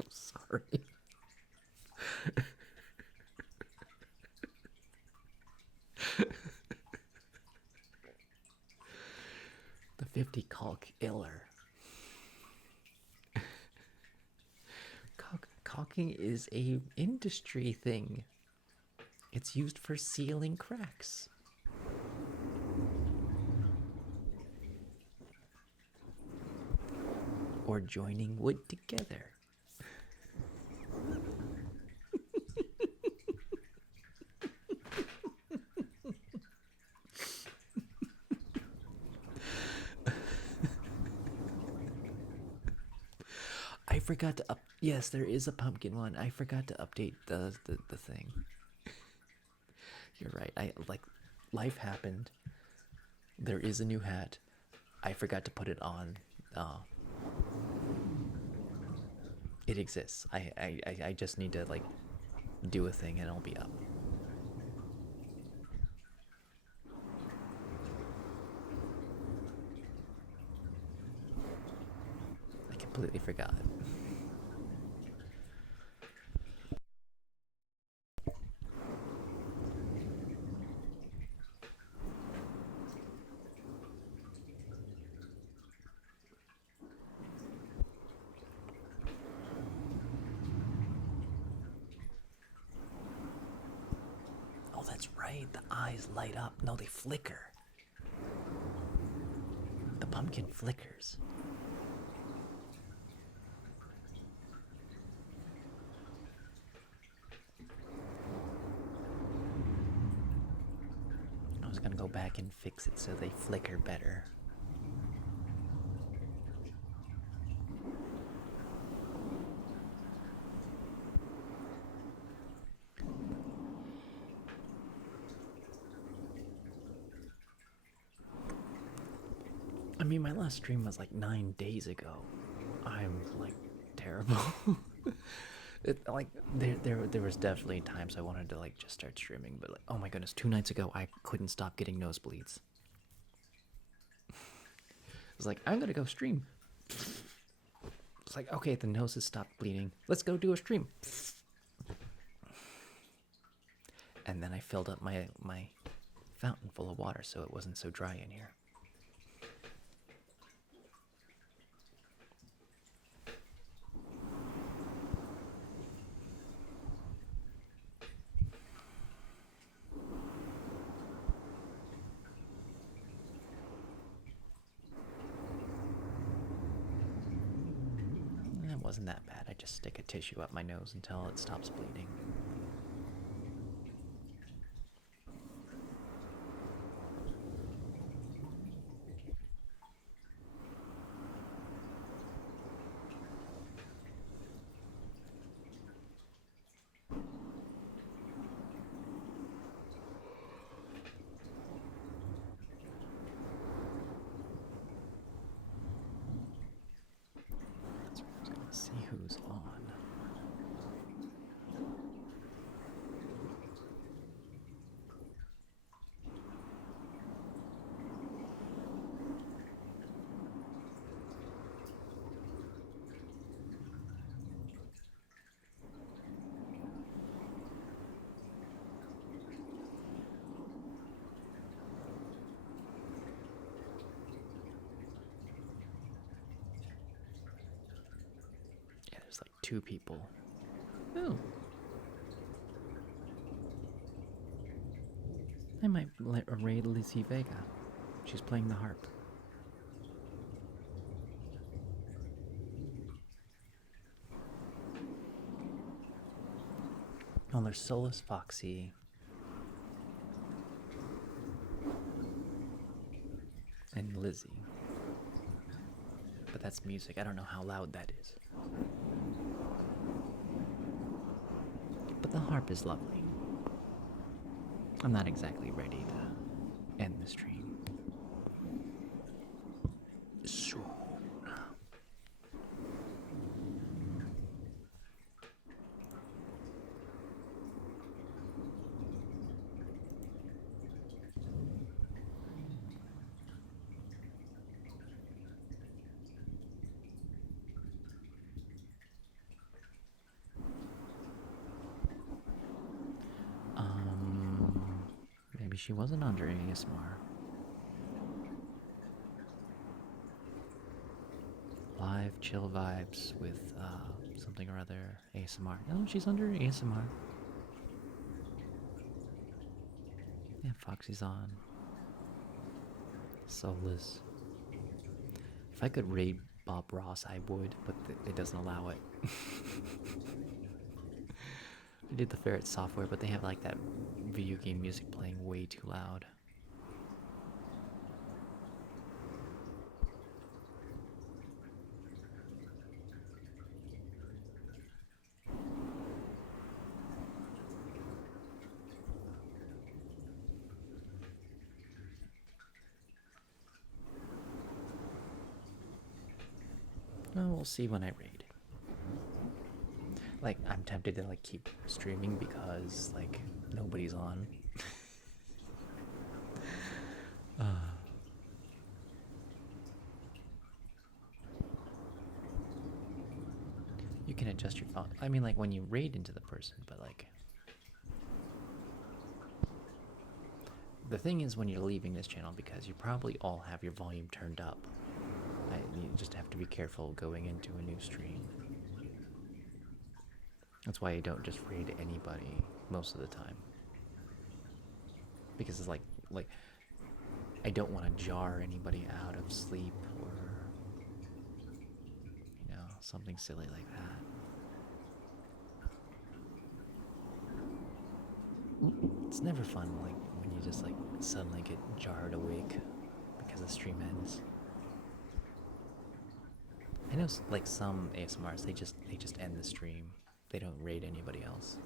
I'm sorry. The 50 Calc Iller. Caulking is a industry thing. It's used for sealing cracks. Or joining wood together. forgot to up. Yes, there is a pumpkin one. I forgot to update the thing. You're right. I like life happened. There is a new hat. I forgot to put it on. It exists. I just need to like do a thing and it'll be up. I completely forgot. Oh, that's right. The eyes light up. No, they flicker. The pumpkin flickers. I was gonna go back and fix it so they flicker better. I mean, my last stream was like 9 days ago. I'm like terrible. Like there was definitely times I wanted to like just start streaming, but like oh my goodness, 2 nights ago I couldn't stop getting nosebleeds. I was like, I'm gonna go stream. It's like okay, the nose has stopped bleeding. Let's go do a stream. And then I filled up my fountain full of water so it wasn't so dry in here. It wasn't that bad. I just stick a tissue up my nose until it stops bleeding. Let's see who's on. Yeah, there's like 2 people. Oh. I might raid Lizzie Vega. She's playing the harp. Oh, there's Solus Foxy. And Lizzie. But that's music. I don't know how loud that is. But the harp is lovely. I'm not exactly ready to end the stream. Soon. Maybe she wasn't under ASMR. Live chill vibes with something or other ASMR. No, she's under ASMR. Yeah, Foxy's on. Soulless. If I could raid Bob Ross, I would, but it doesn't allow it. I did the Ferret software, but they have like that video game music playing way too loud. No, we'll see when I raid. Like, I'm tempted to like keep streaming because like nobody's on. You can adjust your phone. I mean, like when you raid into the person, but like the thing is when you're leaving this channel, because you probably all have your volume turned up. You just have to be careful going into a new stream. That's why I don't just raid anybody most of the time. Because it's like I don't want to jar anybody out of sleep or something silly like that. It's never fun like when you just like suddenly get jarred awake because the stream ends. I know like some ASMRs they just end the stream. They don't raid anybody else.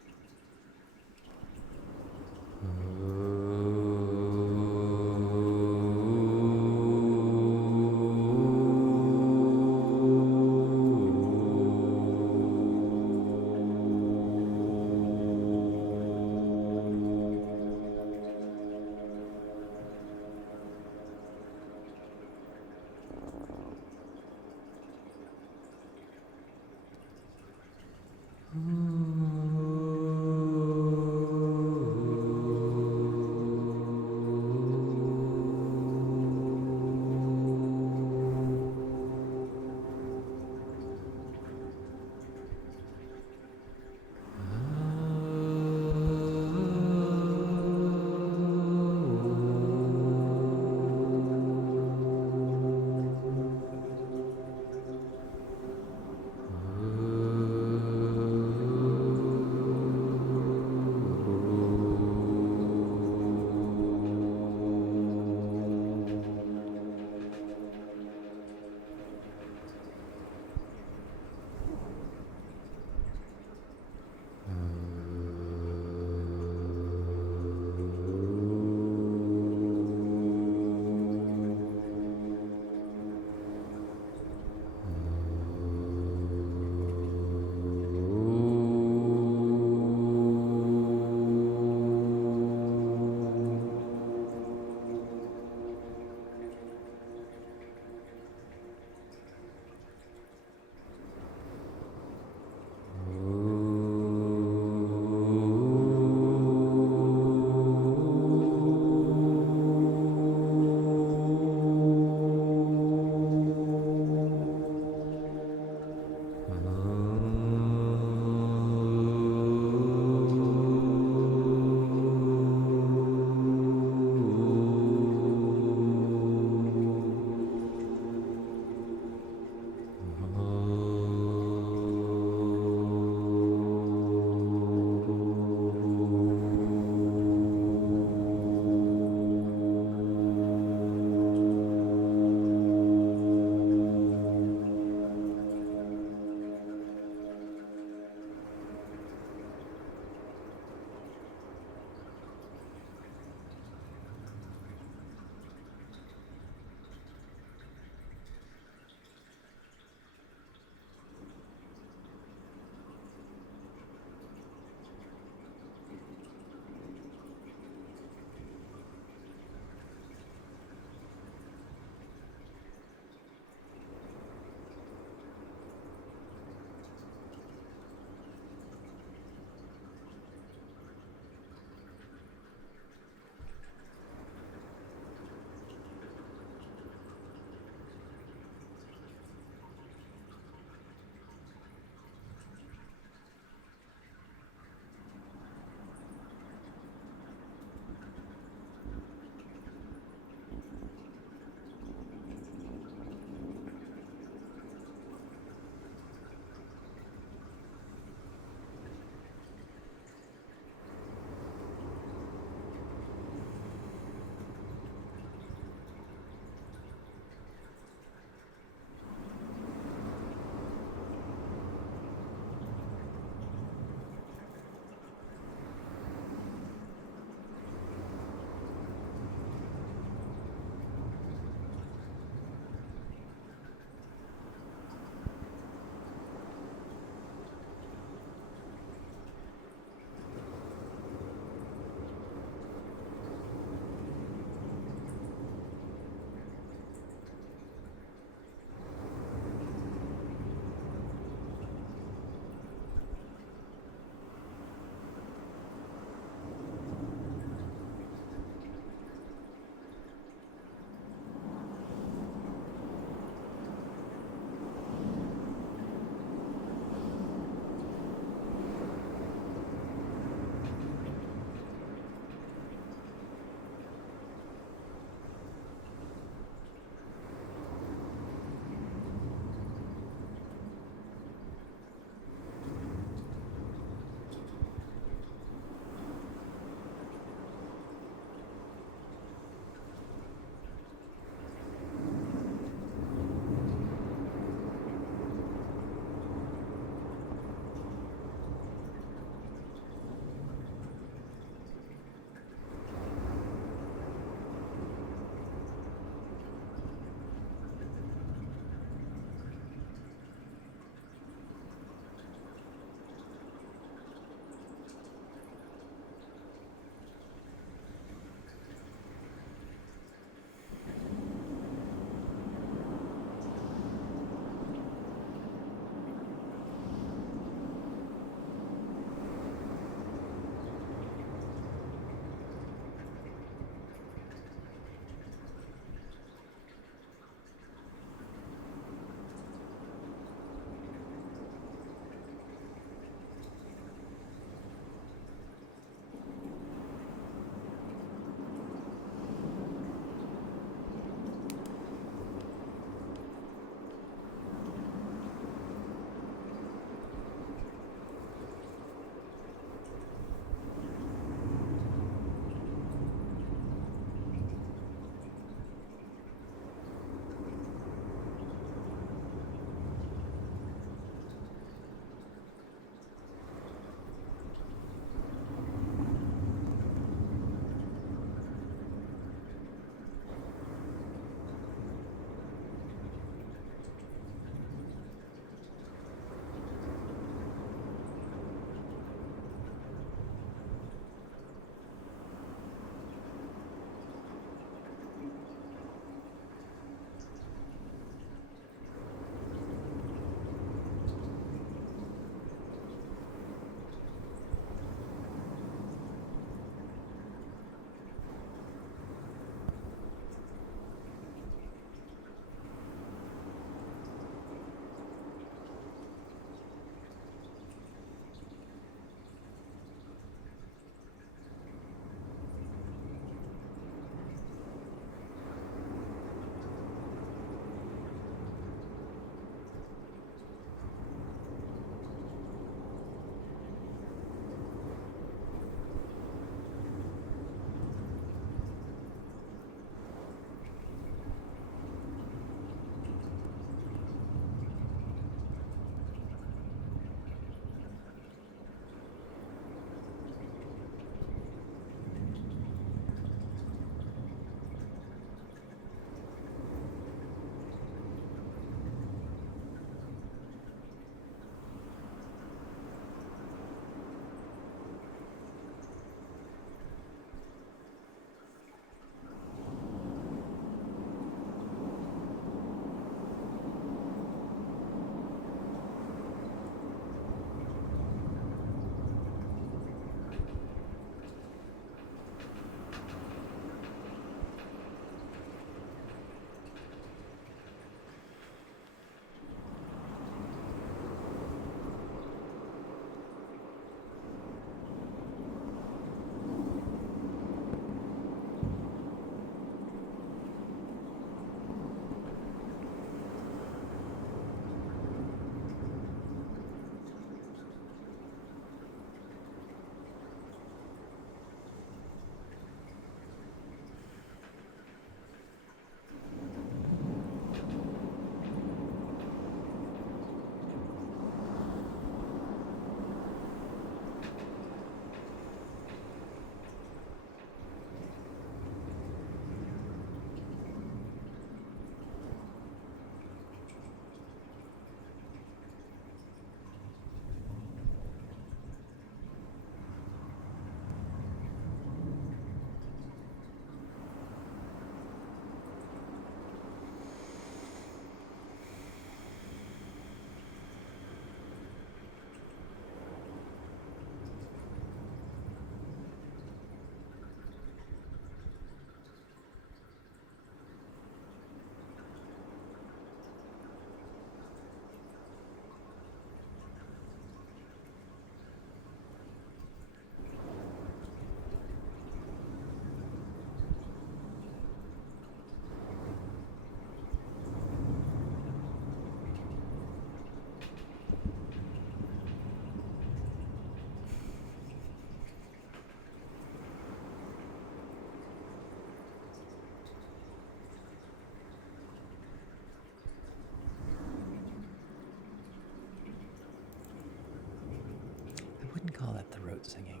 throat singing.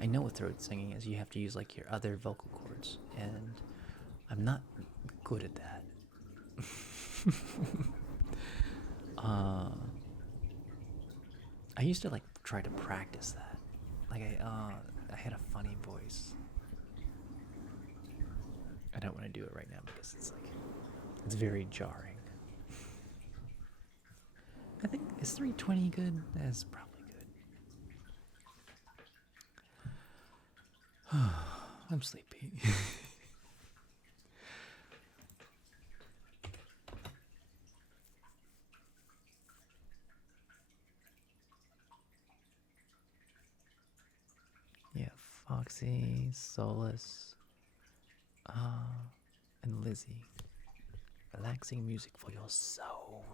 I know what throat singing is. You have to use like your other vocal cords, and I'm not good at that. I used to like try to practice that. Like I had a funny voice. I don't want to do it right now because it's very jarring. I think is 320 good? That's probably good. I'm sleepy. Yeah, Foxy, Solus, and Lizzie. Relaxing music for your soul.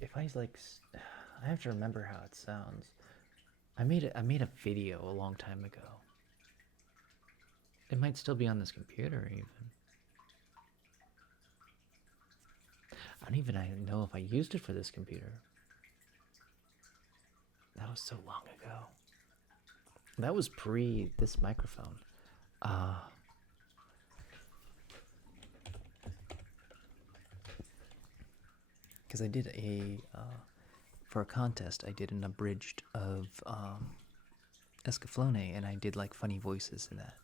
If I like, I have to remember how it sounds. I made a video a long time ago. It might still be on this computer even. I don't even know if I used it for this computer. That was so long ago. That was pre this microphone. Because I did for a contest, I did an abridged of Escaflowne, and I did like funny voices in that.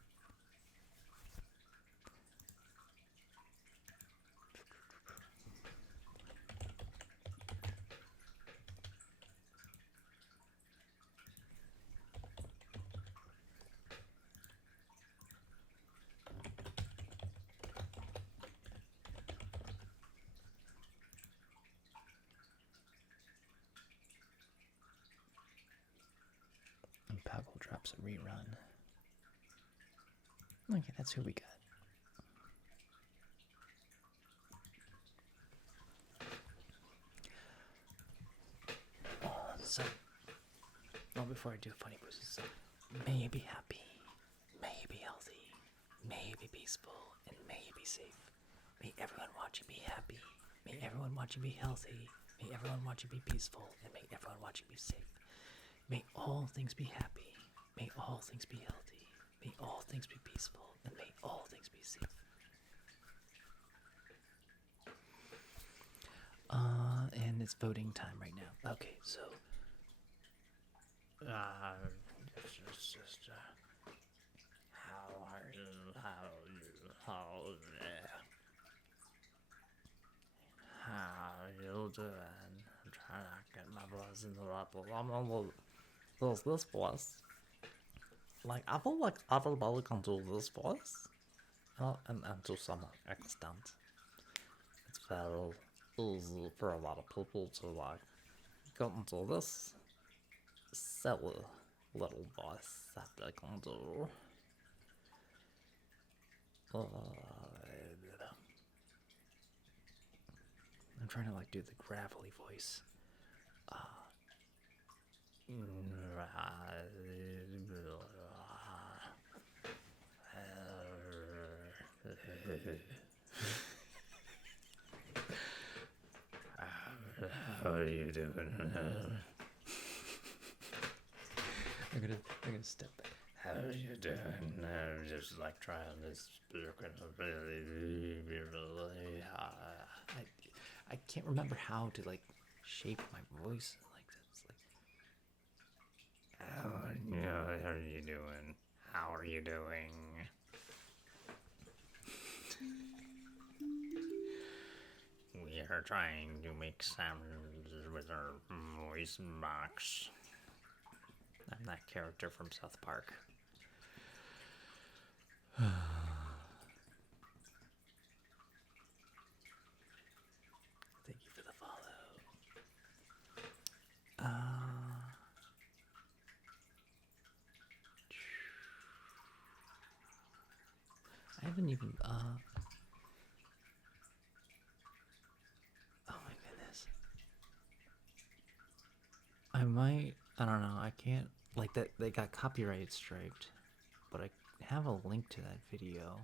And Pagel drops a rerun. Okay, that's who we got. So, well, before I do funny voices, may you be happy, may you be healthy, may you be peaceful, and may you be safe. May everyone watching be happy, may everyone watching be healthy, may everyone watching be peaceful, and may everyone watching be safe. May all things be happy, may all things be healthy, may all things be peaceful, and may all things be safe. And it's voting time right now. Okay, so sister. How are you? How you doing? I'm trying to get my voice in the right place. I'm on this voice. Like, I feel like everybody can do this voice. And to some extent. It's very easy for a lot of people to, like, get into this silly little voice that they can do. I'm trying to like do the gravelly voice. How are you doing? I'm gonna step back. How are you doing? I'm just like trying to speak really. I can't remember how to like shape my voice like this. Like, how are you doing? How are you doing? We are trying to make sounds with our voice box. I'm that character from South Park. Thank you I haven't even, oh my goodness. I don't know, I can't, like that, they got copyright striked, but I have a link to that video.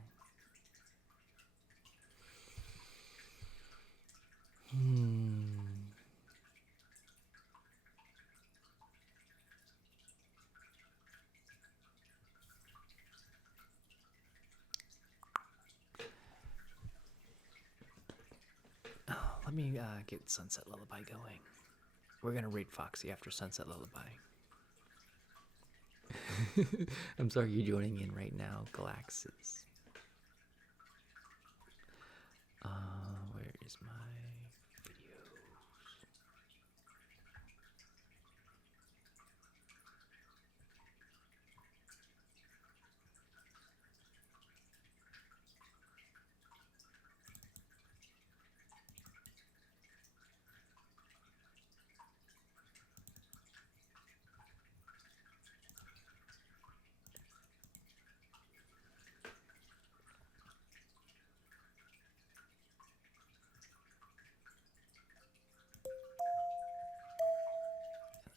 Oh, let me get Sunset Lullaby going. We're gonna rate Foxy after Sunset Lullaby. I'm sorry you're joining in right now, Galaxis. Where is my videos?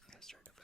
I gotta start over.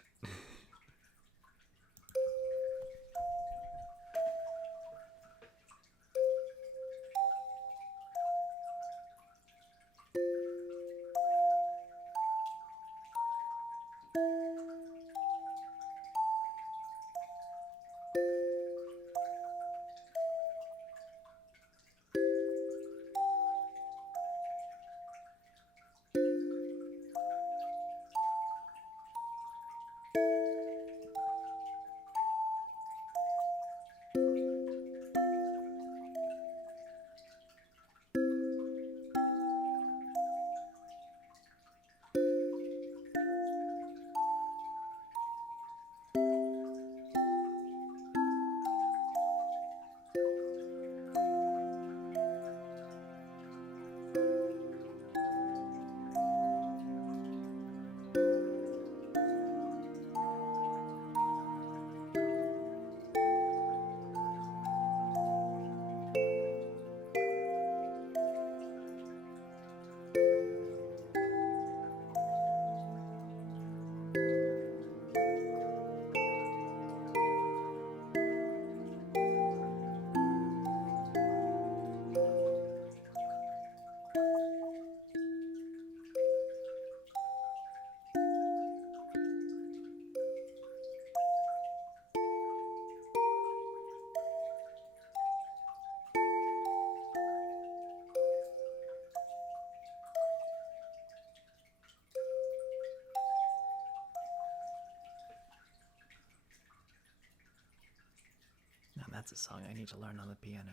Now that's a song I need to learn on the piano.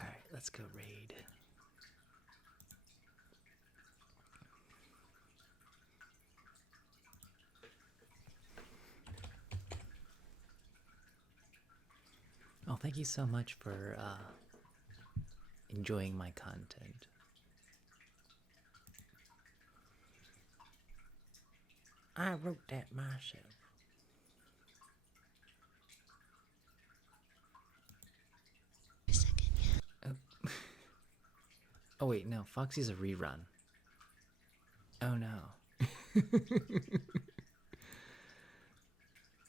Alright, let's go raid. Oh, thank you so much for enjoying my content. I wrote that myself. Oh. Oh wait, no, Foxy's a rerun. Oh no.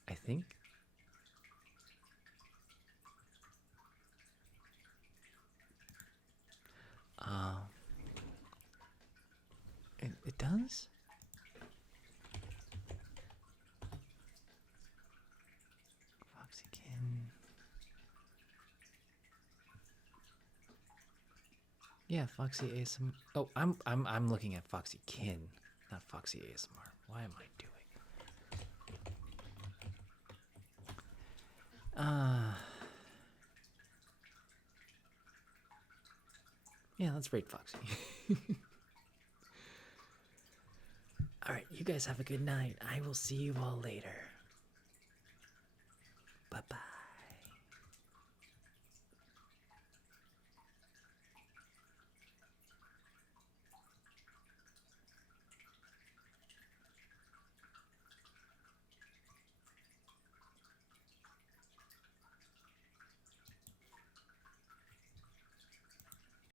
I think. It does? Foxykin. Yeah, Foxy ASMR. Oh, I'm looking at Foxykin, not Foxy ASMR. Why am I doing? Yeah, let's rate Foxy. Alright, you guys have a good night. I will see you all later.